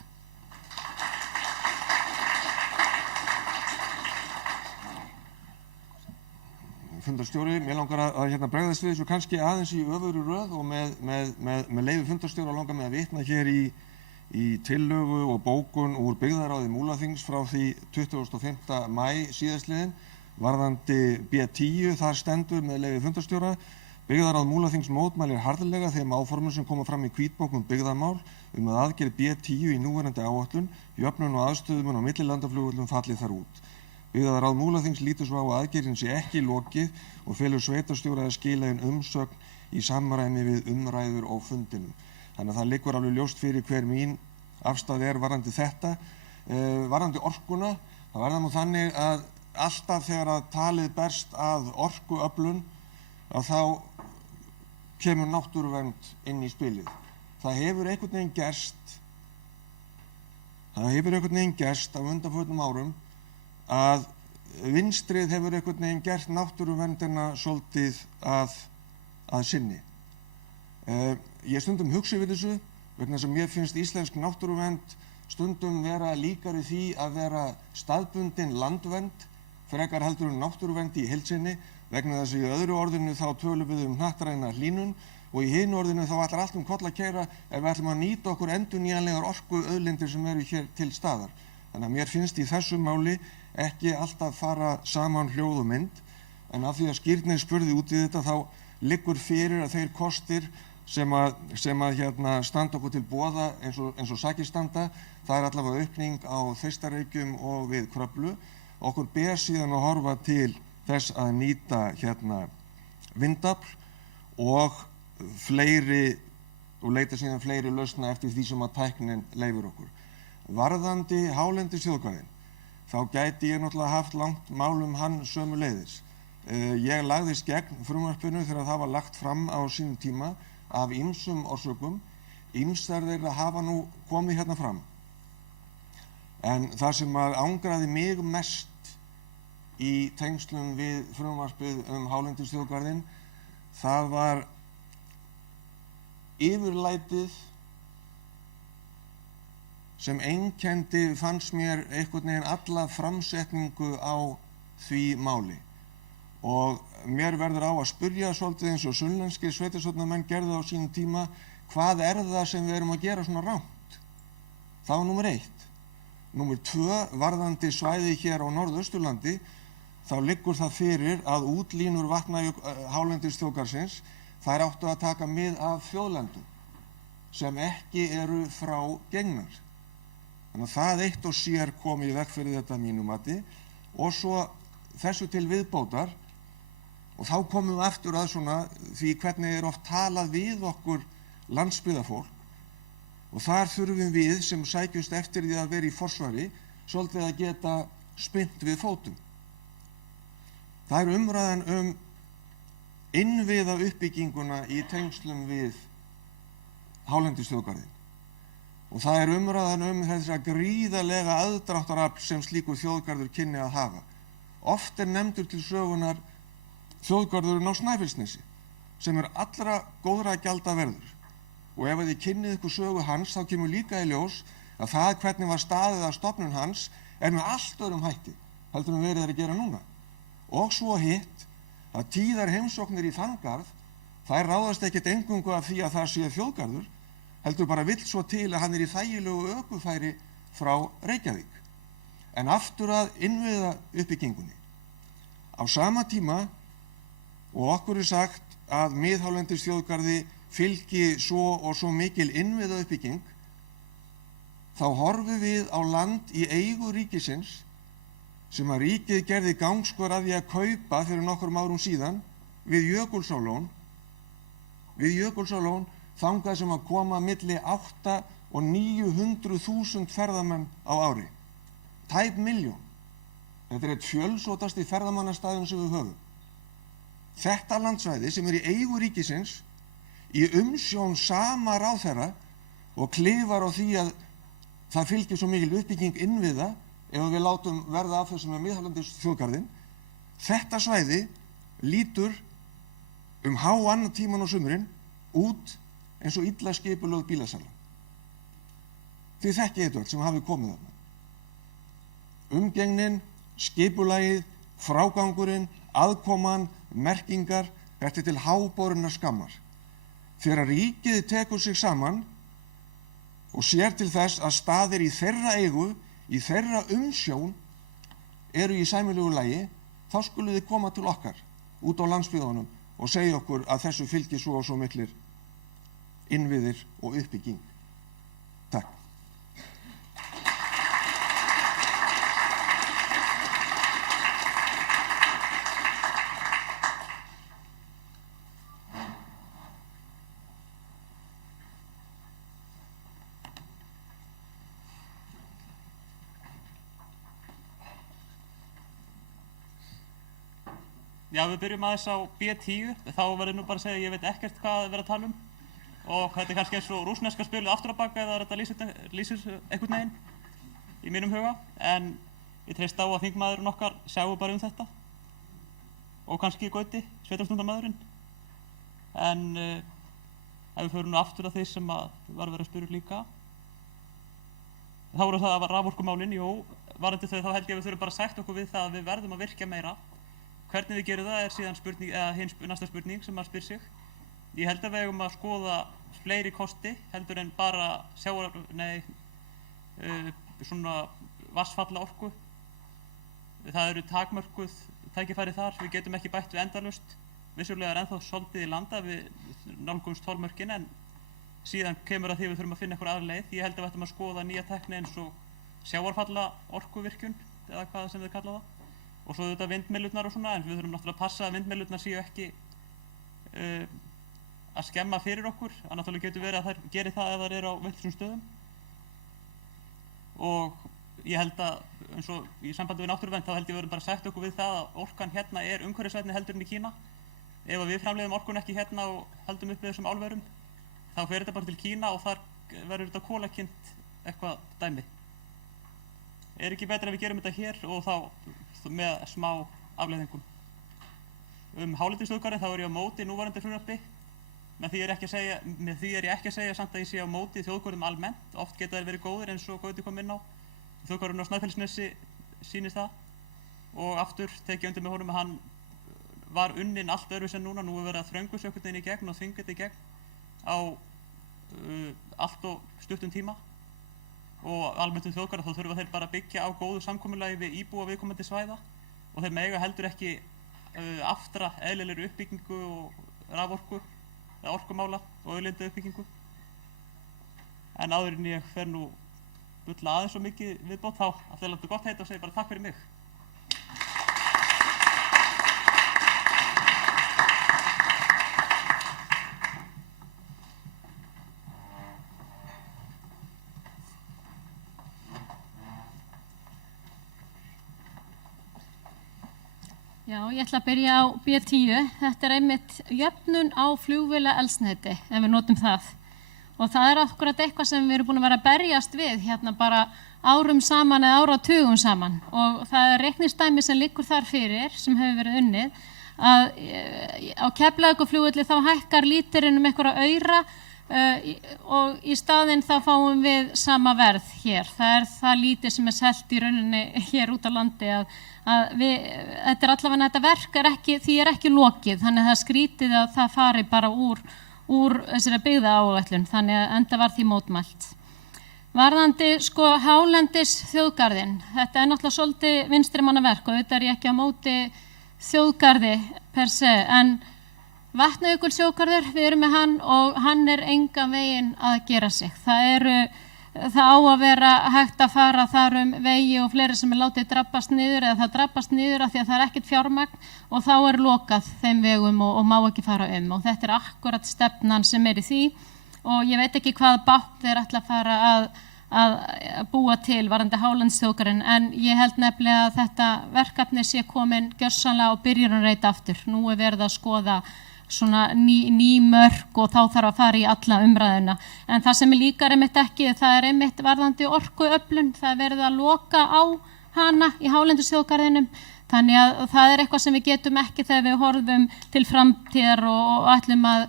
Fundarstjóri, mér langar að bregðast við þessu kannski aðeins í öfugri röð og með leyfi fundarstjóra langar mig að vitna hér í tillögu og bókun úr byggðarráði Múlaþings frá því 25. maí síðastliðinn varðandi B10, þar stendur með leyfi fundarstjóra: Byggðarráð Múlaþings mótmælir harðlega þeim áformum sem koma fram í hvítbók byggðamál að aðgerð B10 í núverandi áætlun, jöfnun og aðstöðumun á millilandaflugvöllum falli þar út. Byggðarráð Múlaþings lítur svo á að aðgerðin sé ekki lokið og felur sveitarstjóra að skila inn umsögn í samræmi við umræður á fundinum. Þannig að það liggur alveg ljóst fyrir hver mín afstaða varðandi þetta. Varðandi orkuna, það verða nú þannig að alltaf þegar að talið berst að orkuöflun að þá kemur náttúruvernd inn í spilið. Það hefur einhvern veginn gerst á undanförnum árum að vinstrið hefur einhvern veginn gert náttúruverndina svolítið að sinni. Ég stundum hugsa við þessu vegna sem mér finnst íslensk náttúruvernd stundum vera líkari því að vera staðbundin landvernd frekar heldur náttúruvernd í heild sinni, vegna þess að í öðru orðinu þá tölum við hnattræna hlýnun og í hinu orðinu þá ætlar allt koll að keyra ef við ætlum að nýta okkur endurnýjanlegar orkuauðlindir sem eru hér til staðar. Þannig að mér finnst í þessu máli ekki alltaf fara saman hljóð og mynd, en af því að Skírnir spurði út í þetta þá liggur fyrir að þeir kostir sem standa okkur til boða eins og sakir standa, það allavega aukning á Þeistareykjum og við Kröflu. Okkur ber síðan að horfa til þess að nýta vindafl og leita síðan fleiri lausna eftir því sem að tæknin leyfir okkur. Varðandi hálendisþjóðgarðinn, þá gæti ég náttúrulega haft langt mál hann sömuleiðis. Ég lagðist gegn frumvarpinu þegar það var lagt fram á sínum tíma af ýmsum orsökum. Ýmsar þeirra hafa nú komið hérna fram. En það sem angraði mig mest í tengslum við frumvarpið hálendisþjóðgarðinn, það var yfirlætið sem einkenndi, fannst mér einhvern veginn alla framsetningu á því máli. Og mér verður á að spyrja svolítið eins og sunnlenskir sveitarstjórnarmenn gerðu á sínum tíma, hvað það sem við erum að gera svona rangt? Það var númer 1. Númer 2, varðandi svæði hér á Norðausturlandi, þá liggur það fyrir að útlínur hálendisþjóðgarðsins, þær áttu að taka mið af þjóðlendum sem ekki eru frá gengnar. Þannig að það eitt og sér kom í veg fyrir þetta að mínu mati og svo þessu til viðbótar, og þá komum við aftur að því hvernig oft talað við okkur landsbyggðarfólk. Og þar þurfum við sem sækjumst eftir því að vera í forsvari svolítið að geta spyrnt við fótum. Það umræðan innviða uppbygginguna í tengslum við hálendisþjóðgarðinn. Og það umræðan þessa gríðarlega aðdráttarafl sem slíkur þjóðgarður kynni að hafa. Oft nefndur til sögunar þjóðgarðurinn á Snæfellsnesi sem allra góðra gjalda verður. Og ef þið kynnið ykkur sögu hans, þá kemur líka í ljós að það hvernig var staðið að stofnun hans með allt öðrum hætti heldur verið að gera núna. Og svo hitt að tíðar heimsóknir í þann garð, þær ráðast ekkert eingöngu af því að það sé þjóðgarður, heldur bara vill svo til að hann í þægilegu ökufæri frá Reykjavík. En aftur að innviða uppbyggingunni. Á sama tíma og okkur sagt að miðhálendisþjóðgarði fylgi svo og svo mikil innviða uppbygging, þá horfum við á land í eigu ríkisins sem að ríkið gerði gangskor að því að kaupa fyrir nokkrum árum síðan við Jökulsárlón þangað sem að koma milli 8 og 900.000 ferðamenn á ári. Tæp milljón. Þetta er eitt fjölsótasti ferðamannastaðurinn sem við höfum. Þetta landsvæði sem er í eigu ríkisins, í umsjón sama ráðherra og klifar á því að það fylgir svo mikil uppbygging innviða ef við látum verða af þessum með miðhálendis þjóðgarðinn. Þetta svæði lítur annan tíman á sumrin út eins og illa skipulögð bílasala. Þið þekkið þetta öll sem hafi komið þarna. Umgengnin, skipulagið, frágangurinn, aðkoman, merkingar, þetta er til háborinnar skammar. Þegar ríkið tekur sig saman og sér til þess að staðir í þeirra eigu, í þeirra umsjón eru í sæmilegu lagi, þá skuluð þið koma til okkar út á landsbyggðunum og segja okkur að þessu fylgir svo og svo miklir innviðir og uppbygging. Takk. Já, við byrjum aðeins á B10, þá verður nú bara að segja að ég veit ekkert hvað það verður að tala um og þetta er kannski eins og rússneska spilið aftur á baka eða þetta lýsir einhvern veginn í mínum huga, en ég treysti á að þingmaðurinn okkar sjáu bara um þetta og kannski Gauti, sveitarstjórnarmaðurinn, en ef við förum nú aftur að því sem var verið að spyrja líka, þá voru það að raforkumálin, jú, varðandi þau þá held ég að við þurfum bara að sætta okkur við það að við verðum að virkja meira. Hvernig við gerum það er síðan spurning, eða næsta spurning sem maður spyr sig. Ég held að við eigum að skoða fleiri kosti heldur en bara svona vatnsfalla orku. Það eru takmörkuð tækifæri þar, við getum ekki bætt við endalaust. Vissulega er ennþá svolítið í landa, við nálgumst þolmörkin, en síðan kemur að því við þurfum að finna einhver aðra leið. Ég held að við ættum að skoða nýja tækni eins og sjávarfalla orkuvirkjun, eða hvað sem þau kalla það. Og svo þetta vindmyllurnar og svona, en við þurfum náttúrulega að passa að vindmyllurnar séu ekki að skemma fyrir okkur. Það náttúrulega getur verið að þær geri það ef þær eru á vitlausum stöðum. Og ég held að, eins og í sambandi við náttúruvernd, þá held ég að við verðum bara að sætta okkur við það að orkan hérna er umhverfisvænni heldur en í Kína. Ef við framleiðum orkun ekki hérna og höldum upp við þessum álverum, þá fer þetta bara til Kína og þar verður þetta kólakynnt eitthvað dæmi. Er ekki betra að við gerum þetta hér og þá með smá afleiðingum. Hálendisþjóðgarðinn þá er ég á móti núverandi frumvarpi. Með því er ég ekki að segja samt að ég sé á móti þjóðgarðum almennt. Oft geta þeir verið góðir eins og Gauti kom inn á. Þjóðgarðurinn á Snæfellsnesi sýnist það. Og aftur tek ég undir með honum að hann var unninn allt öðruvísi en núna. Nú er verið að þröngu sig einhvern veginn í gegn og þvinga þetta í gegn á allt og stuttum tíma. Og almennt þjóðgarða þá þurfa þeir bara að byggja á góðu samkomulagi við íbúa viðkomandi svæða og þeir mega heldur ekki aftra eðlilegri uppbyggingu og raforku eða orkumála og auðlinda uppbyggingu. En áður en ég fer nú bulla aðeins svo mikið viðbót þá að þeir láta gott heita og segja bara takk fyrir mig. Já, ég ætla að byrja á B10. Þetta er einmitt jöfnun á flugvélaeldsneyti, ef við notum það. Og það er akkurat eitthvað sem við erum búin að vera að berjast við hérna bara árum saman eða áratugum saman. Og það er reikningsdæmi sem liggur þar fyrir, sem hefur verið unnið, að á Keflavíkurflugvelli þá hækkar lítirinn einhverja aura og í staðinn þá fáum við sama verð hér. Það er það lítið sem er selt í rauninni hér út á landi að þetta er allavega, þetta verk er ekki lokið, þannig að það er skrítið að það fari bara úr þessari byggðaáætlun, þannig að enda var því mótmælt. Varðandi sko hálendis þjóðgarðinn, þetta er náttúrulega svolítið vinstrimannaverk og auðvitað er ég ekki á móti þjóðgarði per se, en Vatnajökulsþjóðgarður, við erum með hann og hann er engan veginn að gera sig. Það á að vera hægt að fara þar vegi og fleiri sem er látið drabbast niður eða það drabbast niður af því að það er ekkert fjármagn og þá er lokað þeim vegum og má ekki fara og þetta er akkurat stefnan sem er í því og ég veit ekki hvað bákn þeir ætla að fara að búa til varðandi hálendisþjóðgarðinn, en ég held nefnilega að þetta verkefni sé komin gjörsamlega á byrjunarreit aftur. Nú er verið að skoða svona ný mörk og þá þarf að fara í alla umræðuna. En það sem er líka einmitt ekki, það er einmitt varðandi orkuöflun, það er verið að loka á hana í hálendisþjóðgarðinum. Þannig að það er eitthvað sem við getum ekki þegar við horfum til framtíðar og ætlum að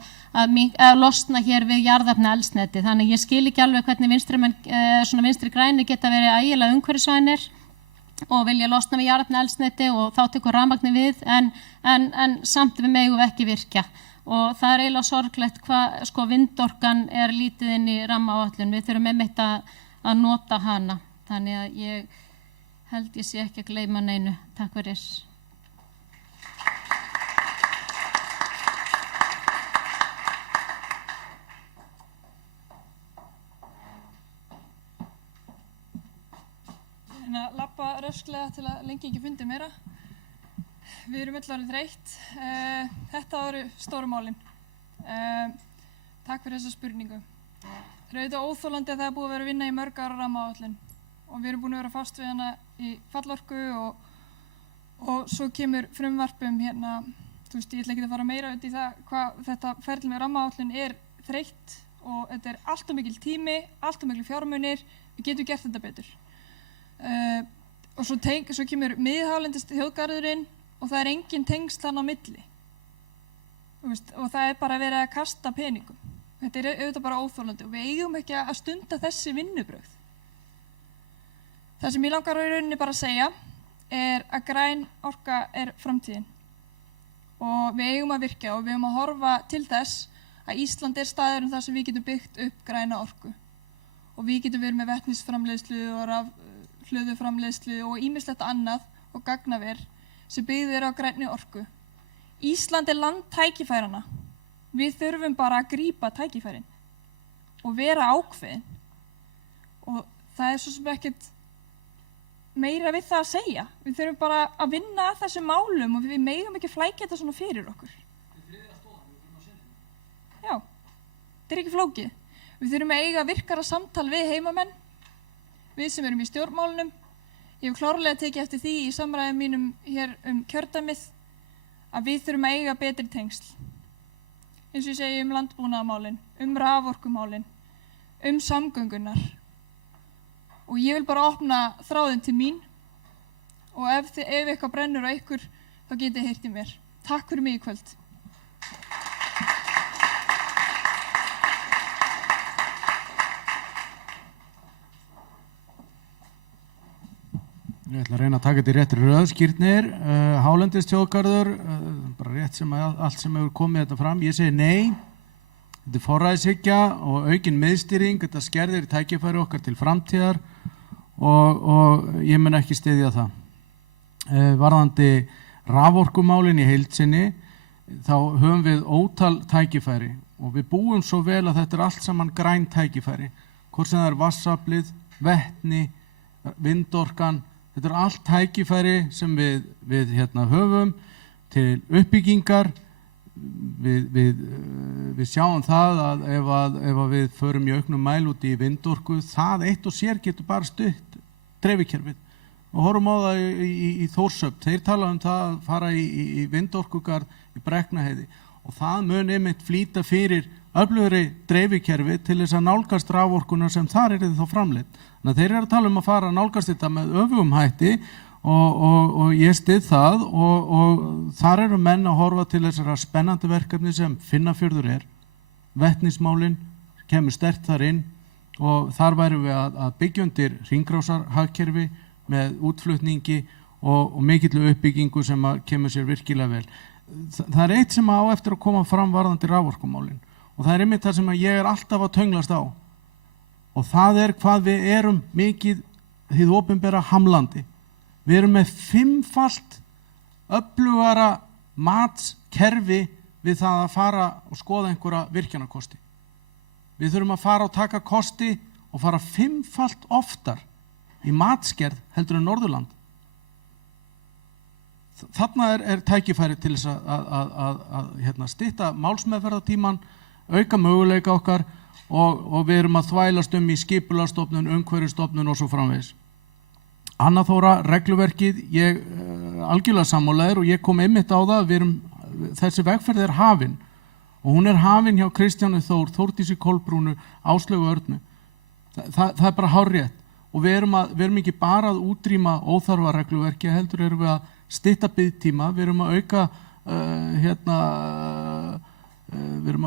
losna hér við jarðefnaeldsneyti. Þannig að ég skil ekki alveg hvernig vinstri græni geta verið ægilega umhverfisvænir og vilja losna við jarðefnaeldsneyti og þá tekur rafmagni við, en samt við megum ekki virkja. Og það er eiginlega sorglegt hvað vindorkan er lítið inn í rammaáætlun. Við þurfum einmitt að nota hana. Þannig að ég held ég sé ekki að gleyma neinu. Takk fyrir. Að labba rösklega til að lengi ekki fundi meira. Við erum öll orðin þreytt. Þetta voru stóru málin. Takk fyrir þessa spurningu. Það er auðvitað óþolandi að það er búið að vera að vinna í mörg ára rammaáætlun og við erum búin að vera fast við hana í fallorku og svo kemur frumvarpum hérna, þú veist, ég ætla ekki að fara meira út í það hvað þetta ferli með rammaáætlun er þreytt og þetta er allt of mikil tími, allt of mikil fjármunir, við getum gert þetta betur. Og svo kemur miðhálendisþjóðgarðurinn og það er engin tengsl hann á milli. Og það er bara verið að kasta peningum. Þetta er auðvitað bara óþolandi og við eigum ekki að stunda þessi vinnubrögð. Það sem ég langar í rauninni bara að segja er að græn orka er framtíðin og við eigum að virkja og við eigum að horfa til þess að Ísland er staður þar sem við getum byggt upp græna orku og við getum verið með vetnisframleiðslu og rafhlöðuframleiðslu og ýmislegt annað og gagnaver sem byggð er á grænni orku. Ísland er land tækifærana. Við þurfum bara að grípa tækifærin og vera ákveðin og það er svo sem ekkert meira við það að segja. Við þurfum bara að vinna að þessum málum og við megum ekki flækja þetta svona fyrir okkur. Já, þetta er ekki flókið. Við þurfum að eiga virkara samtal við heimamenn, við sem erum í stjórnmálunum. Ég hef klárlega tekið eftir því í samræðum mínum hér kjördæmið að við þurfum að eiga betri tengsl. Eins og ég segi landbúnaðarmálin, raforkumálin, samgöngunar. Og ég vil bara opna þráðinn til mín og ef eitthvað brennur á ykkur, þá getið heyrt í mér. Takk fyrir mig í kvöld. Ég ætla að reyna að taka þetta í réttri röð. Skírnir, hálendisþjóðgarður, bara rétt sem allt sem hefur komið þetta fram. Ég segi nei. Þetta er forræðishyggja og aukin miðstýring, þetta skerðir tækifæri okkar til framtíðar og ég mun ekki styðja það. Varðandi raforkumálin í heild sinni, þá höfum við ótal tækifæri og við búum svo vel að þetta er allt saman græn tækifæri. Hvort sem það er vatnsaflið, vetni, vindorkan, þetta er allt tækifæri sem við höfum til uppbyggingar. Við sjáum það að ef við förum í auknum mæl út í vindorku, það eitt og sér getur bara stutt dreifikerfið og horfum á það í Þórshöfn. Þeir tala um það að fara í vindorkugarð í Brekknaheiði og það mun einmitt flýta fyrir öflugri dreifikerfi til þess að nálgast raforkuna sem þar er þá framleidd. Þannig að þeir eru að tala um að fara að nálgast þetta með öfugum hætti og ég styð það og þar eru menn að horfa til þessara spennandi verkefni sem Finnafjörður er. Vetnismálin kemur sterkt þar inn og þar værum við að byggja undir hringrásarhagkerfi með útflutningi og mikillu uppbyggingu sem kemur sér virkilega vel. Það er eitt sem á eftir að koma fram varðandi raforkumálin og það er einmitt það sem ég er alltaf að tönglast á og það er hvað við erum mikið hið opinbera hamlandi. Við erum með 5-falt öflugara matskerfi við það að fara og skoða einhverja virkjanakosti. Við þurfum að fara og taka kosti og fara 5-falt oftar í matskerð heldur en Norðurland. Þarna er tækifæri til þess að stytta málsmeðferðartímann, auka möguleika okkar og við erum að þvælast í skipulagsstofnun, umhverfisstofnun og svo framvegis. Anna Þóra, regluverkið, ég algjörlega sammálaður og ég kom einmitt á það að þessi vegferð er hafin og hún er hafin hjá Kristjáni Þór, Þórdísi Kolbrúnu, Áslaugu Örnu. Það er bara hárrétt og við erum ekki bara að útrýma óþarfa regluverki, heldur erum við að stytta biðtíma, við erum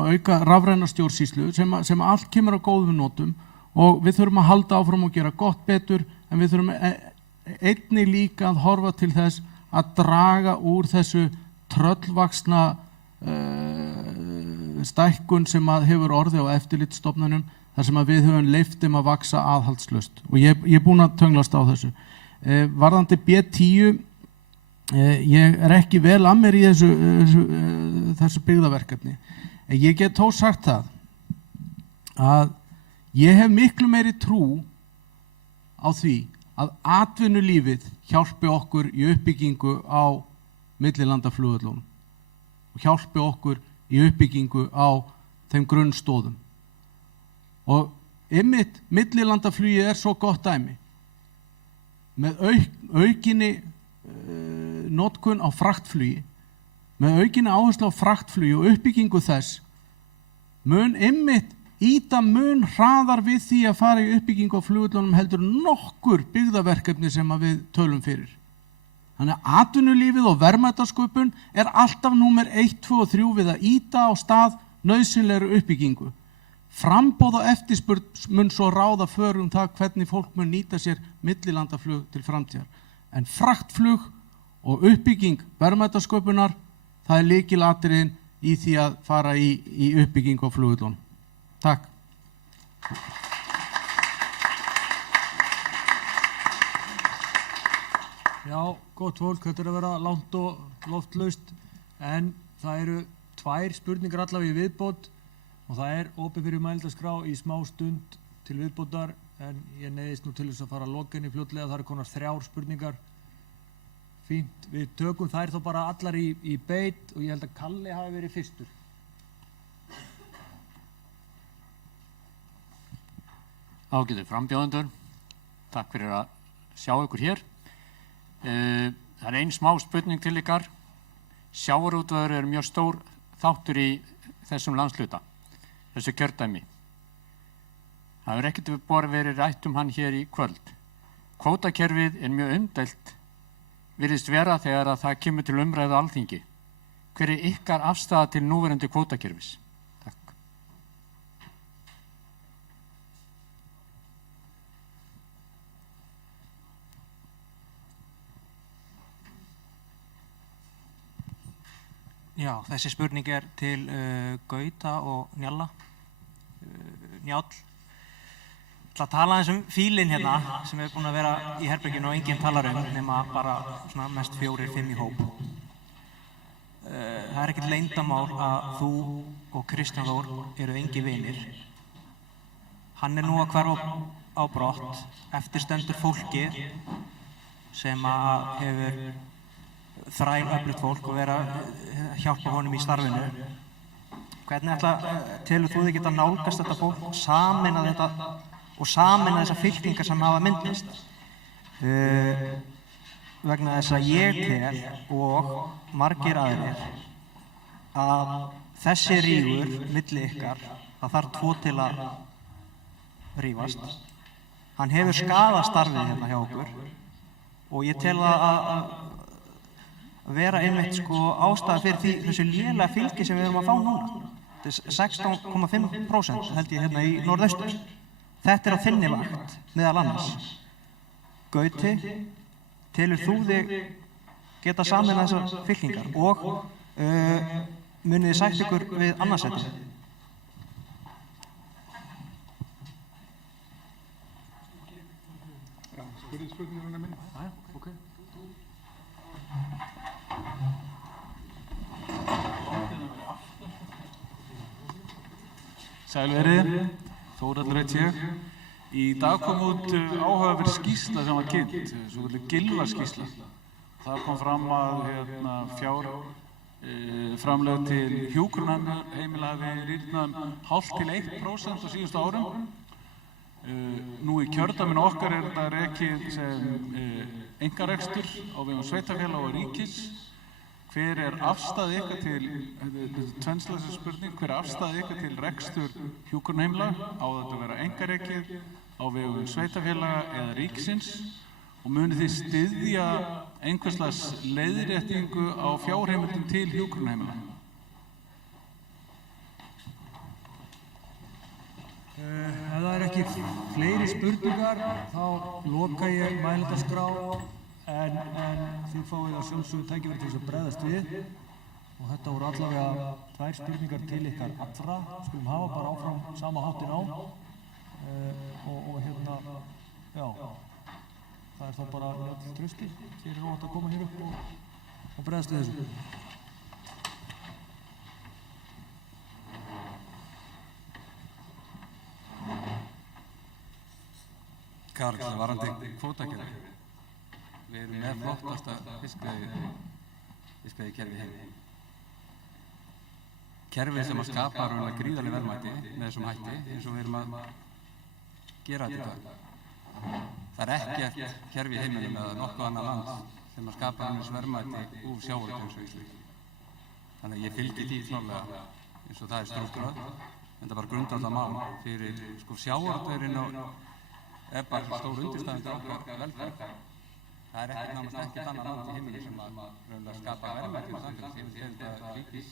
að auka rafræna stjórnsýslu sem allt kemur á góðum notum og við þurfum að halda áfram og gera gott betur en við þurfum einnig líka að horfa til þess að draga úr þessu tröllvaxna stækkun sem hefur orðið á eftirlitsstofnunum þar sem við höfum leyft þeim að vaxa aðhaldslaust og ég er búinn að tönglast á þessu. Varðandi B10, ég er ekki vel að mér í þessu byggðaverkefni. Ég get þó sagt það að ég hef miklu meiri trú á því að atvinnulífið hjálpi okkur í uppbyggingu á millilandaflugvöllunum og hjálpi okkur í uppbyggingu á þeim grunnstóðum. Og einmitt millilandaflugi er svo gott dæmi. Með aukinni notkun á fraktflugi, með aukinni áherslu á fraktflugi og uppbyggingu þess mun einmitt ýta mun hraðar við því að fara í uppbyggingu á flugvöllunum heldur nokkur byggðaverkefni sem við tölum fyrir. Þannig að atvinnulífið og verðmætasköpun er alltaf númer 1, 2 og 3 við að ýta á stað nauðsynlegri uppbyggingu. Framboð og eftirspurn mun svo ráða för það hvernig fólk mun nýta sér millilandaflug til framtíðar. En fraktflug og uppbygging verðmætasköpunar, það er lykilatriðin í því að fara í uppbyggingu á flugvöllunum. Takk. Já, gott fólk, þetta er að vera langt og loftlaust, en það eru 2 spurningar allavega í viðbót og það er opið fyrir mælendaskrá í smá stund til viðbótar, en ég neyðist nú til þess að fara að loka henni fljótlega, það eru konar 3 spurningar. Fínt, við tökum þær þá bara allar í beit og ég held að Kalli hafi verið fyrstur. Ágætu frambjóðendur, takk fyrir að sjá ykkur hér. Það er ein smá spurning til ykkar. Sjávarútvegur er mjög stór þáttur í þessum landshluta, þessu kjördæmi. Það hefur ekkert verið rætt hann hér í kvöld. Kvótakerfið er mjög umdeilt, virðist vera þegar að það kemur til umræðu á Alþingi. Hver er ykkar afstaða til núverandi kvótakerfis? Takk. Já, þessi spurning er til Gauta og Njalla. Njáll. Ég ætla að tala eins fílinn hérna sem er búin að vera í herberginu og enginn talar nema bara svona mest 4-5 í hóp. Það er ekkert leyndamál að þú og Kristján Þór eru engir vinir. Hann er nú að hverfa á brott, eftir stendur fólki sem hefur þrælöflugt fólk og vera að hjálpa honum í starfinu. Hvernig telur þú þig geta nálgast þetta fólk, sameina þetta og sameina þessar fylkingar sem hafa myndast? Vegna þess að ég tel og margir aðrir að þessi rígur milli ykkar, það þarf 2 til að rífast. Hann hefur skaðað starfið hérna hjá okkur og ég tel að vera einmitt ástæða fyrir þessu lélega fylgi sem við erum að fá núna. Þetta er 16,5% held ég hérna í norðaustur. Þetta er á þinni vakt, meðal annars. Gauti, telur þú þig geta sameinað þessar fylkingar og munið þið sætt ykkur við annarsæti? Spurðið spurninguna minni. Já, ok. Sælverið, Þórhallur heiti ég. Í dag kom út áhugaverð skýrsla sem var kynnt, svo kallið Gylfaskýrsla. Það kom fram að Framlög til hjúkrunarheimila hafi rýrnað 0,5–1% á síðustu árum. Nú í kjördæminu okkar þetta rekið sem einkarekstur á vegum sveitarfélaga og ríkis. Hver afstaða ykkar til, þetta er tvennslega spurning, hver afstaða ykkar til rekstur hjúkrunarheimila? Á þetta að vera einkarekið á vegum sveitarfélaga eða ríkisins? Og munið þið styðja einhverslags leiðréttingu á fjárheimildum til hjúkrunarheimila? Ef það ekki fleiri spurningar, þá loka ég mælendaskrá en þið fáið að sjálfsögðu tækifæri til þess að bregðast við. Og þetta voru allavega 2 spurningar til ykkar allra. Skulum hafa bara áfram sama háttinn á. Já. Það þá bara til trausti. Þér óhætt að koma hér upp og bregðast við þessu. Karl, varðandi kvótakerfi. Við erum með flottasta fiskveiðikerfi í heimi. Kerfi sem að skapa gríðarleg verðmæti með þessum hætti, eins og við erum að gera þetta. Það ekkert kerfi í heiminum eða nokkuð annað land sem að skapa þessu verðmæti úr sjávarútvegi eins og Ísland. Þannig að ég fylgi því klárlega eins og það strúktúrað, en það bara grundvallarmál fyrir sjávarútvegurinn bara stór undirstaðandi okkar velferð. Það nánast ekkert annað land í heiminum sem að skapa verðmæti í samfélagi. Þetta ríkis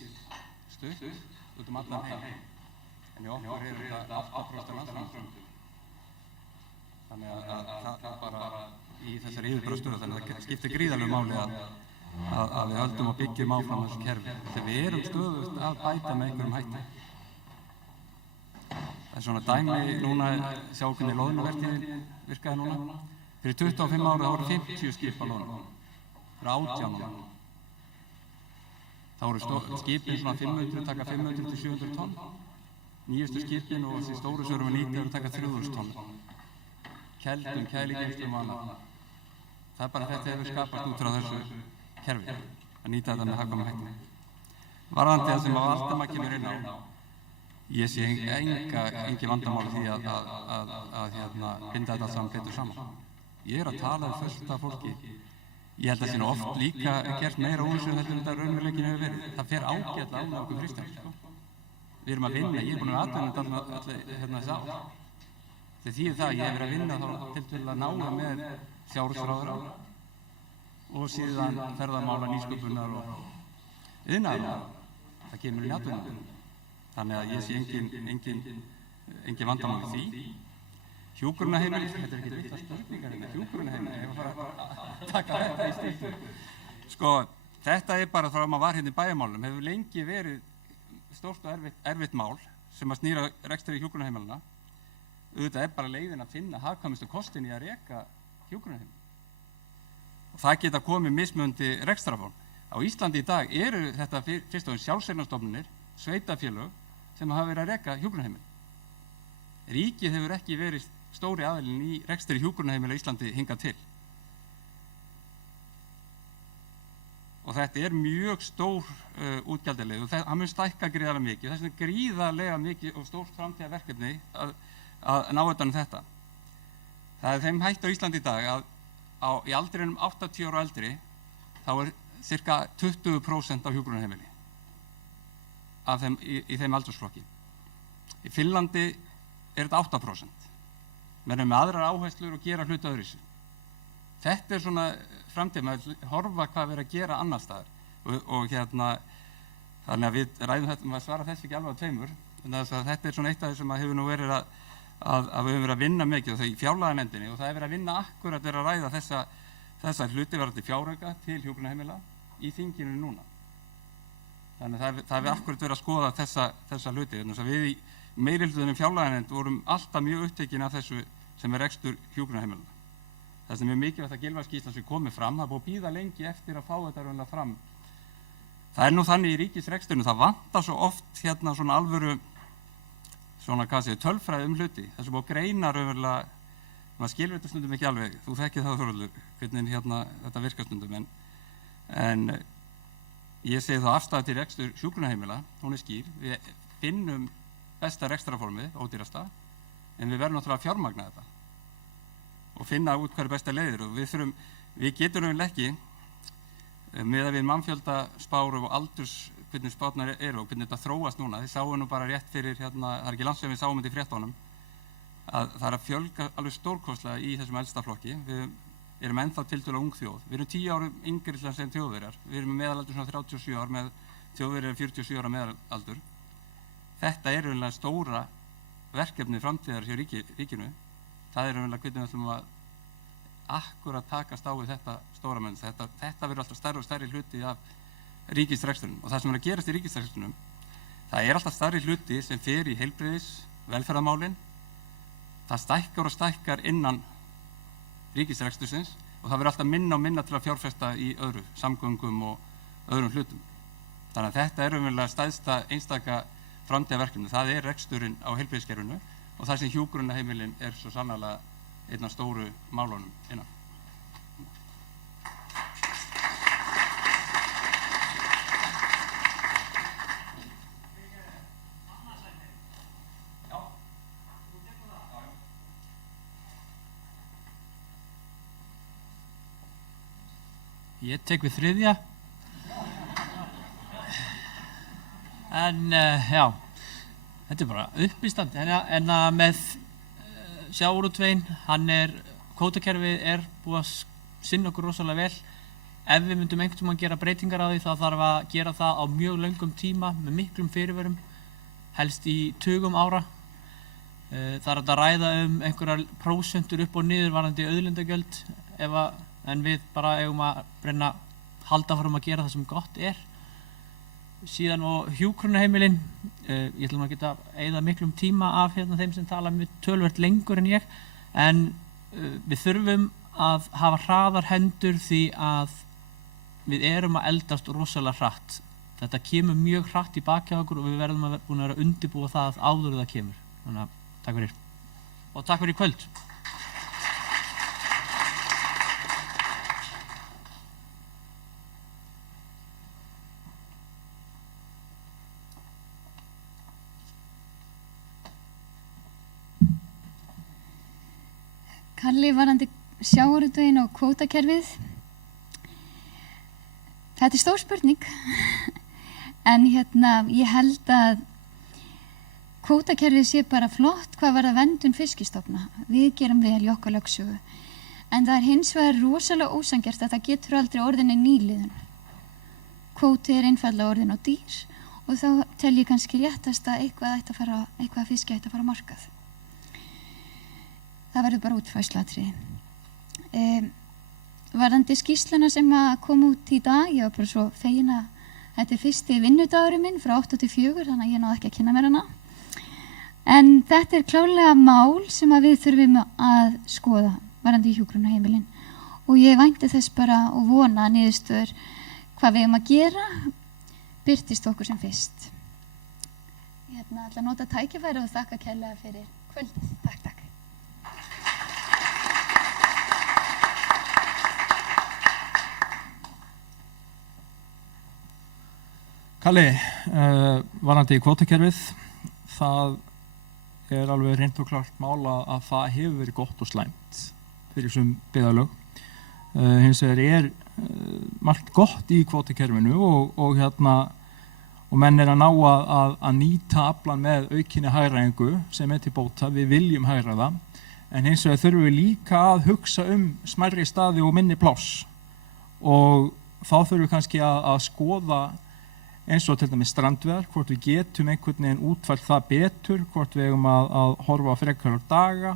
stutt út allan heim. En í okkur þetta 8% landsframleiðslu. Þannig að það bara í þessari yfirburðastöðu, þannig að það skiptir gríðarlegu máli að við höldum og byggjum áfram þessu kerfi. Þegar við erum stöðugt að bæta með einhverjum hætti. Það er svona dæmi núna, sjá hvernig loðnuvertíðin virkaði núna. Fyrir 25 ára þá voru 50 skip á loðnu. Fyrir 18 núna. Þá voru skipin svona 500, taka 500 til 700 tonn. Nýjustu skipin og þessi stóru sem við nýta eru taka 3000 tonn. Keldum, kæligeymslum og annað. Það er bara þetta hefur skapast út frá þessu kerfi, að nýta þetta með hagkvæmum hætti. Varðandi það sem Valdimar kemur inn á, ég sé engi vandamáli því að binda þetta saman betur saman. Ég að tala fullt af fólki. Ég held að það sé nú oft líka gert meira úr þessu heldur en þetta raunveruleikinn hefur verið. Það fer ágætlega á með okkur kristján. Við erum að vinna, ég er búin að atvinna allir þessi ár. Þegar því það að ég hef verið að vinna þá til að náða með sjávarútvegsráðherra og síðan ferðamála, nýsköpunar og iðnaðar. Það kemur inn í atvinnuna. Þannig að ég sé engin vandamál í því. Hjúkrunarheimili, þetta er ekki vitla spurningar hérna, hjúkrunarheimili, ég var að taka þetta í stíltu. Sko, þetta er bara frá að maður var hérna í bæjarmálum, hefur lengi verið stórt og erfitt mál sem að snýra rekstri hjúkrunarheimilina. Auðvitað er bara leiðin að finna hagkvæmustu kostin í að reka hjúkrunarheimili. Og það geta komið mismunandi rekstrarform. Á Íslandi í dag eru þetta fyrst og fremst sjálfseignarstofnanir, sveitarfélög sem hafa verið að reka hjúkrunarheimili. Ríkið hefur ekki verið stóri aðilinn í rekstri hjúkrunarheimila í Íslandi hingað til. Og þetta er mjög stór útgjaldalegur og það mun stækka gríðarlega mikið. Þess vegna gríðarlega mikið og stórt framtíðarverkefni að ná utan þetta. Það er þeim hægt á Íslandi í dag að í aldrinum 80 ára og eldri þá er cirka 20% af hjúkrunarheimili í þeim aldursflokki. Í Finnlandi er þetta 8%. Menn með aðrar áherslur og gera hluti öðruvísi. Þetta er svona framtíð, maður horfa hvað við að gera annar staðar. Og þannig að við ræðum þetta, maður svara þess ekki alveg á tveimur. Þetta er svona eitt af því sem hefur nú verið að við höfum verið að vinna mikið og það í fjárlaganefndinni og það er verið að vinna akkurat verið að ræða þessa hluti varðandi fjárauka til hjúkrunarheimila í þinginu núna. Þannig að það er akkurat verið að skoða þessa hluti. Þannig að við í meirihlutanum fjárlaganefnd vorum alltaf mjög upptekin af þessu sem er rekstur hjúkrunarheimilana. Það sem er mikilvægt að Gylfaskýrslan sem komið fram, það er búið að bíða lengi eftir að fá þetta raunlega fram. Það er nú þannig í ríkisreksturinu, það vantar svo oft svona alvöru, tölfræði hluti. Það sem búið að greina raunverulega, maður skilur þetta stundum ekki alveg, þú þekkir það Þórhallur, hvernig þetta virkar stundum, en Ég segi þá afstæða til rekstur hjúkrunarheimila, hún skýr. Við finnum besta rekstrarformið, ódýrasta, en við verðum náttúrulega að fjármagna þetta og finna út hvað besta leiðir og við getum ekki með að við mannfjölda spár og aldurs hvernig spárnar eru og hvernig þetta þróast núna. Þið sáum nú bara rétt fyrir það er ekki langt sem við sáum þetta í fréttunum, að það að fjölga alveg stórkostlega í þessum elsta flokki. Við erum ennþá tiltölulega ung þjóð. Við erum 10 árum yngri sem Þjóðverjar. Við erum með meðalaldur svona 37 ár með Þjóðverjar 47 ára meðalaldur. Þetta er raunlega stóra verkefni framtíðar hjá ríkinu. Það er raunlega hvernig við ætlum að akkurat takast á við þetta stóra menn. Þetta verður alltaf stærri og stærri hluti af ríkisrekstrinum. Og það sem er að gerast í ríkisrekstrinum, það er alltaf stærri hluti sem fer í heilbrigðis, velferðarmálin. Það stækkar og stækkar innan ríkisrekstursins og það verður alltaf minna og minna til að fjárfesta í öðru, samgöngum og öðrum hlutum. Þannig að þetta er raunverulega stærsta einstaka framtíðarverkefni. Það er reksturinn á heilbrigðiskerfinu og það sem hjúkrunarheimilin er svo sannarlega einn af stóru málunum innan. Ég tek við þriðja. En já, þetta er bara uppistand. En með sjávarútveginn, kvótakerfið er búið að sinna okkur rosalega vel. Ef við myndum einhvern tímann gera breytingar á því, þá þarf að gera það á mjög löngum tíma með miklum fyrirvörum, helst í tugum ára. Það er að ræða einhverjar prósentur upp og niður varðandi auðlindagjöld, en við bara eigum að reyna að halda fram að gera það sem gott er. Síðan og hjúkrunarheimilin, ég ætlum að geta eyða miklum tíma af þeim sem tala töluvert lengur en ég, en við þurfum að hafa hraðar hendur því að við erum að eldast rosalega hratt. Þetta kemur mjög hratt í baki á okkur og við verðum að búin að vera undirbúa það áður en það kemur. Þannig að takk fyrir. Og takk fyrir í kvöld. Kalli varðandi sjávarútveginn og kvótakerfið. Þetta er stór spurning, en ég held að kvótakerfið sé bara flott hvað varðar verndun fiskistofna. Við gerum vel í okkar lögsögu, en það er hins vegar rosalega ósanngjarnt að það getur aldrei orðinni nýliðun. Kvóti er einfaldlega orðin á dýr og þá tel ég kannski réttast að eitthvað fiski ætti að fara á markað. Það verður bara útfærsluatriði. Varðandi skýrsluna sem kom út í dag, ég var bara svo fegin að þetta er fyrsti vinnudagurinn minn frá 8 til 4, þannig að ég náði ekki að kynna mér hana. En þetta er klárlega mál sem við þurfum að skoða varðandi hjúkrunarheimilin og ég vænti þess bara og vona að niðurstöður hvað við eigum að gera birtist okkur sem fyrst. Ég ætla að nota tækifæri og þakka kærlega fyrir kvöldið. Takk. Kalli, varðandi í kvótakerfið, það er alveg hreint og klart mál að það hefur verið gott og slæmt fyrir þessum byggðarlög. Hins vegar er margt gott í kvótakerfinu og menn er að ná að nýta aflann með aukinni hagræðingu sem er til bóta. Við viljum hagræða, en hins vegar þurfum við líka að hugsa smærri staði og minni pláss og þá þurfum við kannski að skoða eins og til dæmis strandveiðar, hvort við getum einhvern veginn útfært það betur, hvort við eigum að horfa frekar á daga,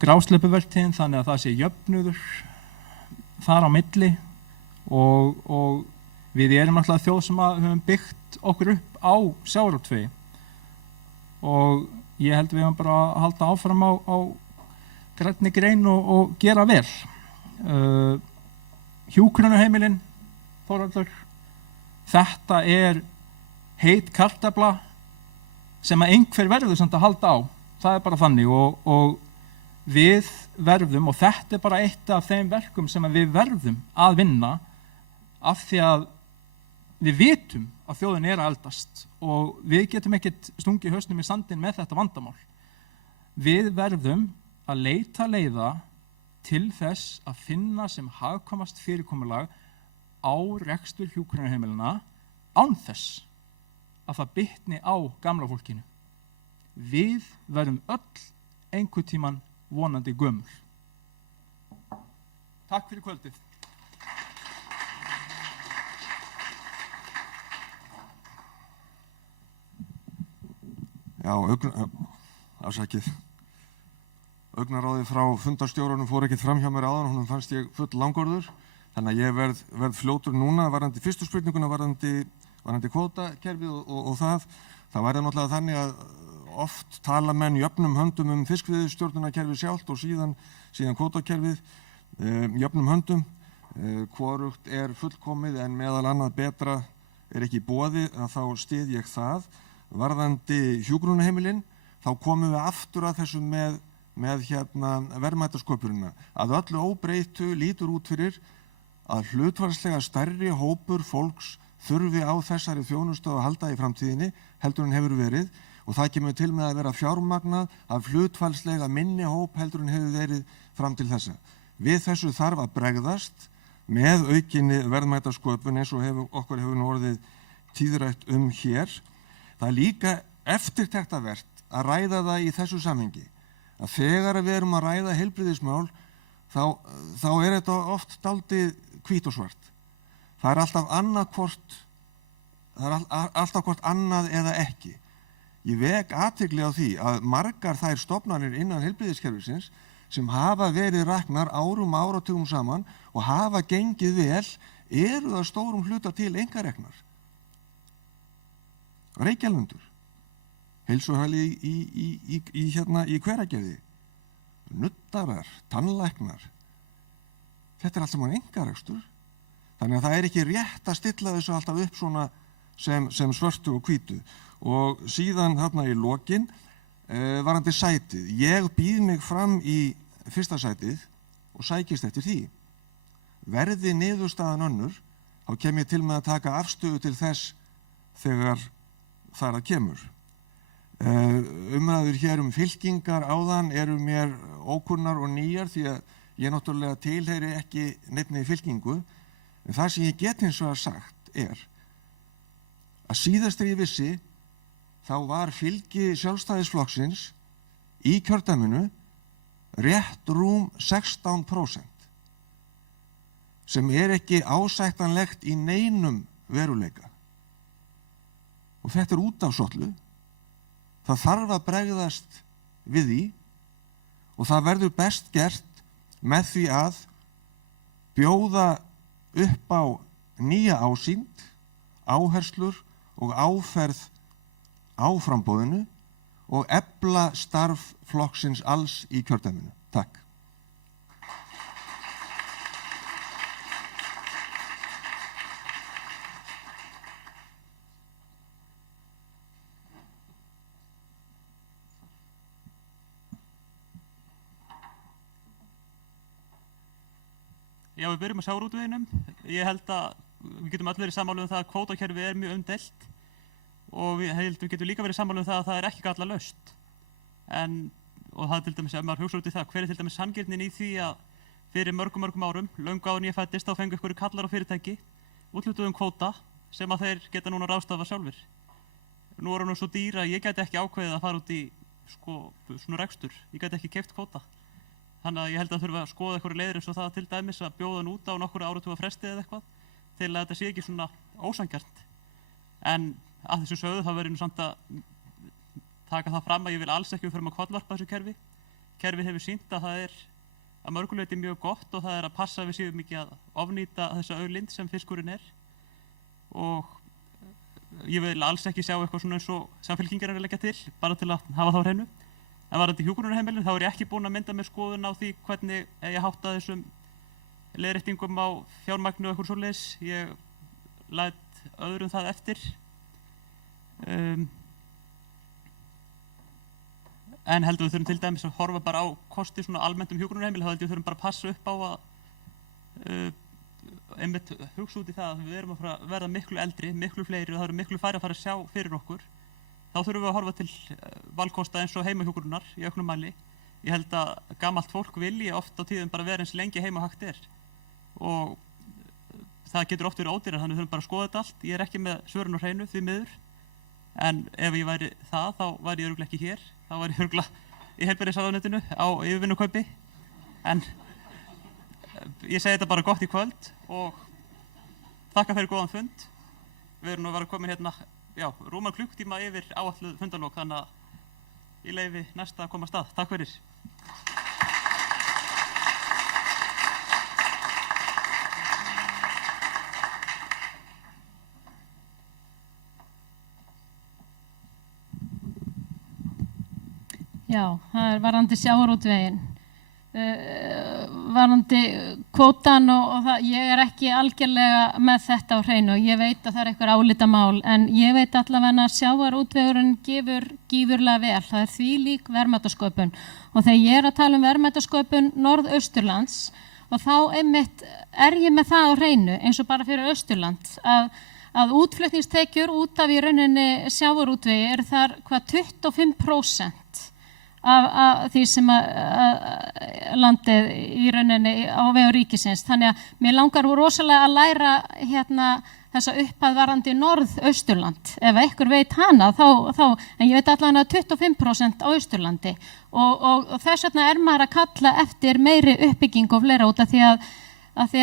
grásleppuvertíðin, þannig að það sé jöfnuður þar á milli og við erum alltaf þjóð sem höfum byggt okkur upp á sjávarútvegi og ég held við höfum bara að halda áfram á grænni grein og gera vel. Hjúkrunarheimilin, Þórhallur, þetta er heit kartafla sem að einhver verður samt að halda á. Það er bara þannig og við verðum, og þetta er bara eitt af þeim verkum sem við verðum að vinna, af því að við vitum að þjóðin er að eldast og við getum ekkert stungið hausnum í sandinn með þetta vandamál. Við verðum að leita leiða til þess að finna sem hagkvæmast fyrirkomulag á rekstur hjúkrunarheimilina án þess að það bitni á gamla fólkinu. Við verðum öll einhvern tímann vonandi gömul. Takk fyrir kvöldið. Já, augnaráði frá fundarstjórunum fór ekkert fram hjá mér áðan, honum fannst ég full langorður, þannig að ég verð fljótur núna varðandi fyrstu spurninguna varðandi kvótakerfið og það væri náttúrulega þannig að oft tala menn jöfnum höndum fiskveiðistjórnunarkerfið sjálft og síðan kvótakerfið jöfnum höndum. Hvorugt er fullkomið en meðal annað betra er ekki í boði, að þá styð ég það. Varðandi hjúkrunarheimilin, þá komum við aftur að þessu með verðmætasköpunina. Að öllu óbreyttu lítur út fyrir að hlutfallslega stærri hópur fólks þurfi á þessari þjónustu að halda í framtíðinni heldur en hefur verið og það kemur til með að vera fjármagnað af hlutfallslega minni hóp heldur en hefur verið fram til þessa. Við þessu þarf að bregðast með aukinni verðmætasköpun eins og okkur hefur nú orðið tíðrætt hér. Það er líka eftirtektarvert að ræða það í þessu samhengi að þegar við erum að ræða heilbrigðismál þá er þetta oft dálítið hvítt og svart. Það er alltaf hvort annað eða ekki. Ég vek athygli á því að margar þær stofnanir innan heilbrigðiskerfisins sem hafa verið raknar áratugum saman og hafa gengið vel eru það stórum hluta til einkareknar. Reykjalundur, heilsuhæli í Hveragerði, nuttarar, tannlæknar. Þetta er allt saman einkarekstur. Þannig að það er ekki rétt að stilla þessu alltaf upp svona sem svörtu og hvítu. Og síðan þarna í lokin varðandi sætið. Ég býð mig fram í fyrsta sætið og sækist eftir því. Verði niðurstaðan önnur, þá kem ég til með að taka afstöðu til þess þegar þar að kemur. Umræður hér fylkingar áðan eru mér ókunnar og nýjar því að ég náttúrulega tilheyri ekki neinni fylkingu. En það sem ég get hins vegar sagt er að síðast þegar ég vissi þá var fylgi Sjálfstæðisflokksins í kjördæminu rétt rúm 16%, sem er ekki ásættanlegt í neinum veruleika. Og þetta er út af svollu. Það þarf að bregðast við því og það verður best gert með því að bjóða upp á nýja ásýnd, áherslur og áferð á framboðinu og efla starf flokksins alls í kjördæminu. Takk. Já, við byrjum að sjávarútveginum. Ég held að við getum allir verið sammála það að kvótakerfið er mjög umdeilt og við getum líka verið sammála það að það er ekki gallalaust. Og það er til dæmis, ef maður hugsa út í það, hver er til dæmis sanngirnin í því að fyrir mörgum árum, löngu áður en ég fæddist, þá fengu ykkur kallar á fyrirtæki, úthlutuðum kvóta sem að þeir geta núna ráðstafa sjálfir. Nú er hann svo dýr að ég gæti ekki ákveðið að fara út í svona rekstur. Ég gæti ekki keypt kvóta. Þannig að ég held að þurfa að skoða eitthvað leiðir eins og það til dæmis að bjóða hann út á nokkur áratuga fresti eða eitthvað til að þetta sé ekki svona ósanngjarnt. En að þessu sögðu þá verður nú samt að taka það fram að ég vil alls ekki fyrir að kollvarpa þessu kerfi. Kerfið hefur sýnt að það er að mörgu leyti mjög gott og það er að passa að við séum ekki að ofnýta þessa auðlind sem fiskurinn er. Og ég vil alls ekki sjá eitthvað svona eins og Samfylkingin er að leggja til, bara til að hafa það á hreinu. En varðandi hjúkrunarheimilin þá er ég ekki búinn að mynda mér skoðun á því hvernig ég hátta þessum leiðréttingum á fjármagni og eitthvað svoleiðis. Ég læt öðrum það eftir. En heldur við þurfum til dæmis að horfa bara á kosti svona almennt hjúkrunarheimili, þá heldur við þurfum bara að passa upp á að einmitt hugsa út í það að við erum að fara að verða miklu eldri, miklu fleiri og það eru miklu færri að fara að sjá fyrir okkur. Þá þurfum við að horfa til valkosta eins og heimahjúkrunar í auknum mæli. Ég held að gamalt fólk vilji oft á tíðum bara vera eins lengi heima hægt er. Og það getur oft verið ódýrar, þannig við þurfum bara að skoða þetta allt. Ég er ekki með svörin á hreinu því miður. En ef ég væri það, þá væri ég örugglega ekki hér. Þá væri ég örugglega í heilbrigðisráðuneytinu á yfirvinnukaupi. En ég segi þetta bara gott í kvöld og þakka fyrir góðan fund. Við erum nú að vera komin hérna, rúman klukktíma yfir áætluð fundarlok, þannig að ég leyfi næsta að koma af stað. Takk fyrir. Já, það er varðandi sjávarútveginn. Varðandi kvótan og það, ég er ekki algjörlega með þetta á hreinu og ég veit að það er eitthvað álitamál en ég veit allavega að sjávarútvegurinn gefur gífurlega vel. Það er því lík verðmætasköpun og þegar ég er að tala um verðmætasköpun Norðausturlands og þá einmitt er ég með það á hreinu eins og bara fyrir Austurland að útflutningstekjur út af í rauninni sjávarútvegi eru þar hvað 25% af því sem landið í rauninni á vegum ríkisins. Þannig að mér langar rosalega að læra þessa upphæð varðandi Norðausturland. Ef einhver veit hana, en ég veit allavega 25% á Austurlandi og þess vegna er maður að kalla eftir meiri uppbygging og fleira út af því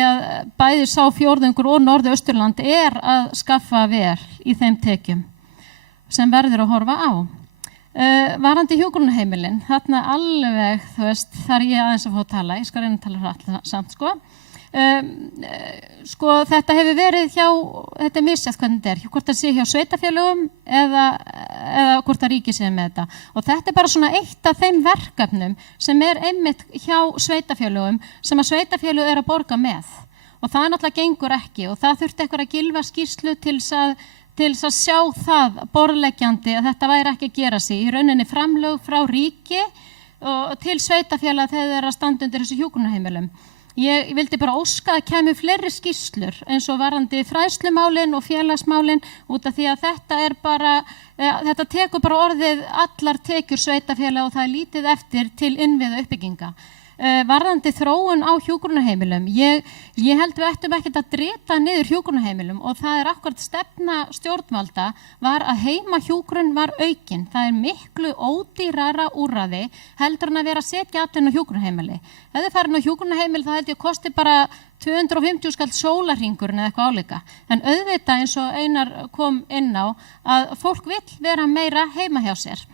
að bæði sá fjórðungur og Norðausturland er að skaffa vel í þeim tekjum sem verður að horfa á. Varandi hjúkrunarheimilin, þarna alveg, þú veist, þar ég aðeins að fá að tala, ég skal reyna að tala hratt samt, þetta hefur verið þetta er misjætt hvernig þetta er, hvort það sé hjá sveitafélögum eða hvort það ríkið sé með þetta. Og þetta er bara svona eitt af þeim verkefnum sem er einmitt hjá sveitafélögum sem að sveitafélög er að borga með. Og það náttúrulega gengur ekki og það þurfti eitthvað að gylfa skýrslu til þess að sjá það borðleggjandi að þetta væri ekki að gera sig. Í rauninni framlög frá ríki og til sveitafélaga þegar þeir eru að standa undir þessu hjúkrunarheimilum. Ég vildi bara óska að kæmu fleiri skýrslur eins og varðandi fræðslumálin og félagsmálin út af því að þetta tekur bara orðið allar tekjur sveitafélaga og það er lítið eftir til innviða uppbygginga. Varðandi þróun á hjúkrunarheimilum, ég held við ættum ekkert að dreta niður hjúkrunarheimilum og það er akkúrat stefna stjórnvalda var að heimahjúkrun var aukin. Það er miklu ódýrara úrræði heldur en að vera að setja allir á hjúkrunarheimili. Ef þið farin á hjúkrunarheimili þá held ég að kosti bara 250 skall sólarhringurinn eða eitthvað álíka. En auðvitað eins og Einar kom inn á að fólk vill vera meira heima hjá sér.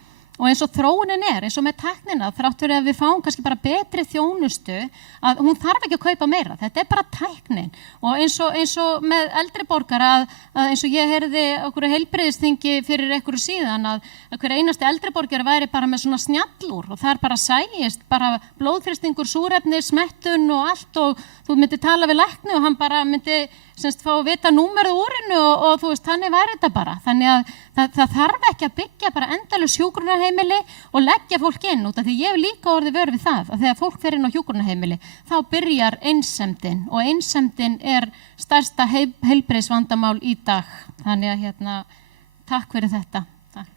Og eins og þróunin eins og með tæknina, þrátt fyrir að við fáum kannski bara betri þjónustu, að hún þarf ekki að kaupa meira, þetta er bara tæknin. Og eins og með eldri borgara, að eins og ég heyrði okkur heilbrigðisþingi fyrir einhverju síðan, að hver einasti eldri borgari væri bara með svona snjallúr og það bara sæist, bara blóðþrýstingur, súrefni, smettun og allt og þú myndir tala við lækni og hann bara myndi fá að vita númerið úrinu og þú veist, þannig væri þetta bara. Þannig að það þarf ekki að byggja bara endalaus hjúkrunarheimili og leggja fólk inn út af því ég hef líka orðið vör við það að þegar fólk fer inn á hjúkrunarheimili þá byrjar einsemdin og einsemdin er stærsta heilbrigðisvandamál í dag. Þannig að takk fyrir þetta. Takk.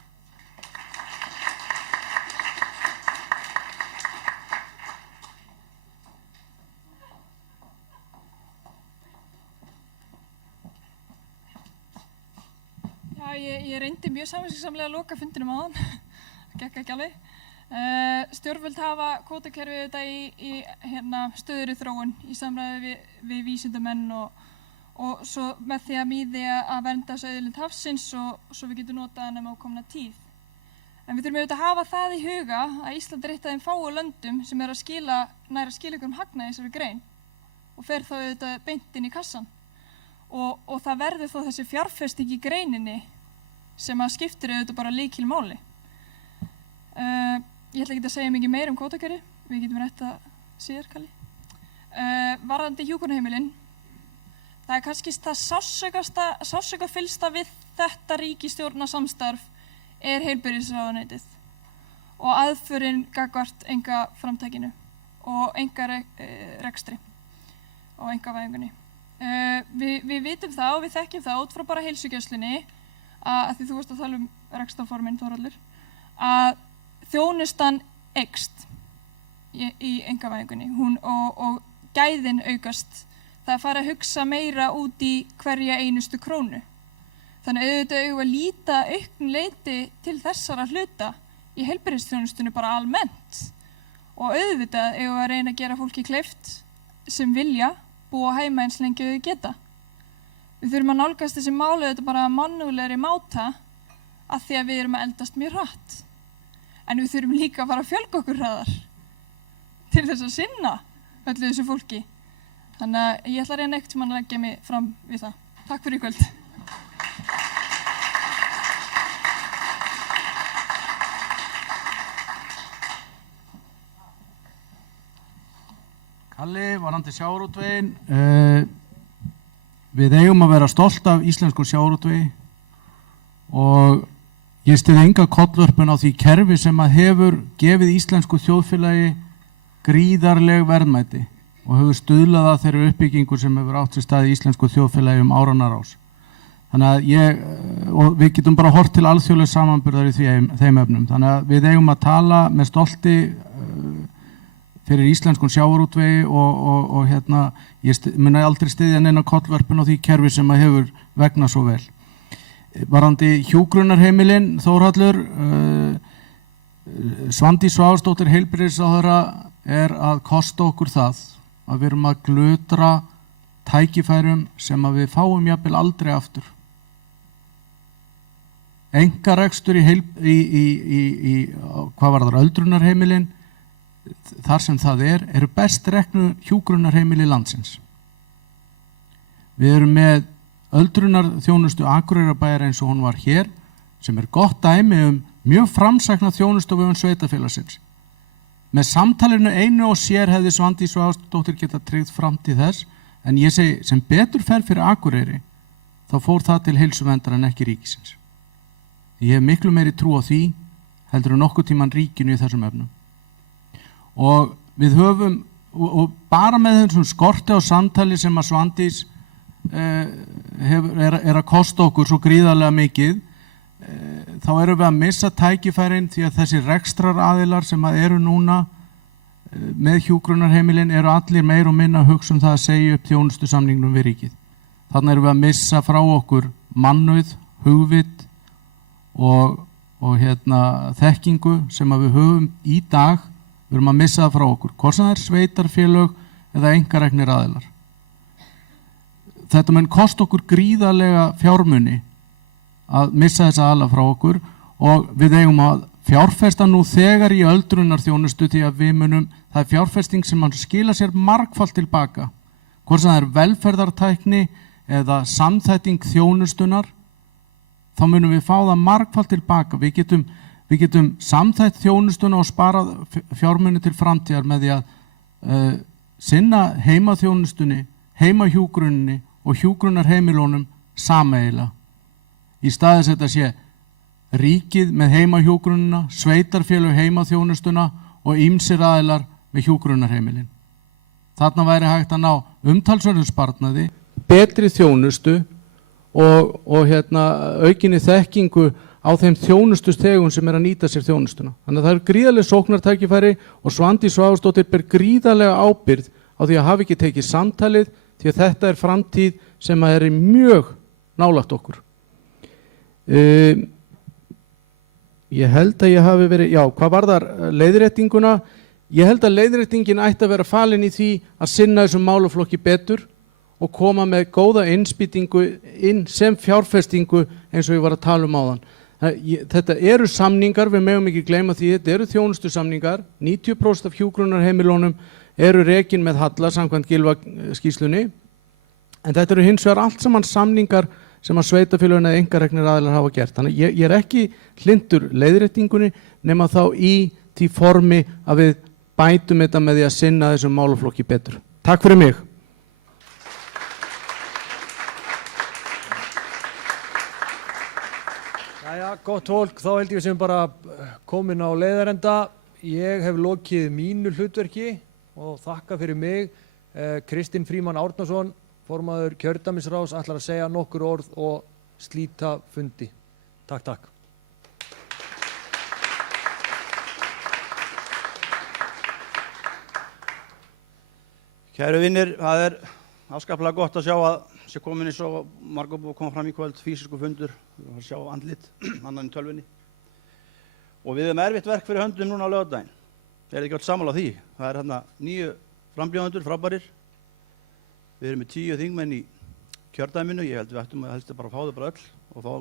Ég reyndi mjög samviskusamlega að loka fundinum áðan, það gekk ekki alveg. Stjórnvöld hafa kvótakerfið þetta í stöðugri þróun í samræði við vísindamenn og svo með því að miði að vernda auðlind hafsins og svo við getum notað hana með ákomna tíð. En við þurfum auðvitað að hafa það í huga að Ísland er eitt af þeim fáu löndum sem er að skila einhverjum hagnaði í þessari grein og fer þá auðvitað beint inn í kassan. Og það verður þó þessi fjárfesting í greininni sem að skiptir auðvitað bara lykilmáli. Ég ætla ekki að segja mikið meira kvótakerfi, við getum rætt það síðar, Kalli. Varðandi hjúkrunarheimilin, það er kannski það sársaukafyllsta við þetta ríkisstjórnarsamstarf er heilbrigðisráðuneytið og aðförin gagnvart einkaframtakinu og einkarekstri og einkavæðingunni. Við vitum það og við þekkjum það út frá bara heilsugæslunni að því þú varst að tala rekstrarforminn Þórhallur, að þjónustan eykst í einkavæðingunni og gæðin aukast. Það fara að hugsa meira út í hverja einustu krónu. Þannig auðvitað eigum við að líta auknu leyti til þessara hluta í heilbrigðisþjónustunni bara almennt. Og auðvitað eigum við að reyna að gera fólki kleift sem vilja búa heima eins lengi og þau geta. Við þurfum að nálgast þessi máli þetta bara mannúðlegri máta af því að við erum að eldast mjög hratt. En við þurfum líka að fara að fjölga okkur hraðar til þess að sinna öllu þessu fólki. Þannig að ég ætla að reyna einhvern tímann að leggja mig fram við það. Takk fyrir í kvöld. Kalli, varðandi sjávarútveginn, við eigum að vera stolt af íslensku sjávarútvegi og ég styð enga kollvörpun á því kerfi sem að hefur gefið íslensku þjóðfélagi gríðarleg verðmæti og hefur stuðlað að þeirri uppbyggingu sem hefur átt sér stað í íslensku þjóðfélagi áranna ás. Þannig að við getum bara hort til alþjóðlegs samanburðar í þeim efnum. Þannig að við eigum að tala með stolti fyrir íslenskun sjávarútvegi og ég mun aldrei styðja neina kollvörpun á því kerfi sem að hefur vegnað svo vel. Varðandi hjúkrunarheimilin, Þórhallur, Svandís Svavarsdóttir heilbrigðisráðherra að kosta okkur það að við erum að glutra tækifærum sem að við fáum jafnvel aldrei aftur. Einkarekstur hvað var það, öldrunarheimilin, þar sem það eru best reknu hjúkrunarheimili landsins. Við erum með öldrunarþjónustu Akureyrarbæjar eins og hún var hér, sem gott dæmi mjög framsækna þjónustu við sveitarfélagsins. Með samtalinu einu og sér hefði Svandís Svavarsdóttir geta tryggt framtíð þess, en ég segi sem betur fer fyrir Akureyri, þá fór það til heilsuverndar en ekki ríkisins. Ég hef miklu meiri trú á því heldur en nokkuð tíman ríkinu í þessum efnum. Og við höfum, og bara með þessum skorti á samtali sem að Svandís að kosta okkur svo gríðarlega mikið, þá erum við að missa tækifærin því að þessi rekstraraðilar sem að eru núna með hjúkrunarheimilin eru allir meir og minna að hugsa það að segja upp þjónustusamningnum við ríkið. Þannig erum við að missa frá okkur mannauð, hugvit og þekkingu sem að við höfum í dag. Við erum að missa það frá okkur, hvort sem það sveitarfélög eða einkareknir aðilar. Þetta mun kosta okkur gríðarlega fjármuni að missa þessa aðila frá okkur og við eigum að fjárfesta nú þegar í öldrunarþjónustu því að það er fjárfesting sem skila sér margfalt tilbaka. Hvort sem það velferðartækni eða samþætting þjónustunar, þá munum við fá það margfalt tilbaka. Við getum samþætt þjónustuna og sparað fjármuni til framtíðar með því að sinna heimaþjónustunni, heimahjúgrunni og hjúgrunarheimilunum sameiginlega. Í staðis þetta sé ríkið með heimahjúgrunina, sveitarfélög heimaþjónustuna og ýmsir aðilar með hjúgrunarheimilin. Þarna væri hægt að ná umtalsverðum sparnaði, betri þjónustu og aukinni þekkingu á þeim þjónustustegum sem að nýta sér þjónustuna. Þannig að það gríðarlega sóknartækifæri og Svandís Svavarsdóttir ber gríðarlega ábyrgð á því að hafa ekki tekið samtalið því að þetta framtíð sem að mjög nálægt okkur. Ég held að ég hafi verið, hvað varðar leiðréttinguna? Ég held að leiðréttingin ætti að vera falin í því að sinna þessum málaflokki betur og koma með góða innspýtingu inn sem fjárfestingu eins og ég var að tala áðan. Þetta eru samningar, við megum ekki gleyma því, þetta eru þjónustusamningar, 90% af hjúkrunarheimilunum eru rekin með halla samkvæmt Gylfa skýrslunni, en þetta eru hins vegar allt saman samningar sem að sveitarfélögin eða einkareknir aðilar hafa gert. Þannig ég er ekki hlynntur leiðréttingunni nema þá í því formi að við bætum þetta með því að sinna þessum málaflokki betur. Takk fyrir mig. Gott fólk, þá held ég sem bara komin á leiðarenda. Ég hef lokið mínu hlutverki og þakka fyrir mig. Kristinn Frímann Árnason formaður kjördæmisráðs, ætlar að segja nokkur orð og slíta fundi. Takk. Kæru vinnir, það er afskaplega gott að sjá að sé komin eins og margur búið að koma fram í kvöld, físisku fundur, að sjá andlit, annan í tölvunni. Og við erum erfitt verk fyrir höndum núna á laugardaginn. Er þið ekki öll sammála því? Það er hérna 9 frambjóðendur, frábærir. Við erum með 10 þingmenn í kjördæminu, ég held við ættum að helst bara að fá þau bara öll og fá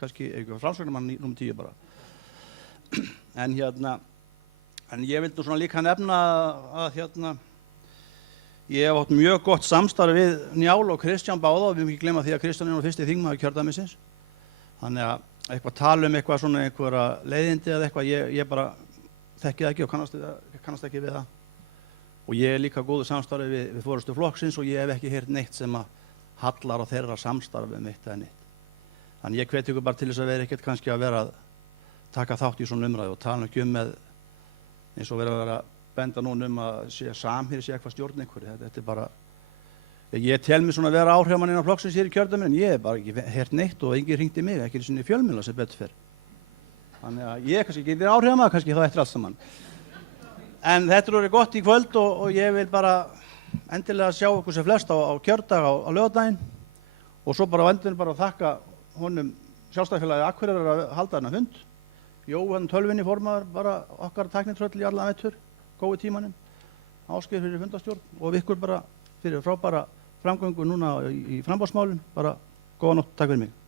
kannski eitthvað framsóknarmann í númer 10 bara. En ég vildi nú svona líka nefna að ég hef átt mjög gott samstarf við Njál og Kristján báða og við höfum ekki glemma því að Kristján er nú fyrsti þingmaður kjördæmisins. Þannig að eitthvað tala eitthvað svona einhverja leiðindi eða eitthvað, ég bara þekki það ekki og kannast ekki við það. Og ég er líka góðu samstarfi við forystu flokksins og ég hef ekki heyrt neitt sem að hallar á þeirra samstarfi mitt eða neitt. Þannig ég hveti ykkur bara til þess að vera ekkert kannski að vera að taka þátt í svona umræðu og tala ekki með eins og vera að benda núna að samherji sé eitthvað stjórn einhverju. Þetta er bara, ég tel mig svona að vera áhrifamann innan flokksins hér í kjördæminu en ég hef bara ekki heyrt neitt og enginn hringdi mig, ekki svona í fjölmiðla sem betur fer. Þannig að ég kannski ekki áhrifamaður kannski þá eftir allt saman. En þetta er orðið gott í kvöld og ég vil bara endilega sjá okkur sem flest á kjördag á laugardaginn og svo bara á endurinn bara þakka honum Sjálfstæðisfélagið Akureyrar að halda þennan fund. Jóhann Tölvinni formaður bara okkar tæknitröll í allan vetur, góði tímanum, Ásgeir fyrir fundastjórn og ykkur bara fyrir frábæra framgöngu núna í framboðsmálum. Bara góða nótt, takk fyrir mig.